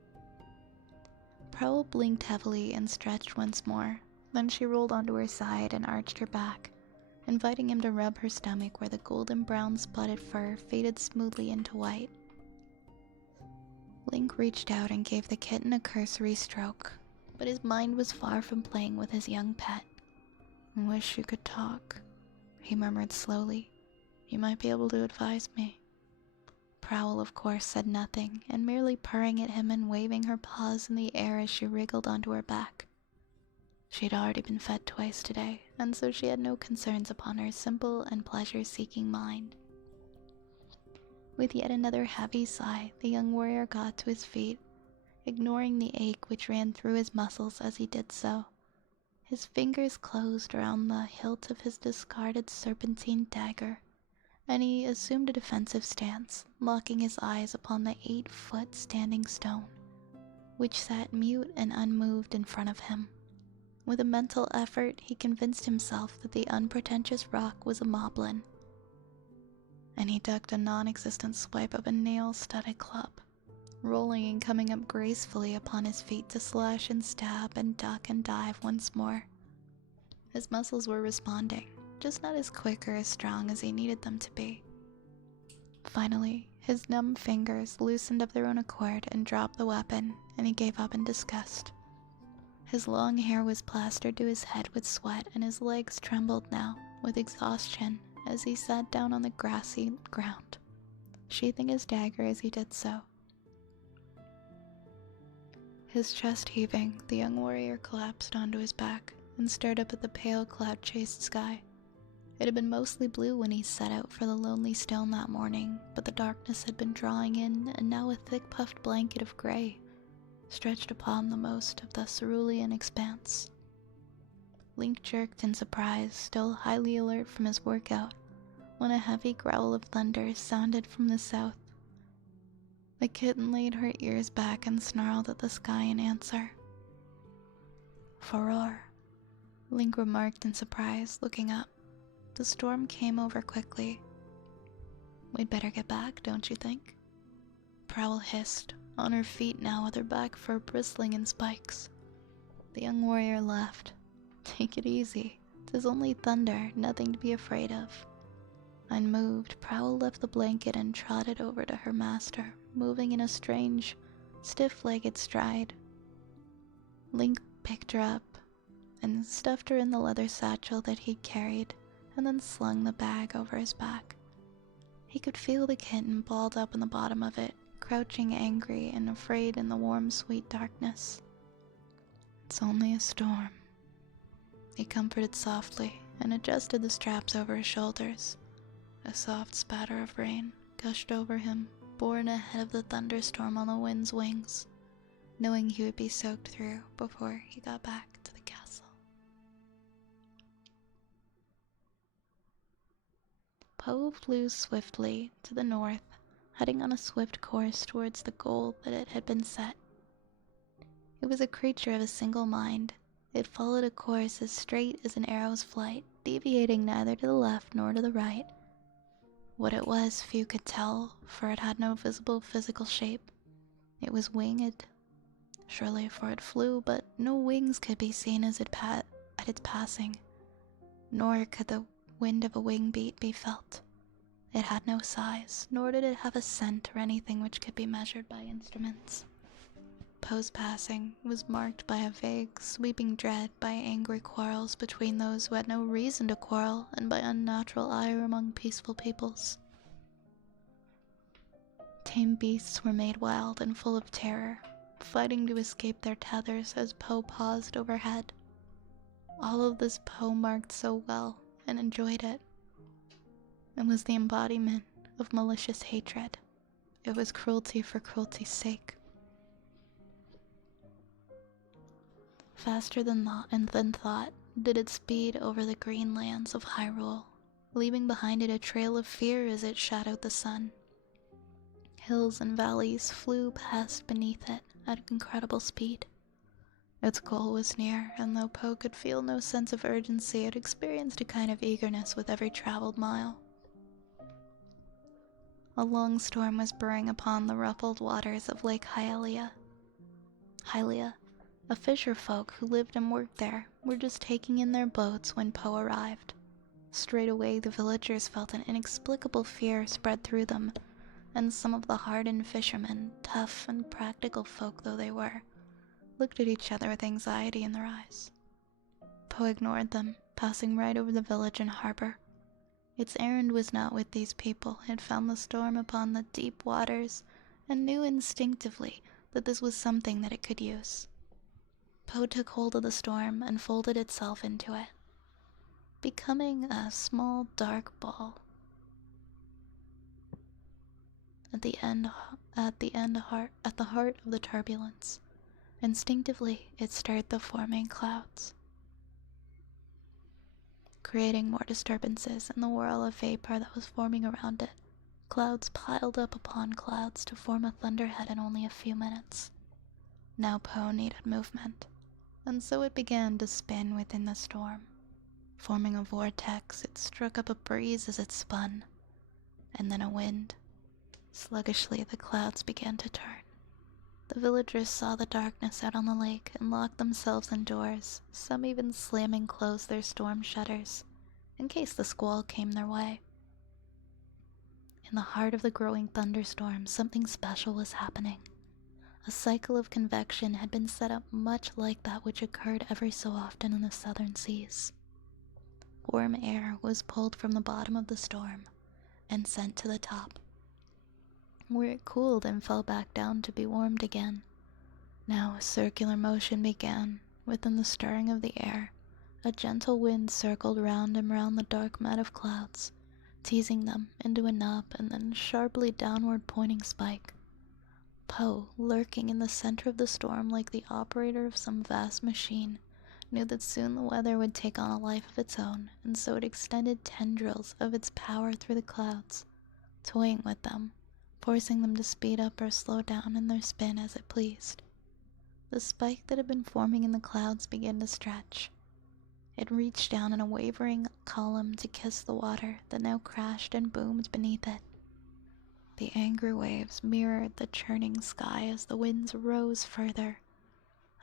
Prowl blinked heavily and stretched once more. Then she rolled onto her side and arched her back, inviting him to rub her stomach where the golden brown spotted fur faded smoothly into white. Link reached out and gave the kitten a cursory stroke, but his mind was far from playing with his young pet. "I wish you could talk," he murmured slowly. "You might be able to advise me." Prowl, of course, said nothing, and merely purring at him and waving her paws in the air as she wriggled onto her back. She had already been fed twice today, and so she had no concerns upon her simple and pleasure-seeking mind. With yet another heavy sigh, the young warrior got to his feet, ignoring the ache which ran through his muscles as he did so. His fingers closed around the hilt of his discarded serpentine dagger, and he assumed a defensive stance, locking his eyes upon the 8-foot standing stone, which sat mute and unmoved in front of him. With a mental effort, he convinced himself that the unpretentious rock was a moblin, and he ducked a non-existent swipe of a nail-studded club, rolling and coming up gracefully upon his feet to slash and stab and duck and dive once more. His muscles were responding, just not as quick or as strong as he needed them to be. Finally, his numb fingers loosened of their own accord and dropped the weapon, and he gave up in disgust. His long hair was plastered to his head with sweat, and his legs trembled now with exhaustion as he sat down on the grassy ground, sheathing his dagger as he did so. His chest heaving, the young warrior collapsed onto his back and stared up at the pale cloud-chased sky. It had been mostly blue when he set out for the lonely stone that morning, but the darkness had been drawing in, and now a thick puffed blanket of gray stretched upon the most of the cerulean expanse. Link jerked in surprise, still highly alert from his workout, when a heavy growl of thunder sounded from the south. The kitten laid her ears back and snarled at the sky in answer. Furore, Link remarked in surprise, looking up. The storm came over quickly. We'd better get back, don't you think? Prowl hissed, on her feet now with her back fur bristling in spikes. The young warrior laughed. Take it easy. 'Tis only thunder, nothing to be afraid of. Unmoved, Prowl left the blanket and trotted over to her master, moving in a strange, stiff-legged stride. Link picked her up and stuffed her in the leather satchel that he'd carried, and then slung the bag over his back. He could feel the kitten balled up in the bottom of it, crouching angry and afraid in the warm, sweet darkness. It's only a storm. He comforted softly and adjusted the straps over his shoulders. A soft spatter of rain gushed over him, borne ahead of the thunderstorm on the wind's wings, knowing he would be soaked through before he got back to the castle. Poe flew swiftly to the north, heading on a swift course towards the goal that it had been set. It was a creature of a single mind. It followed a course as straight as an arrow's flight, deviating neither to the left nor to the right. What it was, few could tell, for it had no visible physical shape. It was winged, surely, for it flew, but no wings could be seen as at its passing, nor could the wind of a wing beat be felt. It had no size, nor did it have a scent or anything which could be measured by instruments. Poe's passing was marked by a vague, sweeping dread, by angry quarrels between those who had no reason to quarrel, and by unnatural ire among peaceful peoples. Tame beasts were made wild and full of terror, fighting to escape their tethers as Poe paused overhead. All of this Poe marked so well, and enjoyed it. It was the embodiment of malicious hatred. It was cruelty for cruelty's sake. Faster than thought did it speed over the green lands of Hyrule, leaving behind it a trail of fear as it shadowed the sun. Hills and valleys flew past beneath it at incredible speed. Its goal was near, and though Poe could feel no sense of urgency, it experienced a kind of eagerness with every traveled mile. A long storm was brewing upon the ruffled waters of Lake Hylia. A fisher folk who lived and worked there were just taking in their boats when Poe arrived. Straight away the villagers felt an inexplicable fear spread through them, and some of the hardened fishermen, tough and practical folk though they were, looked at each other with anxiety in their eyes. Poe ignored them, passing right over the village and harbor. Its errand was not with these people. It found the storm upon the deep waters, and knew instinctively that this was something that it could use. Poe took hold of the storm and folded itself into it, becoming a small dark ball. At the heart of the turbulence, instinctively it stirred the forming clouds, creating more disturbances in the whirl of vapor that was forming around it. Clouds piled up upon clouds to form a thunderhead in only a few minutes. Now Poe needed movement, and so it began to spin within the storm. Forming a vortex, it struck up a breeze as it spun, and then a wind. Sluggishly, the clouds began to turn. The villagers saw the darkness out on the lake and locked themselves indoors, some even slamming closed their storm shutters, in case the squall came their way. In the heart of the growing thunderstorm, something special was happening. A cycle of convection had been set up much like that which occurred every so often in the southern seas. Warm air was pulled from the bottom of the storm and sent to the top, where it cooled and fell back down to be warmed again. Now a circular motion began within the stirring of the air. A gentle wind circled round and round the dark mat of clouds, teasing them into a nub and then sharply downward pointing spike. Poe, lurking in the center of the storm like the operator of some vast machine, knew that soon the weather would take on a life of its own, and so it extended tendrils of its power through the clouds, toying with them, forcing them to speed up or slow down in their spin as it pleased. The spike that had been forming in the clouds began to stretch. It reached down in a wavering column to kiss the water that now crashed and boomed beneath it. The angry waves mirrored the churning sky as the winds rose further.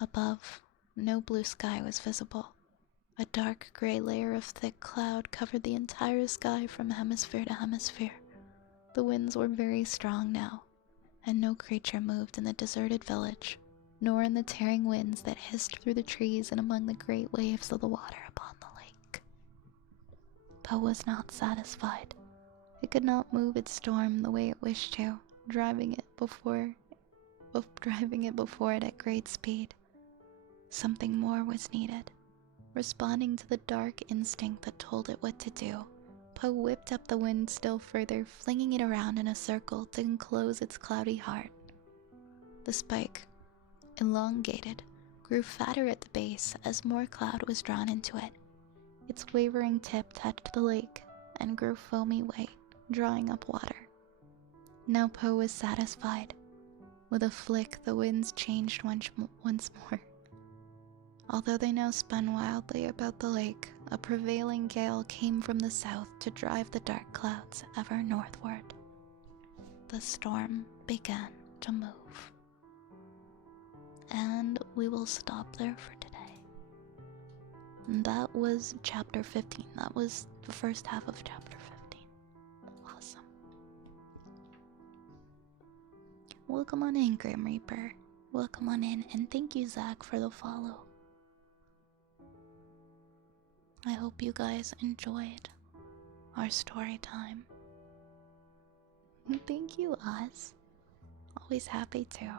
Above, no blue sky was visible. A dark gray layer of thick cloud covered the entire sky from hemisphere to hemisphere. The winds were very strong now, and no creature moved in the deserted village, nor in the tearing winds that hissed through the trees and among the great waves of the water upon the lake. Poe was not satisfied. It could not move its storm the way it wished to, driving it before it at great speed. Something more was needed. Responding to the dark instinct that told it what to do, Poe whipped up the wind still further, flinging it around in a circle to enclose its cloudy heart. The spike, elongated, grew fatter at the base as more cloud was drawn into it. Its wavering tip touched the lake and grew foamy white, drawing up water. Now Poe was satisfied. With a flick, the winds changed once more. Although they now spun wildly about the lake, a prevailing gale came from the south to drive the dark clouds ever northward. The storm began to move. And we will stop there for today. That was chapter 15. That was the first half of chapter 15. Awesome. Welcome on in, Grim Reaper. Welcome on in, and thank you, Zach, for the follow. I hope you guys enjoyed our story time. Thank you, Oz. Always happy to.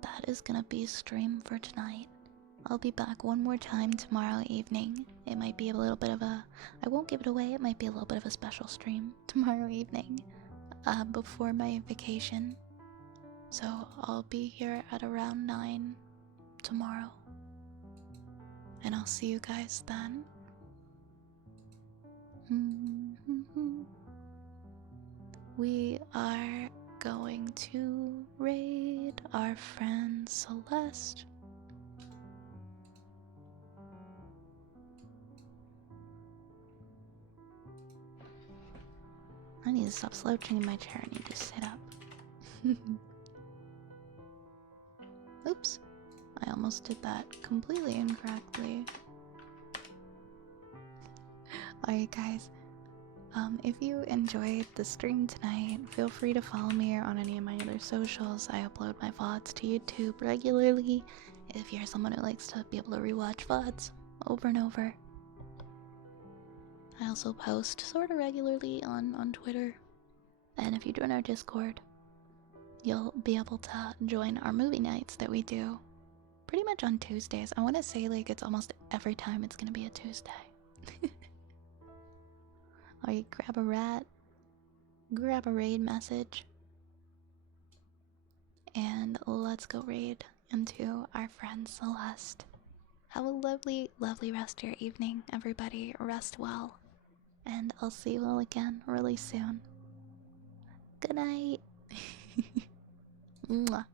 That is gonna be a stream for tonight. I'll be back one more time tomorrow evening. It might be a little bit of a... I won't give it away, it might be a little bit of a special stream tomorrow evening. Before my vacation. So I'll be here at around 9 tomorrow. And I'll see you guys then. We are going to raid our friend Celeste. I need to stop slouching in my chair. I need to sit up. Oops. I almost did that completely incorrectly. Alright guys, if you enjoyed the stream tonight, feel free to follow me on any of my other socials. I upload my VODs to YouTube regularly if you're someone who likes to be able to rewatch VODs over and over. I also post sort of regularly on Twitter, and if you join our Discord, you'll be able to join our movie nights that we do pretty much on Tuesdays. I want to say like it's almost every time it's gonna be a Tuesday. Or you grab a rat, grab a raid message, and let's go raid into our friend Celeste. Have a lovely, lovely rest of your evening, everybody. Rest well, and I'll see you all again really soon. Good night. Mwah.